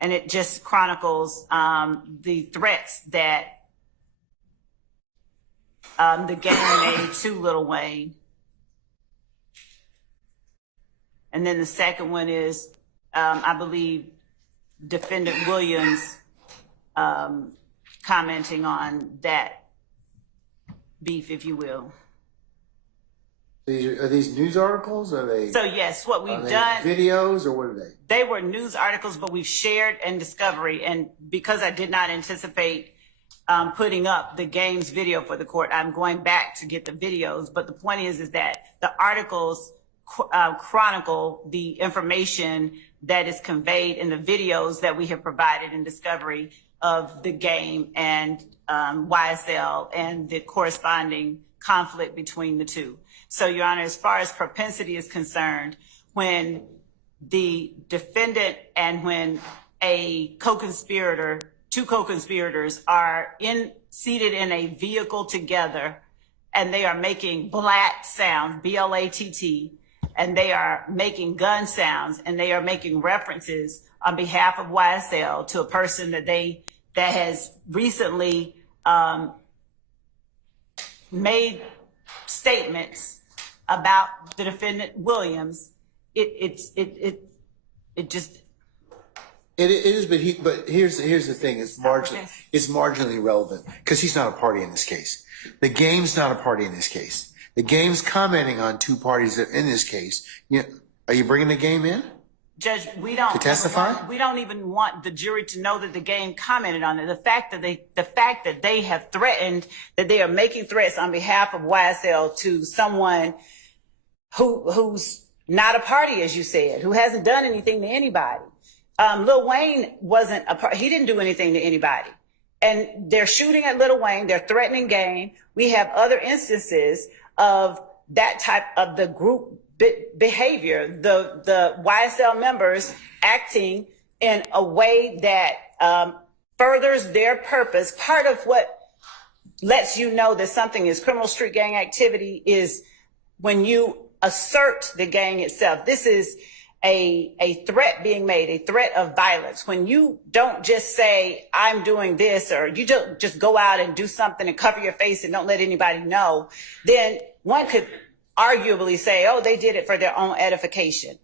and it just chronicles the threats that the Game made to Lil Wayne. And then the second one is, I believe, Defendant Williams commenting on that beef, if you will. Are these news articles? Are they? So yes, what we've are they done. Videos, or what are they? They were news articles, but we've shared in discovery. And because I did not anticipate putting up the Game's video for the court, I'm going back to get the videos. But the point is that the articles chronicle the information that is conveyed in the videos that we have provided in discovery of the Game and YSL and the corresponding conflict between the two. So, Your Honor, as far as propensity is concerned, when the defendant and when a co-conspirator, 2 co-conspirators are seated in a vehicle together and they are making black sounds, B-L-A-T-T, and they are making gun sounds and they are making references on behalf of YSL to a person that has recently made statements about the defendant Williams, it just. It is, but here's the thing. It's marginally relevant because he's not a party in this case. The game's not a party in this case. The game's commenting on two parties that in this case. Are you bringing the game in? Judge, we don't to testify. We don't even want the jury to know that the game commented on it. The fact that they have threatened, that they are making threats on behalf of YSL to someone who's not a party, as you said, who hasn't done anything to anybody. Lil Wayne wasn't a part. He didn't do anything to anybody. And they're shooting at Lil Wayne. They're threatening game. We have other instances of that type of the group behavior, the YSL members acting in a way that furthers their purpose. Part of what lets you know that something is criminal street gang activity is when you assert the gang itself. This is a threat being made, a threat of violence. When you don't just say, I'm doing this, or you don't just go out and do something and cover your face and don't let anybody know, then one could arguably say, oh, they did it for their own edification.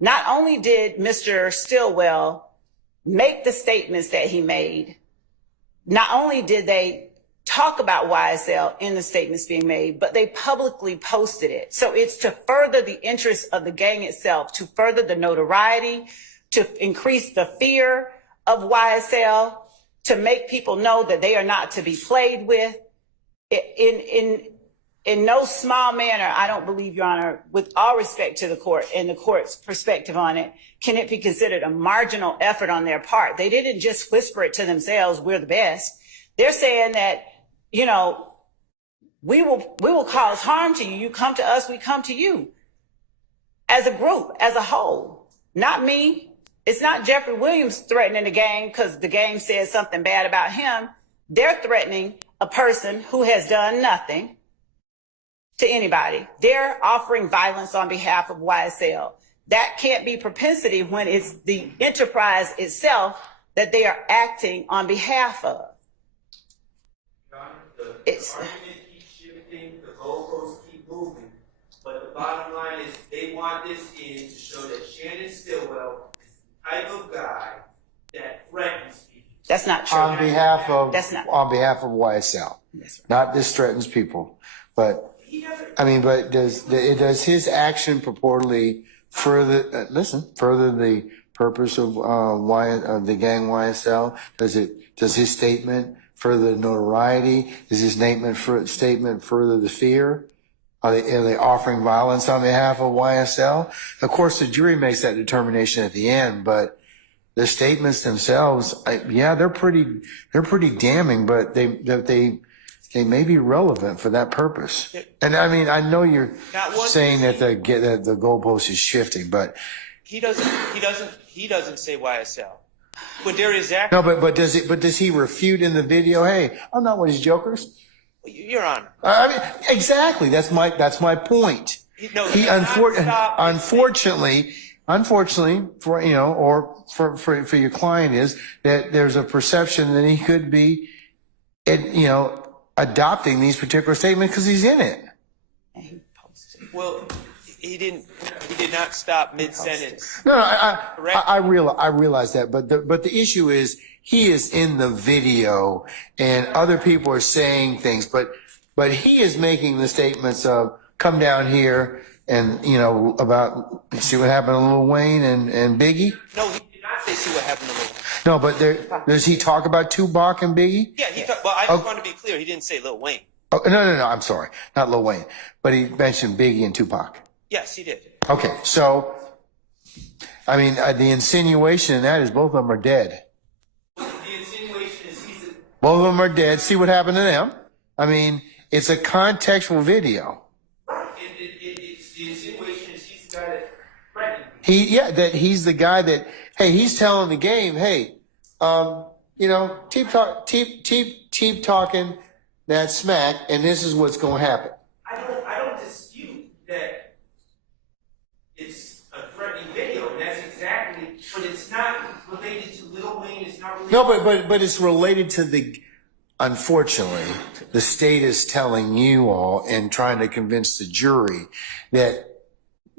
Not only did Mr. Stillwell make the statements that he made, not only did they talk about YSL in the statements being made, but they publicly posted it. So it's to further the interest of the gang itself, to further the notoriety, to increase the fear of YSL, to make people know that they are not to be played with. In no small manner, I don't believe, Your Honor, with all respect to the court and the court's perspective on it, can it be considered a marginal effort on their part. They didn't just whisper it to themselves, we're the best. They're saying that, you know, we will cause harm to you. You come to us, we come to you. As a group, as a whole. Not me. It's not Jeffrey Williams threatening the gang because the gang says something bad about him. They're threatening a person who has done nothing to anybody. They're offering violence on behalf of YSL. That can't be propensity when it's the enterprise itself that they are acting on behalf of. The argument keeps shifting, the goalposts keep moving, but the bottom line is they want this in to show that Shannon Stillwell is the type of guy that threatens people. That's not true. On behalf of YSL. Yes, Not this threatens people, but I mean, but does his action purportedly further the purpose of the gang YSL? Does his statement further the notoriety? Does his statement further the fear? Are they offering violence on behalf of YSL? Of course, the jury makes that determination at the end, but the statements themselves, they're pretty damning, but they may be relevant for that purpose. And I mean, I know you're saying that the goalpost is shifting, but he doesn't say YSL. But there is no, but does he refute in the video? Hey, I'm not one of these jokers. Your Honor. I mean, exactly. That's my point. Unfortunately for or for your client is that there's a perception that he could be, adopting these particular statements because he's in it. Well, he did not stop mid-sentence. No, I realize that, but the issue is he is in the video and other people are saying things, but he is making the statements of come down here and about see what happened to Lil Wayne and Biggie. No, he did not say see what happened to Lil Wayne. No, but does he talk about Tupac and Biggie? Yeah, I just want to be clear. He didn't say Lil Wayne. Oh, no, I'm sorry. Not Lil Wayne. But he mentioned Biggie and Tupac. Yes, he did. Okay, so, I mean, the insinuation in that is both of them are dead. The insinuation is both of them are dead. See what happened to them? I mean, it's a contextual video. It's the insinuation is he's the guy that threatened. That he's the guy that, hey, he's telling the game, hey, keep talking that smack, and this is what's going to happen. I don't dispute that it's a threatening video, and that's but it's not related to Lil Wayne. It's not related. No, but it's related to unfortunately, the state is telling you all and trying to convince the jury that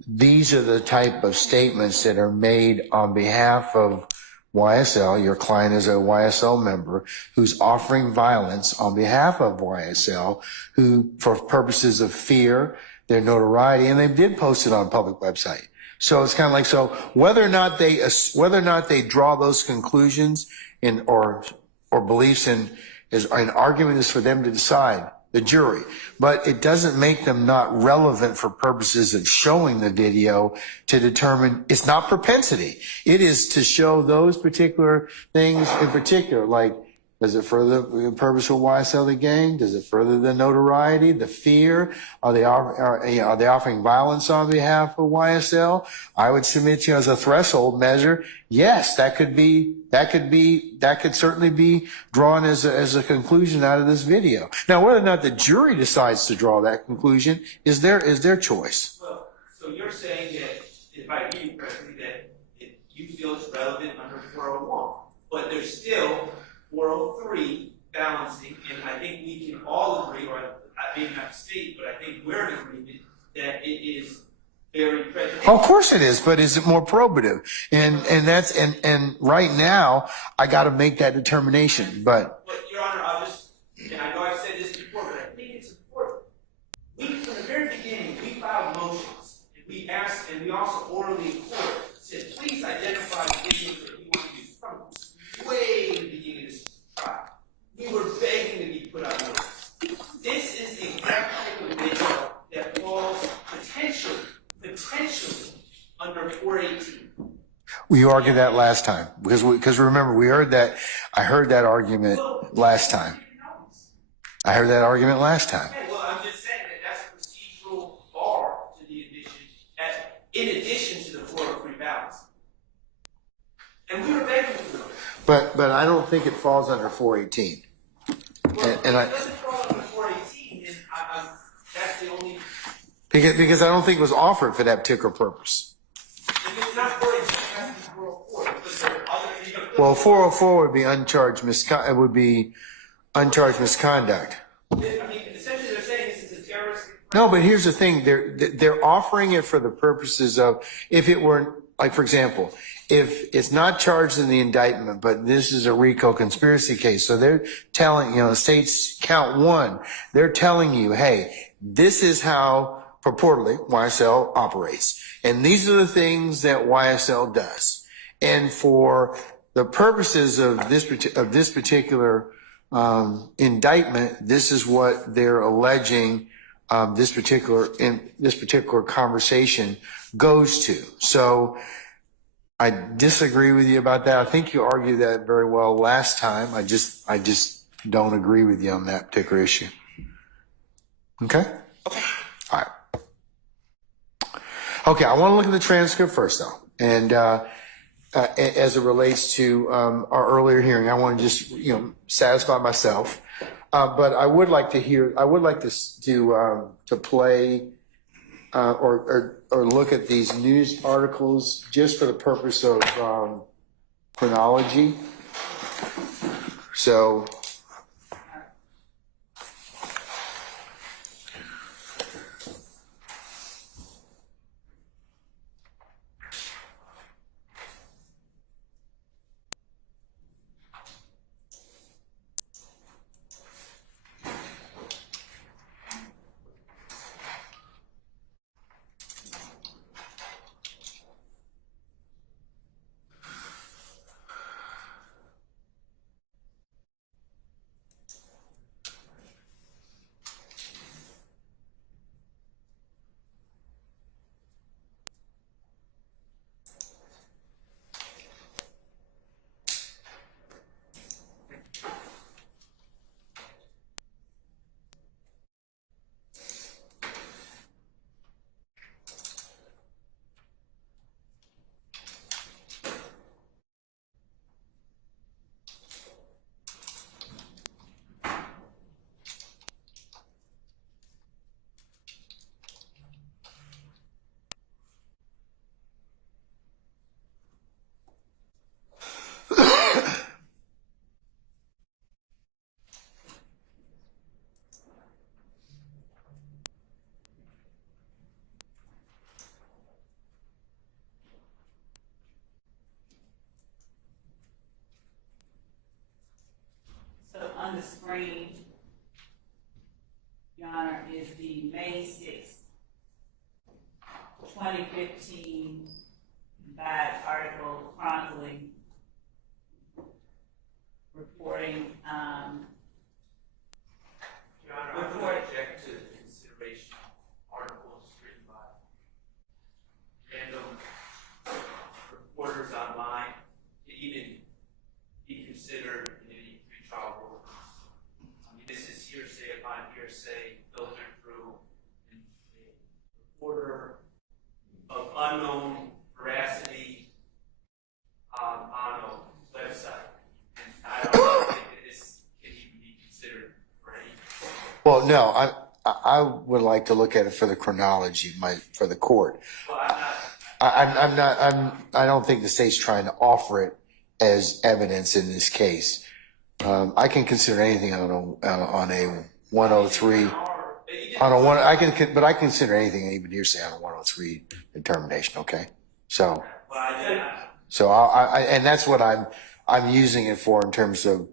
these are the type of statements that are made on behalf of YSL. Your client is a YSL member who's offering violence on behalf of YSL, who, for purposes of fear, their notoriety, and they did post it on a public website. So it's kind of like, so whether or not they draw those conclusions in or beliefs in is an argument is for them to decide, the jury. But it doesn't make them not relevant for purposes of showing the video to determine, it's not propensity. It is to show those particular things in particular, like, does it further the purpose of YSL the gang? Does it further the notoriety, the fear? Are they offering violence on behalf of YSL? I would submit to you as a threshold measure. Yes, that could certainly be drawn as a conclusion out of this video. Now, whether or not the jury decides to draw that conclusion is their choice. Well, so you're saying that, if I hear you correctly, that you feel it's relevant under 401, but there's still 403 balancing, and I think we can all agree, or maybe not the state, but I think we're in agreement that it is very prejudicial. Of course it is, but is it more probative? And right now, I got to make that determination. But Your Honor, and I know I've said this before, but I think it's important. From the very beginning, we filed motions, and we asked, and we also orally in court said, please identify the videos that you want to use. From way in the beginning of this trial, we were begging to be put on notice. This is the exact type of video that falls potentially under 418. we argued that last time because remember I heard that argument last time. I heard that argument last time. Okay, well, I'm just saying that that's a procedural bar to the addition, in addition to the 403 balance. And we were begging for those. But I don't think it falls under 418. Well, if it doesn't fall under 418, then that's the only. Because I don't think it was offered for that particular purpose. If it's not 418, it has to be 404. Because there are other. Well, 404 would be uncharged misconduct. It would be uncharged misconduct. I mean, essentially, they're saying this is a terrorist. No, but here's the thing: they're offering it for the purposes of, if it were, like, for example, if it's not charged in the indictment, but this is a RICO conspiracy case, so they're telling, the state's count one, they're telling you, hey, this is how purportedly YSL operates, and these are the things that YSL does, and for the purposes of this particular indictment, this is what they're alleging this particular conversation goes to. So I disagree with you about that. I think you argued that very well last time. I just don't agree with you on that particular issue. Okay? All right. Okay, I want to look at the transcript first, though. And as it relates to our earlier hearing, I want to just, satisfy myself. But I would like to play or look at these news articles just for the purpose of chronology. So on the screen, Your Honor, is the May 6th, 2015 bad article chronicling, reporting, Your Honor, I would object to the consideration of articles written by random reporters online to even be considered in any pretrial rulings. I mean, this is hearsay upon hearsay filtered through a reporter of unknown veracity on a website. And I don't think that this can even be considered for any. Well, no, I would like to look at it for the chronology, for the court. Well, I'm not. I don't think the state's trying to offer it as evidence in this case. I can consider anything on a 103. But I consider anything even hearsay on a 103 determination. Okay, so and that's what I'm using it for in terms of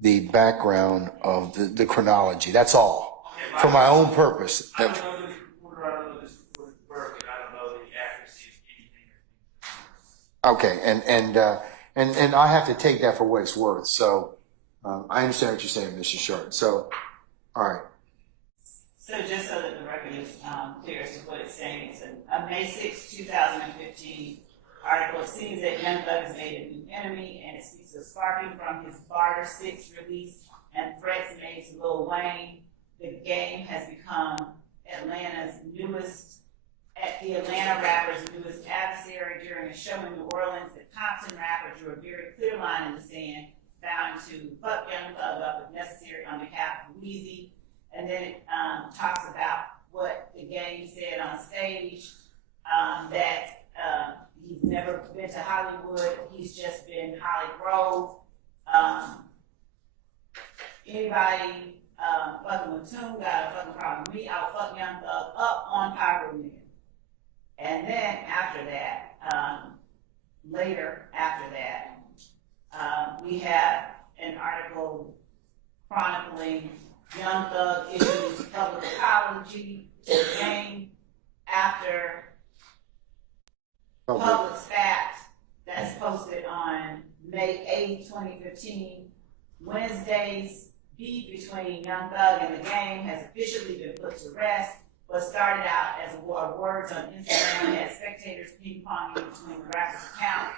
the background of the chronology. That's all for my own purpose. I don't know this reporter, I don't know this reporter's work, and I don't know the accuracy of anything. Okay, and I have to take that for what it's worth. So I understand what you're saying, Mr. Short. So, all right. so just so that the record is clear as to what it's saying, it's a May 6, 2015 article. It seems that Young Thug has made a new enemy, and it speaks of sparking from his Barter 6 release and threats made to Lil Wayne. The game has become the Atlanta rapper's newest adversary. During a show in New Orleans, the Compton rapper drew a very clear line in the sand, vowing to fuck Young Thug up if necessary on behalf of Weezy. And then it talks about what the gang said on stage, that he's never been to Hollywood, he's just been Holly Grove. Anybody fucking with Toon got a fucking problem with me, I'll fuck Young Thug up on Pyro Man. And then after that, later after that, we have an article chronicling Young Thug issues public apology to the gang after public spat that's posted on May 8, 2015. Wednesday's beef between Young Thug and the gang has officially been put to rest. What started out as a war of words on Instagram had spectators ping-ponging between the rapper's account.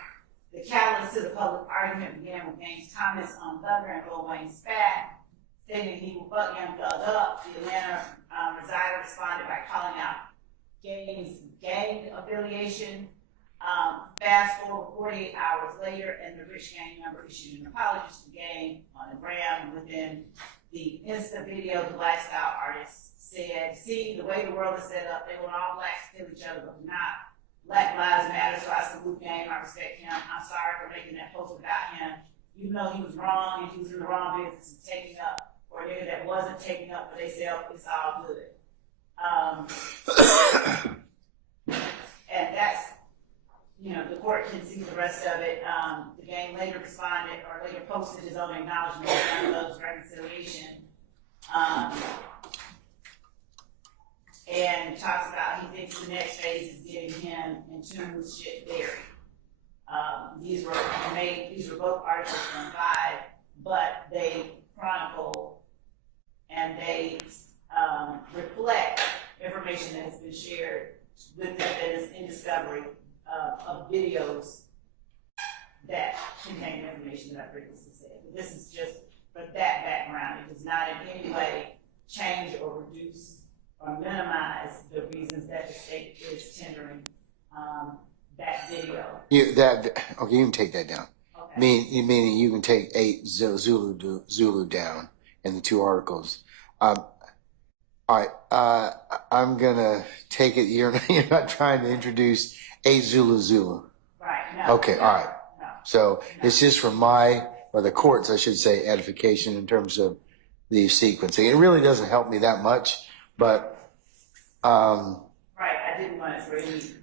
The catalyst to the public argument began with Gang's comments on Thugger and Lil Wayne's spat, stating he will fuck Young Thug up. The Atlanta resider responded by calling out Gang's gang affiliation. Fast forward 48 hours later, and the Rich Gang member issued an apology to the gang on the gram. Within the Insta video, the lifestyle artist said, "See, the way the world is set up, they want all blacks to kill each other, but not. Black lives matter, so I salute Gang. I respect him. I'm sorry for making that post about him. Even though he was wrong and he was in the wrong business of taking up, or a nigga that wasn't taking up for themselves, it's all good." And that's, the court can see the rest of it. The gang later responded, or later posted his own acknowledgement of Young Thug's reconciliation. And talks about he thinks the next phase is getting him in tune with shit theory. These were both articles from Vibe, but they chronicle and they reflect information that has been shared with defendants in discovery of videos that contain information that I previously said. But this is just for that background. It does not in any way change or reduce or minimize the reasons that the state is tendering that video. You can take that down. Okay. Meaning you can take 8 Zulu down in the 2 articles. All right, I'm gonna take it. You're not trying to introduce 8 Zulu. Right. No. Okay. All right. No. So it's just for or the courts, I should say, edification in terms of the sequencing. It really doesn't help me that much, but right. I didn't want to read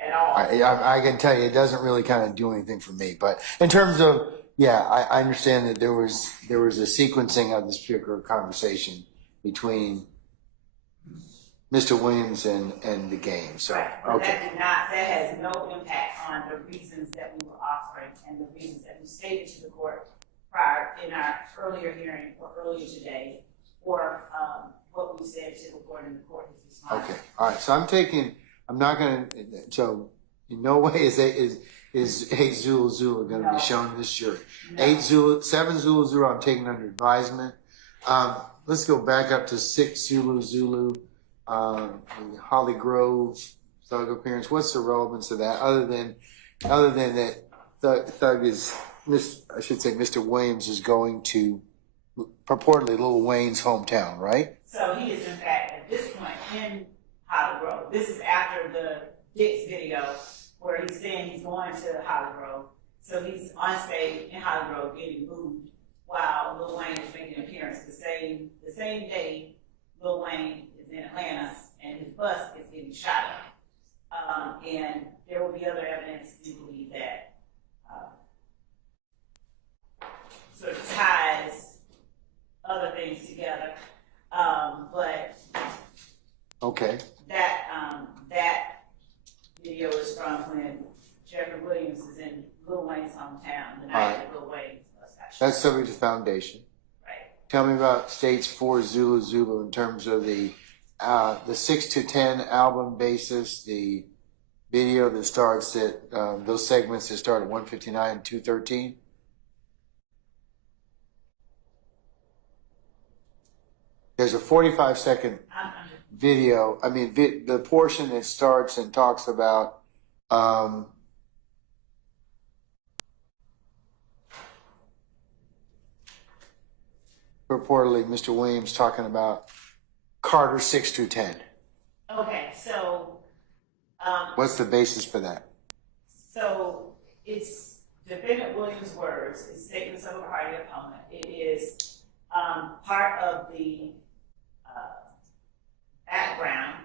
at all. I can tell you it doesn't really kind of do anything for me. But in terms of Yeah, I understand that there was a sequencing of this particular conversation between Mr. Williams and the game. So, Right, but okay. that has no impact on the reasons that we were offering and the reasons that we stated to the court prior in our earlier hearing or earlier today, or what we said to the court and the court has responded. Okay. All right. So I'm not going to, so in no way is 8 Zulu Zulu going to be shown in this jury. No. 7 Zulu Zulu, I'm taking under advisement. Let's go back up to 6 Zulu Zulu, Holly Grove, thug appearance. What's the relevance of that other than that thug is, Mr. Williams is going to purportedly Lil Wayne's hometown, right? So he is in fact at this point in Holly Grove. This is after the Dick's video where he's saying he's going to Holly Grove. So he's on stage in Holly Grove getting booed while Lil Wayne is making an appearance the same day Lil Wayne is in Atlanta and his bus is getting shot up. And there will be other evidence we believe that sort of ties other things together. But okay. That video is from when Jeffrey Williams is in Lil Wayne's hometown, the night that Lil Wayne's bus got shot. That's subject to foundation. Right. Tell me about States 4 Zulu Zulu in terms of the 6 to 10 album basis, the video that starts at those segments that start at 159 and 213. There's a 45-second video. I mean, the portion that starts and talks about reportedly Mr. Williams talking about Carter 6 through 10. Okay, so What's the basis for that? so it's defendant Williams' words, it's statements of a party opponent. It is part of the background,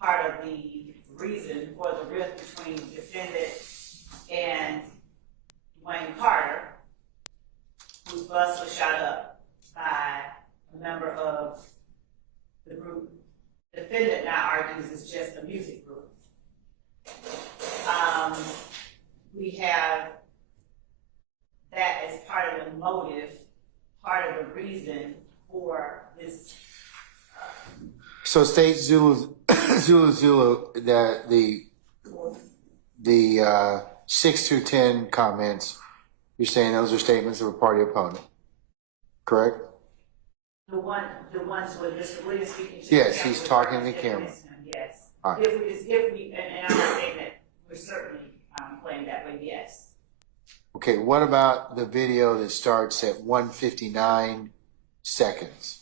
part of the reason for the rift between defendant and Dwayne Carter, whose bus was shot up by a member of the group. Defendant now argues it's just a music group. We have that as part of the motive, part of the reason for this. So State Zulu Zulu that the 6 through 10 comments, you're saying those are statements of a party opponent, correct? The ones with Mr. Williams speaking to. Yes, he's talking to the camera. Yes. All right. If we, and I'm not saying that we're certainly playing that way, yes. Okay, what about the video that starts at 159 seconds?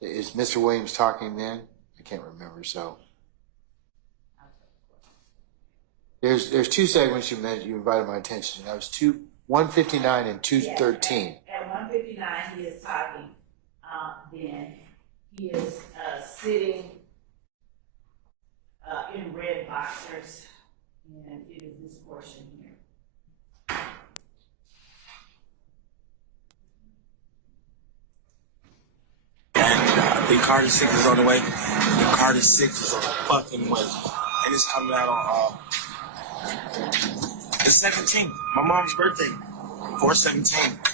Is Mr. Williams talking then? I can't remember, so. There's 2 segments you mentioned, you invited my attention to. That was 159 and 213. Yes, at 159, he is talking. Then he is sitting in red boxers, and it is this portion here. The Carter 6 is on the way. The Carter 6 is on the fucking way. And it's coming out on the 17th, my mom's birthday. 4/17.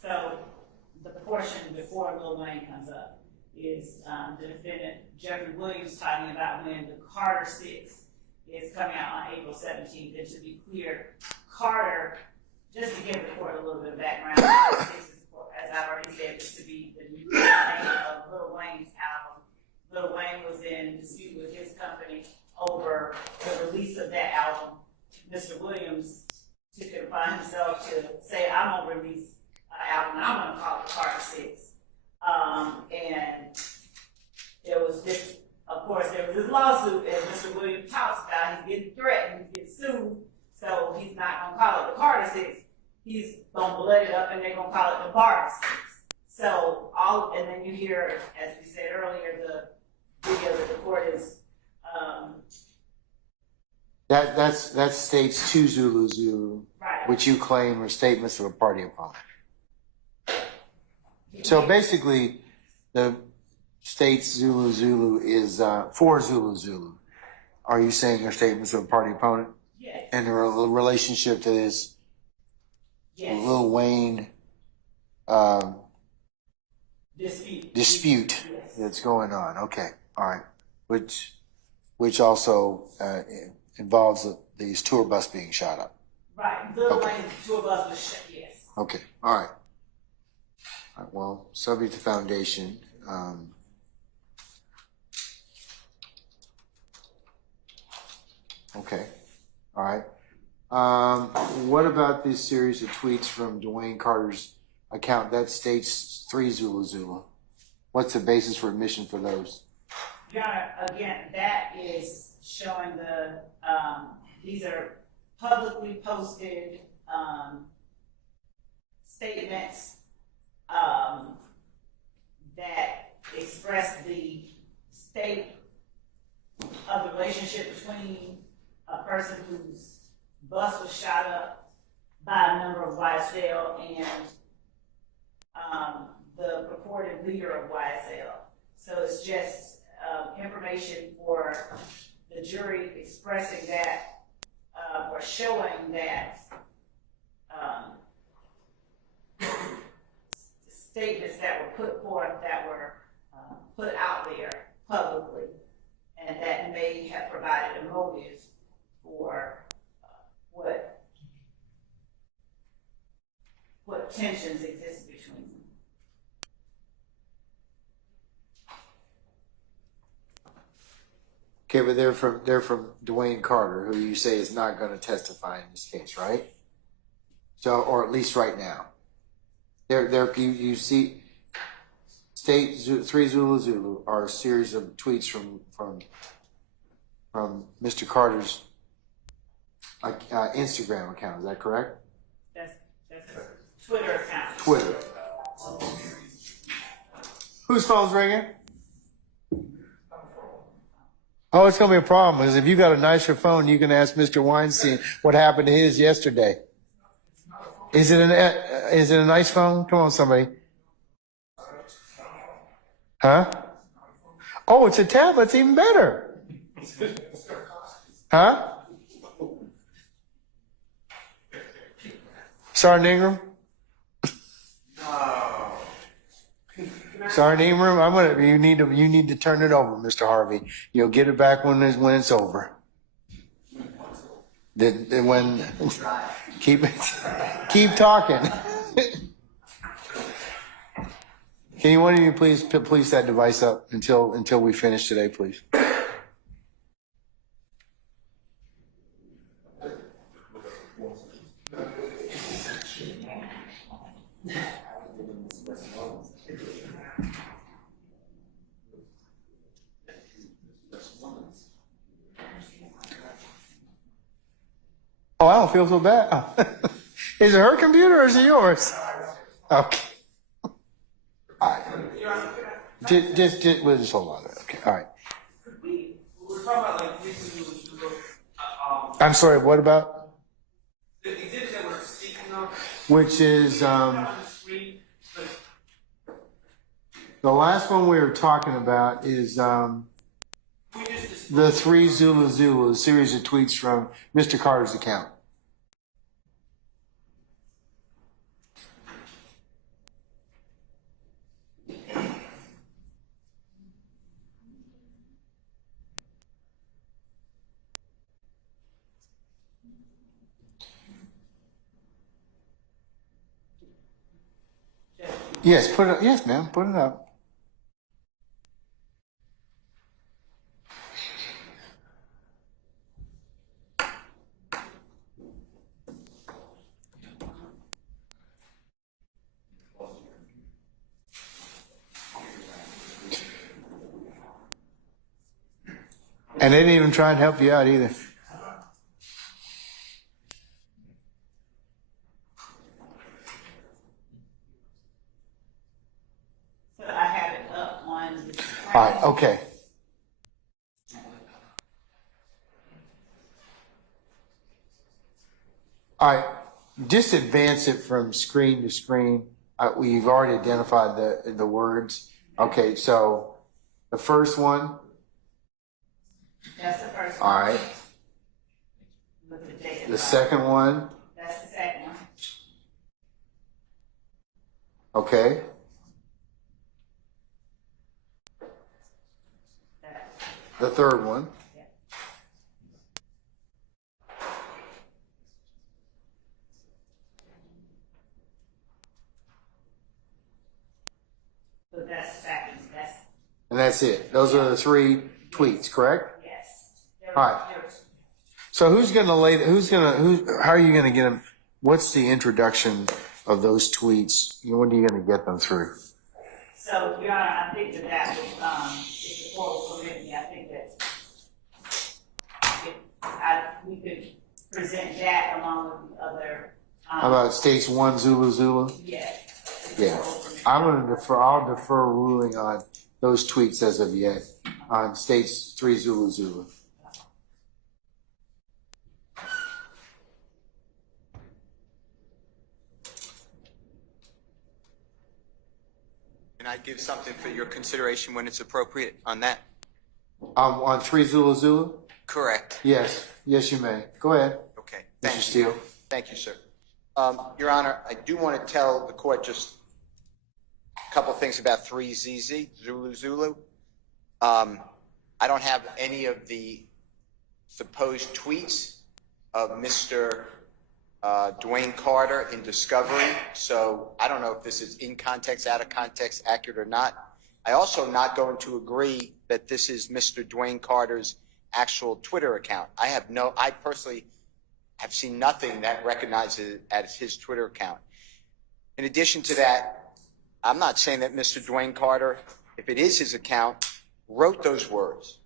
So the portion before Lil Wayne comes up is the defendant Jeffrey Williams talking about when the Carter 6 is coming out on April 17th. And to be clear, Carter, just to give the court a little bit of background, as I've already said, is to be the new name of Lil Wayne's album. Lil Wayne was in dispute with his company over the release of that album. Mr. Williams took it upon himself to say, I'm going to release an album, and I'm going to call it Carter 6. And there was this, of course, there was this lawsuit, and Mr. Williams talks about he's getting threatened, he's getting sued, so he's not going to call it the Carter 6. He's going to blood it up, and they're going to call it the Barter 6. So, and then you hear, as we said earlier, the video that the court is That states to Zulu Zulu, Right. which you claim are statements of a party opponent. So basically, the states Zulu Zulu is for Zulu Zulu. Are you saying they're statements of a party opponent? Yes. And their relationship to this Yes. Lil Wayne dispute Yes. that's going on? Okay, all right. Which also involves these tour bus being shot up. Right. Little Okay. Wayne, two of us was shut. Yes. Okay, all right. All right, well, subject to foundation. Okay, all right. What about this series of tweets from Dwayne Carter's account that states 3 Zulu Zulu? What's the basis for admission for those? Your Honor, again, that is showing these are publicly posted, statements, that express the state of the relationship between a person whose bus was shot up by a member of YSL and the purported leader of YSL. So it's just information for the jury expressing that or showing that statements that were put forth, that were put out there publicly, and that may have provided a motive for what tensions exist between them. Okay, but they're from Dwayne Carter, who you say is not going to testify in this case, right? So, or at least right now. You see, state 3 Zulu Zulu are a series of tweets from Mr. Carter's Instagram account. Is that correct? That's a Twitter account. Twitter. Whose phone's ringing? Oh, it's gonna be a problem because if you got a nicer phone, you can ask Mr. Weinstein what happened to his yesterday. Is it a nice phone? Come on, somebody. Huh? Oh, it's a tablet. It's even better. Huh? Sergeant Ingram? Sergeant Ingram, you need to turn it over, Mr. Harvey. You'll get it back when it's over. Keep talking. Can one of you please that device up until we finish today, please? Oh, I don't feel so bad. Oh. Is it her computer or is it yours? Okay. All right. We'll just hold on to it. Okay. All right. We're talking about I'm sorry. What about? the exhibits that we're speaking of. Which is the last one we were talking about is the 3 Zulu Zulu, a series of tweets from Mr. Carter's account. Yes, put it up. Yes, ma'am, put it up. And they didn't even try and help you out either. So I have it up on the screen. All right, okay. All right, just advance it from screen to screen. We've already identified the words. Okay, so the first one. That's the first one. All right. With the date. The second one. That's the second one. Okay. The third one. So that's second. That's And that's it. Those are the 3 tweets, correct? yes. All right. So how are you going to get them? What's the introduction of those tweets? When are you going to get them through? So, Your Honor, I think that would, if the court will permit me, I think that we could present that along with the other. How about states 1 Zulu Zulu? Yes. Yeah. I'll defer ruling on those tweets as of yet on states 3 Zulu Zulu. Can I give something for your consideration when it's appropriate on that? On 3 Zulu Zulu? Correct. Yes. Yes, you may. Go ahead. Okay. Mr. Thank you. Steele. Thank you, sir. Your Honor, I do want to tell the court just a couple things about 3ZZ, Zulu Zulu. I don't have any of the supposed tweets of Mr. Dwayne Carter in discovery, so I don't know if this is in context, out of context, accurate or not. I also not going to agree that this is Mr. Dwayne Carter's actual Twitter account. I personally have seen nothing that recognizes it as his Twitter account. In addition to that, I'm not saying that Mr. Dwayne Carter, if it is his account, wrote those words.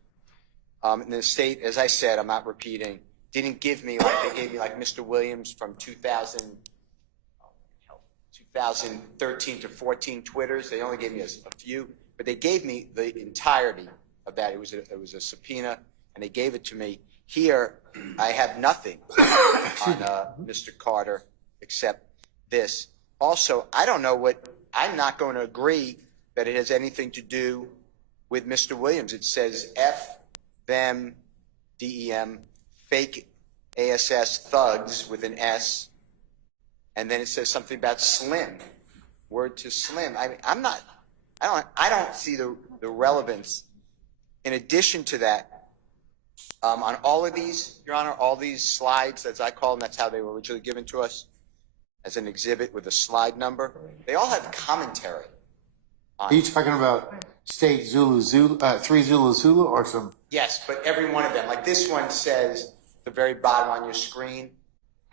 And the state, as I said, I'm not repeating, didn't give me like they gave me like Mr. Williams from 2013 to 14 Twitters. They only gave me a few, but they gave me the entirety of that. It was a subpoena, and they gave it to me. Here, I have nothing on Mr. Carter except this. Also, I don't know I'm not going to agree that it has anything to do with Mr. Williams. It says F, them, DEM, fake ASS thugs with an S, and then it says something about Slim, word to Slim. I mean, I don't see the relevance. In addition to that, on all of these, Your Honor, all these slides, as I call them, that's how they were originally given to us, as an exhibit with a slide number. They all have commentary on Are you talking about state Zulu Zulu, 3 Zulu Zulu, or some? Yes, but every one of them. Like this one says, the very bottom on your screen,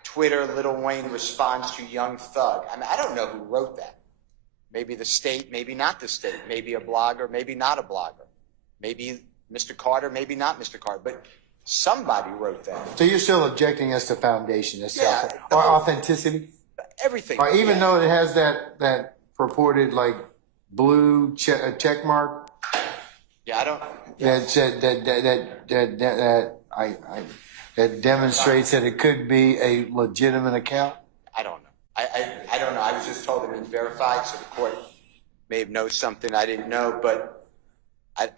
Twitter, Lil Wayne responds to Young Thug. I mean, I don't know who wrote that. Maybe the state, maybe not the state. Maybe a blogger, maybe not a blogger. Maybe Mr. Carter, maybe not Mr. Carter. But somebody wrote that. So you're still objecting as to foundation itself, Yeah, or authenticity? Everything. Or even yes. though it has that purported like blue check mark Yeah, I don't. that said that demonstrates that it could be a legitimate account. I don't know. I don't know. I was just told it was verified, so the court may have known something I didn't know, but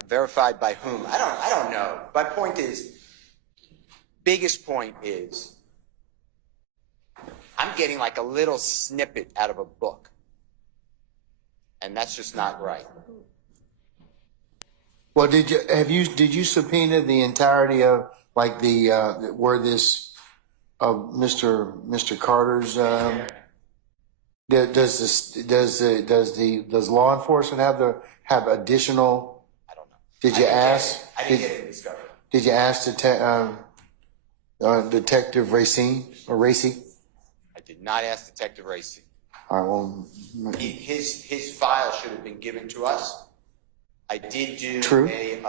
verified by whom? I don't know. My point is, biggest point is, I'm getting like a little snippet out of a book, and that's just not right. Well, did you subpoena the entirety of like where this of Mr. Carter's does law enforcement have additional? I don't know. Did you ask? I didn't get it discovered. Did you ask Detective Racine or Racy? I did not ask Detective Racy. All right, well, His file should have been given to us. I did do True. a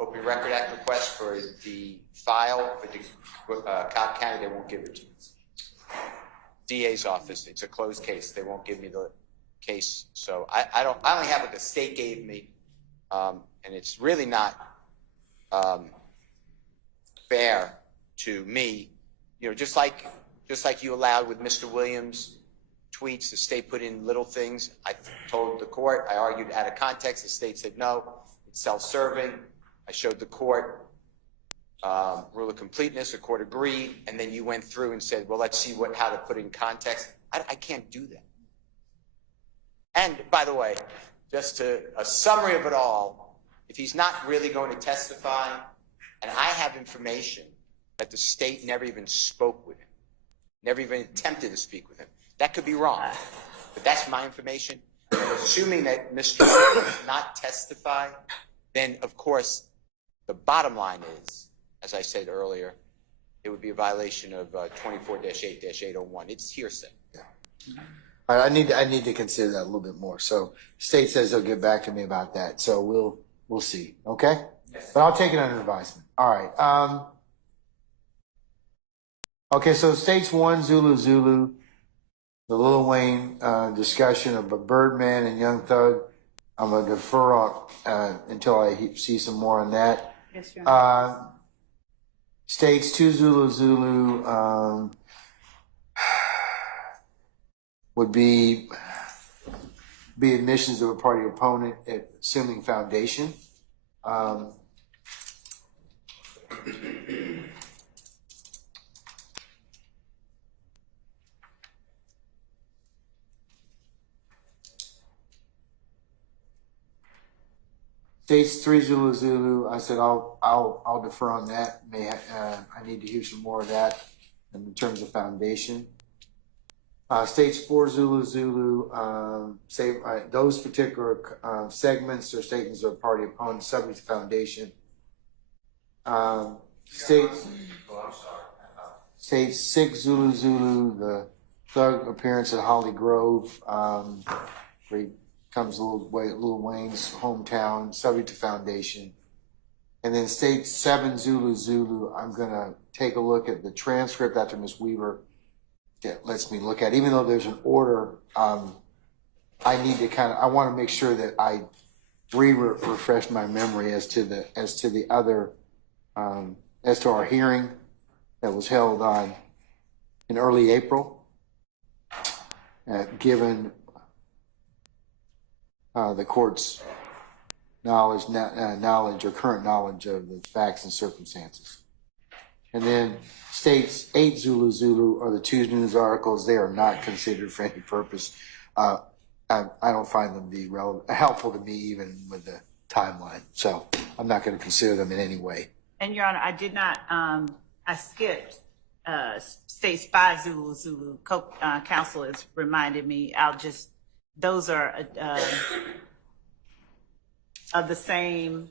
Open Record Act request for the file for Cobb County. They won't give it to me. DA's office. It's a closed case. They won't give me the case. So I only have what the state gave me, and it's really not fair to me. You know, just like just like you allowed with Mr. Williams' tweets, the state put in little things. I told the court, I argued out of context. The state said no, it's self-serving. I showed the court rule of completeness. The court agreed, and then you went through and said, well, let's see how to put it in context. I can't do that. And by the way, just a summary of it all, if he's not really going to testify, and I have information that the state never even spoke with him, never even attempted to speak with him, that could be wrong, but that's my information. And assuming that Mr. does not testify, then of course the bottom line is, as I said earlier, it would be a violation of 24-8-801. It's hearsay. Yeah. All right, I need to consider that a little bit more. So state says they'll get back to me about that. So we'll see. Okay? Yes. But I'll take it under advisement. All right. Okay, so states 1, Zulu, the Lil Wayne discussion of a Birdman and Young Thug. I'm going to defer until I see some more on that. Yes, Your Honor. States 2, Zulu, would be admissions of a party opponent, assuming foundation. States 3, Zulu. I said I'll defer on that. I need to hear some more of that in terms of foundation. States 4, Zulu. Say those particular segments or statements of party opponents subject to foundation. States 6, Zulu. The thug appearance at Holly Grove, where he comes Lil Wayne's hometown, subject to foundation. And then state 7, Zulu. I'm gonna take a look at the transcript after Ms. Weaver lets me look at it. Even though there's an order, I need to I want to make sure that I refresh my memory as to the other, as to our hearing that was held in early April, given the court's knowledge or current knowledge of the facts and circumstances. And then states 8, Zulu are the 2 news articles. They are not considered for any purpose. I don't find them to be helpful to me, even with the timeline. So I'm not going to consider them in any way. And Your Honor, I did not, I skipped states 5, Zulu. Counsel has reminded me, those are of the same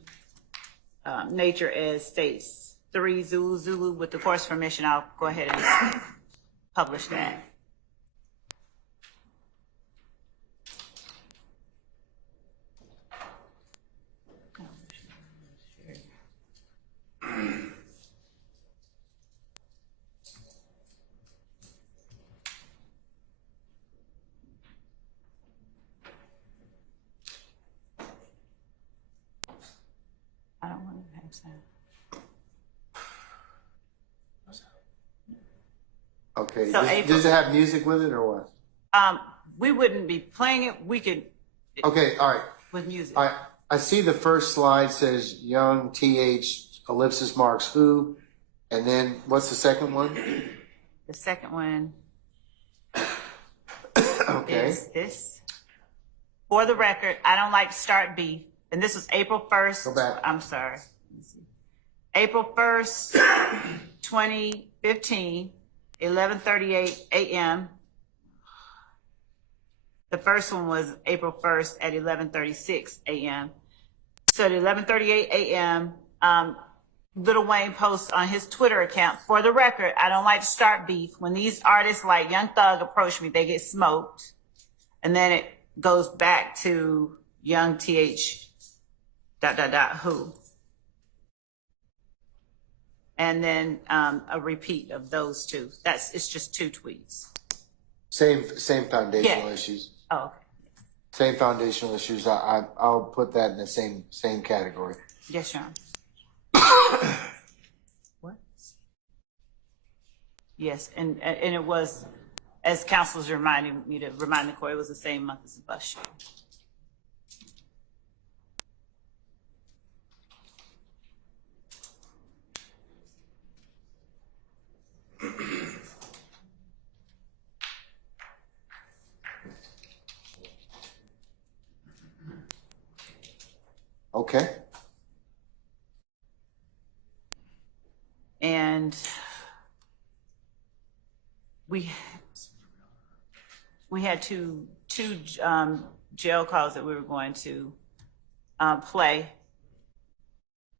nature as states 3, Zulu. With the court's permission, I'll go ahead and publish that. I don't want to have sound. Okay. So Does it have music with it or what? We wouldn't be playing it. We could. Okay. All right. With music. I see the first slide says Young TH ellipsis marks who, and then what's the second one? The second one Okay. is this. For the record, I don't like to start beef. And this was April 1st. Go back. I'm sorry. Let me see. April 1st, 2015, 11:38 a.m. The first one was April 1st at 11:36 a.m. So at 11:38 a.m., Lil Wayne posts on his Twitter account, for the record, I don't like to start beef. When these artists like Young Thug approach me, they get smoked. And then it goes back to Young TH ... who. And then a repeat of those two. It's just 2 tweets. Same foundational issues. Oh, okay. Same foundational issues. I'll put that in the same category. Yes, Your Honor. What? Yes, and it was, as council's reminding me to remind the court, it was the same month as the bus shooting. Okay. And we had two jail calls that we were going to play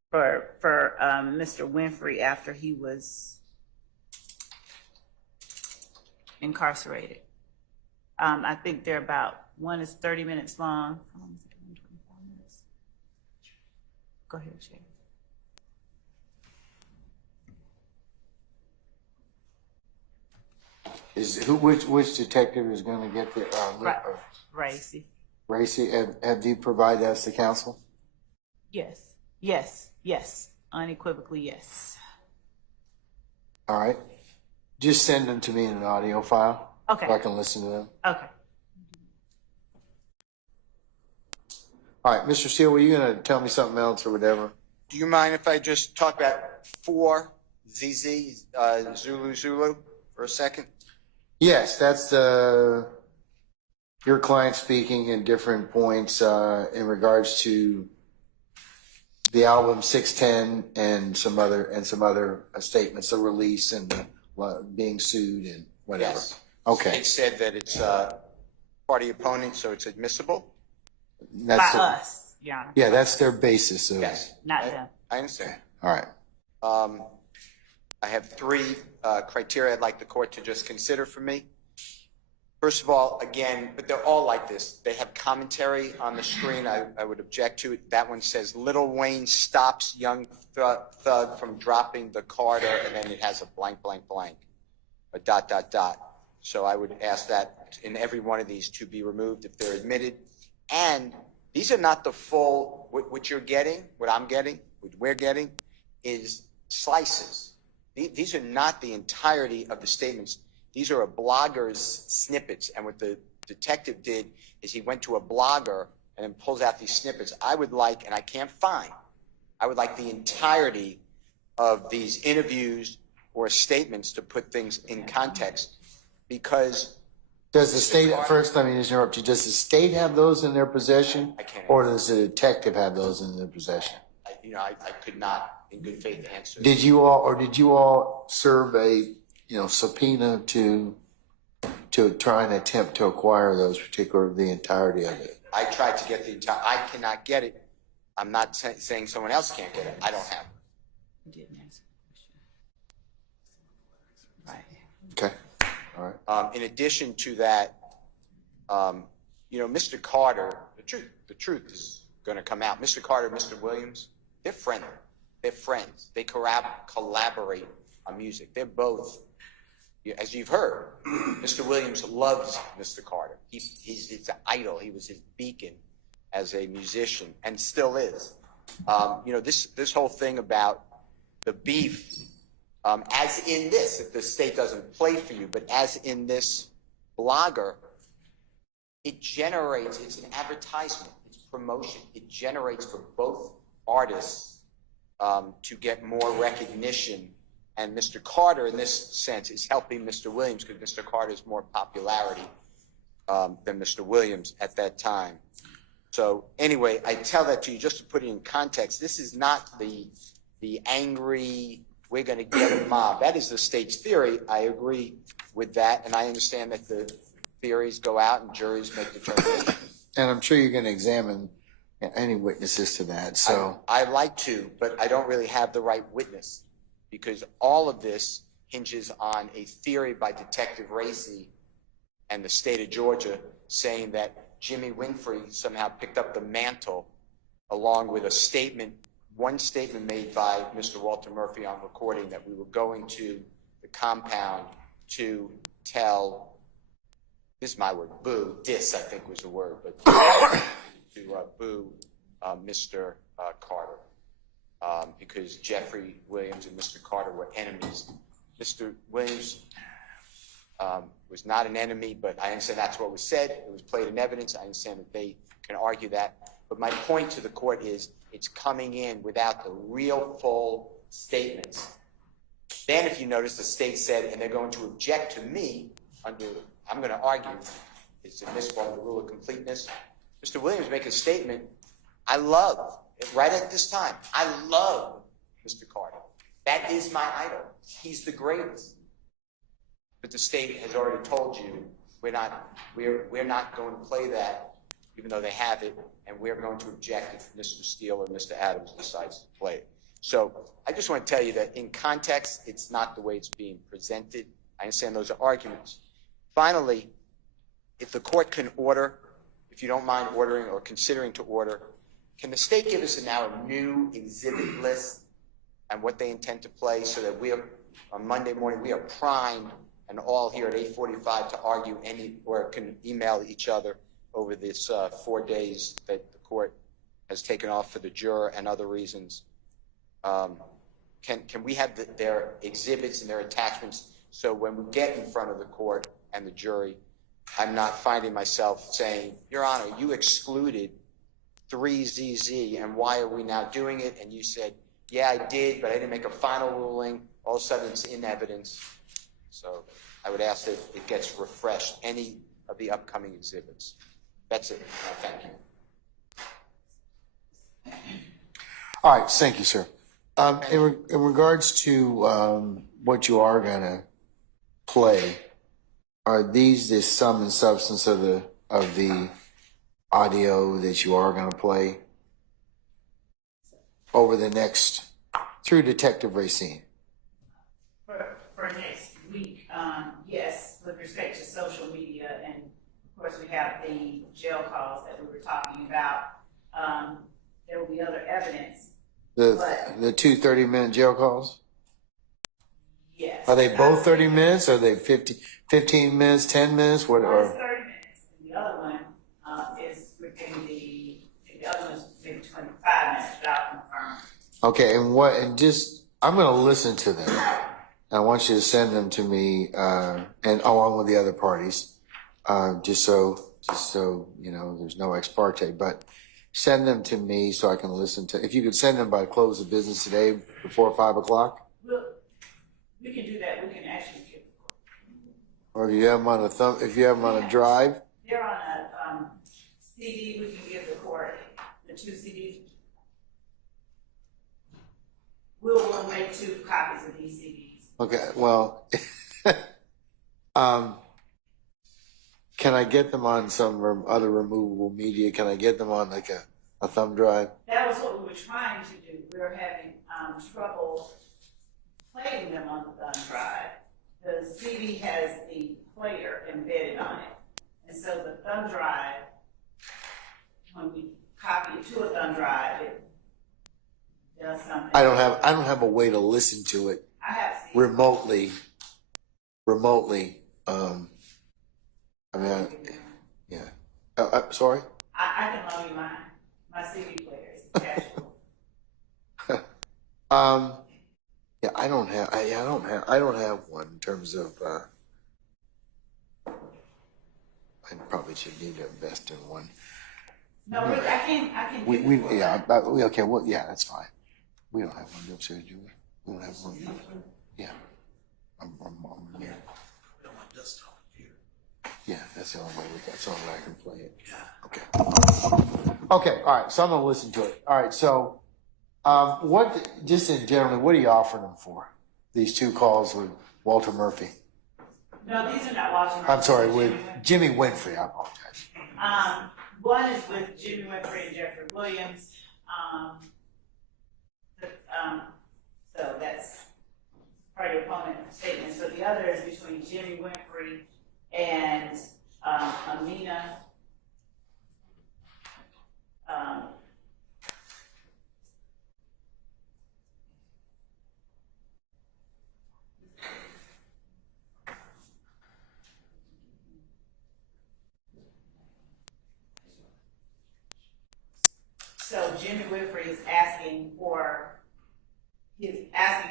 for Mr. Winfrey after he was incarcerated. I think they're about, one is 30 minutes long. How long is it? 24 minutes. Go ahead, Shay. Which detective is going to get the Racy. Racy? Have you provided that to counsel? Yes, unequivocally yes. All right. Just send them to me in an audio file. Okay. So I can listen to them. Okay. All right, Mr. Steele, were you going to tell me something else or whatever? Do you mind if I just talk about 4 ZZ Zulu for a second? Yes, that's your client speaking in different points in regards to the album 610 and some other statements, the release and being sued and whatever. Yes. Okay. It said that it's party opponent, so it's admissible. That's By us, Your Honor. Yeah, that's their basis of Yes. Not them. I understand. All right. I have 3 criteria I'd like the court to just consider for me. First of all, again, but they're all like this. They have commentary on the screen. I would object to it. That one says, Lil Wayne stops young thug from dropping the Carter, and then it has a blank, blank, blank, a dot, dot, dot. So I would ask that in every one of these to be removed if they're admitted. And these are not the full, what you're getting, what I'm getting, what we're getting is slices. These are not the entirety of the statements. These are a blogger's snippets. And what the detective did is he went to a blogger and then pulls out these snippets. I would like, and I can't find, I would like the entirety of these interviews or statements to put things in context, because Does the state, first let me just interrupt you, does the state have those in their possession? I can't Or does the detective have those in their possession? I could not in good faith answer. Did you all serve a, subpoena to try and attempt to acquire those the entirety of it? I tried to get the entire, I cannot get it. I'm not saying someone else can't get it. I don't have it. You didn't answer the question. Right. Okay. All right. In addition to that, Mr. Carter, the truth is going to come out. Mr. Carter, Mr. Williams, they're friendly. They're friends. They collaborate on music. They're both, as you've heard, Mr. Williams loves Mr. Carter. He's his idol. He was his beacon as a musician and still is. This whole thing about the beef, as in this, if the state doesn't play for you, but as in this blogger, it generates, it's an advertisement, it's promotion. It generates for both artists to get more recognition. And Mr. Carter, in this sense, is helping Mr. Williams because Mr. Carter's more popularity than Mr. Williams at that time. So anyway, I tell that to you just to put it in context. This is not the angry, we're going to get a mob. That is the state's theory. I agree with that, and I understand that the theories go out and juries make determinations. And I'm sure you're going to examine any witnesses to that. So I like to, but I don't really have the right witness because all of this hinges on a theory by Detective Racy and the state of Georgia saying that Jimmy Winfrey somehow picked up the mantle along with a statement, one statement made by Mr. Walter Murphy on recording that we were going to the compound to tell, this is my word, boo, this I think was the word, but to boo Mr. Carter because Jeffrey Williams and Mr. Carter were enemies. Mr. Williams was not an enemy, but I understand that's what was said. It was played in evidence. I understand that they can argue that. But my point to the court is it's coming in without the real full statements. Then if you notice, the state said, and they're going to object to me under, I'm going to argue, it's admissible under the rule of completeness. Mr. Williams make a statement, I love, right at this time, I love Mr. Carter. That is my idol. He's the greatest. But the state has already told you we're not going to play that, even though they have it, and we're going to object if Mr. Steele or Mr. Adams decides to play it. So I just want to tell you that in context, it's not the way it's being presented. I understand those are arguments. Finally, if the court can order, if you don't mind ordering or considering to order, can the state give us now a new exhibit list and what they intend to play so that we are, on Monday morning, we are primed and all here at 8:45 to argue or can email each other over this 4 days that the court has taken off for the juror and other reasons. Can we have their exhibits and their attachments so when we get in front of the court and the jury, I'm not finding myself saying, Your Honor, you excluded 3ZZ and why are we now doing it? And you said, yeah, I did, but I didn't make a final ruling. All of a sudden it's in evidence. So I would ask that it gets refreshed, any of the upcoming exhibits. That's it. Thank you. All right, thank you, sir. In regards to what you are going to play, are these the sum and substance of the audio that you are going to play over the next, through Detective Racine? For next week, yes, with respect to social media, and of course we have the jail calls that we were talking about. There will be other evidence. The two 30-minute jail calls? Yes. Are they both 30 minutes? Are they 15 minutes, 10 minutes? What One is are? 30 minutes, and the other one is within the other one's maybe 25 minutes, but I'll confirm. Okay, and just, I'm going to listen to them. I want you to send them to me, and along with the other parties, just so, you know, there's no ex parte, but send them to me so I can listen to, if you could send them by close of business today before 5 o'clock. We can do that. We can actually get. Or if you have them on a drive. They're on a CD. We can give the court the 2 CDs. We'll make 2 copies of these CDs. Okay, well, can I get them on some other removable media? Can I get them on like a thumb drive? That was what we were trying to do. We were having trouble playing them on the thumb drive. The CD has the player embedded on it. And so the thumb drive, when we copy it to a thumb drive, it does something. I don't have a way to listen to it I have remotely. I mean, yeah. Sorry? I can loan you mine. My CD player is attached. Yeah, I don't have one in terms of, I probably should need to invest in one. No, Rick, I can. Okay, well, yeah, that's fine. We don't have one upstairs, do we? We don't have one. Yeah. I'm here. Yeah, that's the only way that's the only way I can play it. Yeah. Okay, all right, so I'm gonna listen to it. All right, so just in general, what are you offering them for? These 2 calls with Walter Murphy. No, these are not Walter Murphy. I'm sorry, with Jimmy Winfrey, I apologize. One is with Jimmy Winfrey and Jeffrey Williams. So that's part of your opponent's statement. So the other is between Jimmy Winfrey and Amina. So Jimmy Winfrey is asking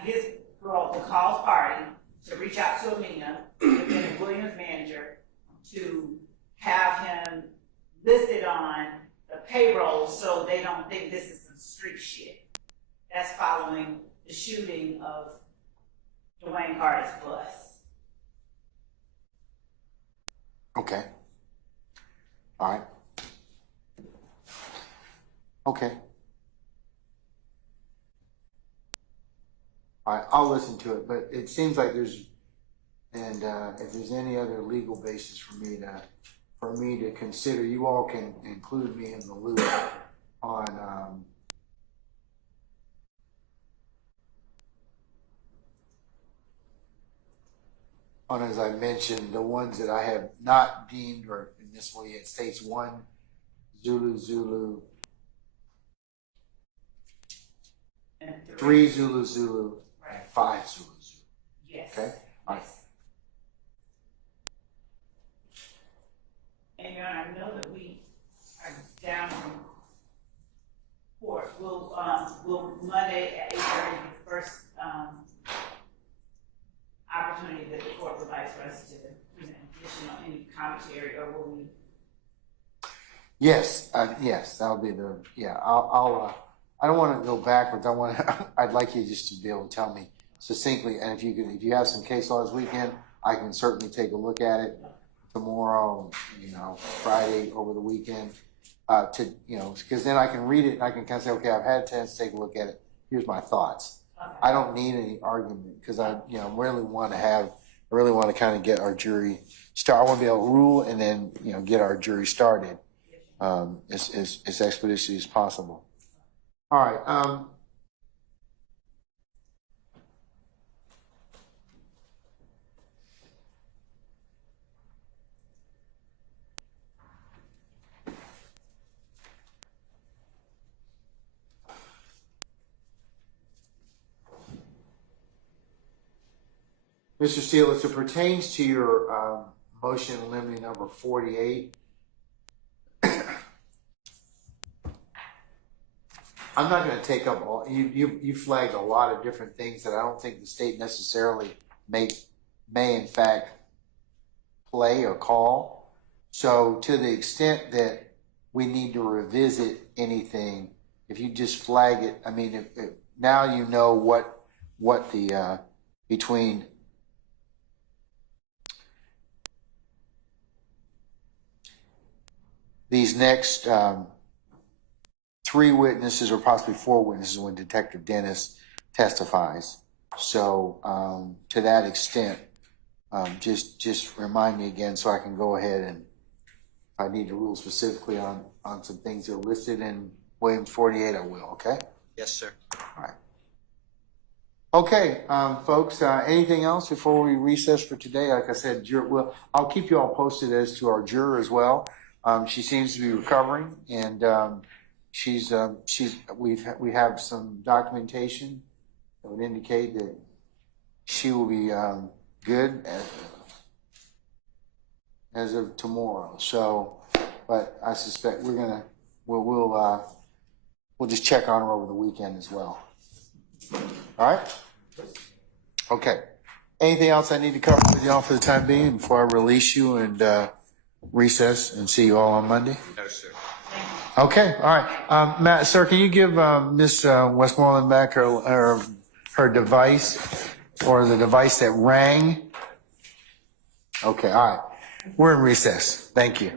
his girl to call his party to reach out to Amina. Lieutenant Williams to have him listed on the payroll so they don't think this is some street shit. That's following the shooting of Dwayne Carter's bus. Okay. All right. Okay. All right, I'll listen to it, but it seems like there's, and if there's any other legal basis for me to consider, you all can include me in the loop on as I mentioned, the ones that I have not deemed, or in this way it states 1 Zulu, And 3 Zulu, Right. and 5 Zulu. Yes. Okay? All right. And Your Honor, I know that we are down from court. Will Monday at 8:30 be the first opportunity that the court would like for us to present additional any commentary, or will we? Yes, yes, that'll be the, yeah, I don't want to go backwards. I'd like you just to be able to tell me succinctly, and if you have some case law this weekend, I can certainly take a look at it tomorrow, Friday over the weekend, because then I can read it and I can kind of say, okay, I've had a chance to take a look at it. Here's my thoughts. I don't need any argument because I really want to kind of get our jury started. I want to be able to rule and then, get our jury started, as expeditiously as possible. All right. Mr. Steele, as it pertains to your motion in limine number 48, I'm not going to take up all. You flagged a lot of different things that I don't think the state necessarily may in fact play or call. So to the extent that we need to revisit anything, if you just flag it, I mean, if now you know what the between these next 3 witnesses or possibly 4 witnesses when Detective Dennis testifies. So to that extent, just remind me again so I can go ahead and if I need to rule specifically on some things that are listed in Williams 48, I will, okay? Yes, sir. All right. Okay, folks, anything else before we recess for today? Like I said, I'll keep you all posted as to our juror as well. She seems to be recovering, and we have some documentation that would indicate that she will be good as of tomorrow. So, but I suspect we'll just check on her over the weekend as well. All right. Okay. Anything else I need to cover with y'all for the time being before I release you and recess and see you all on Monday? No, sir. Okay. All right. Matt, sir, can you give Miss Westmoreland back her device or the device that rang? Okay. All right. We're in recess. Thank you.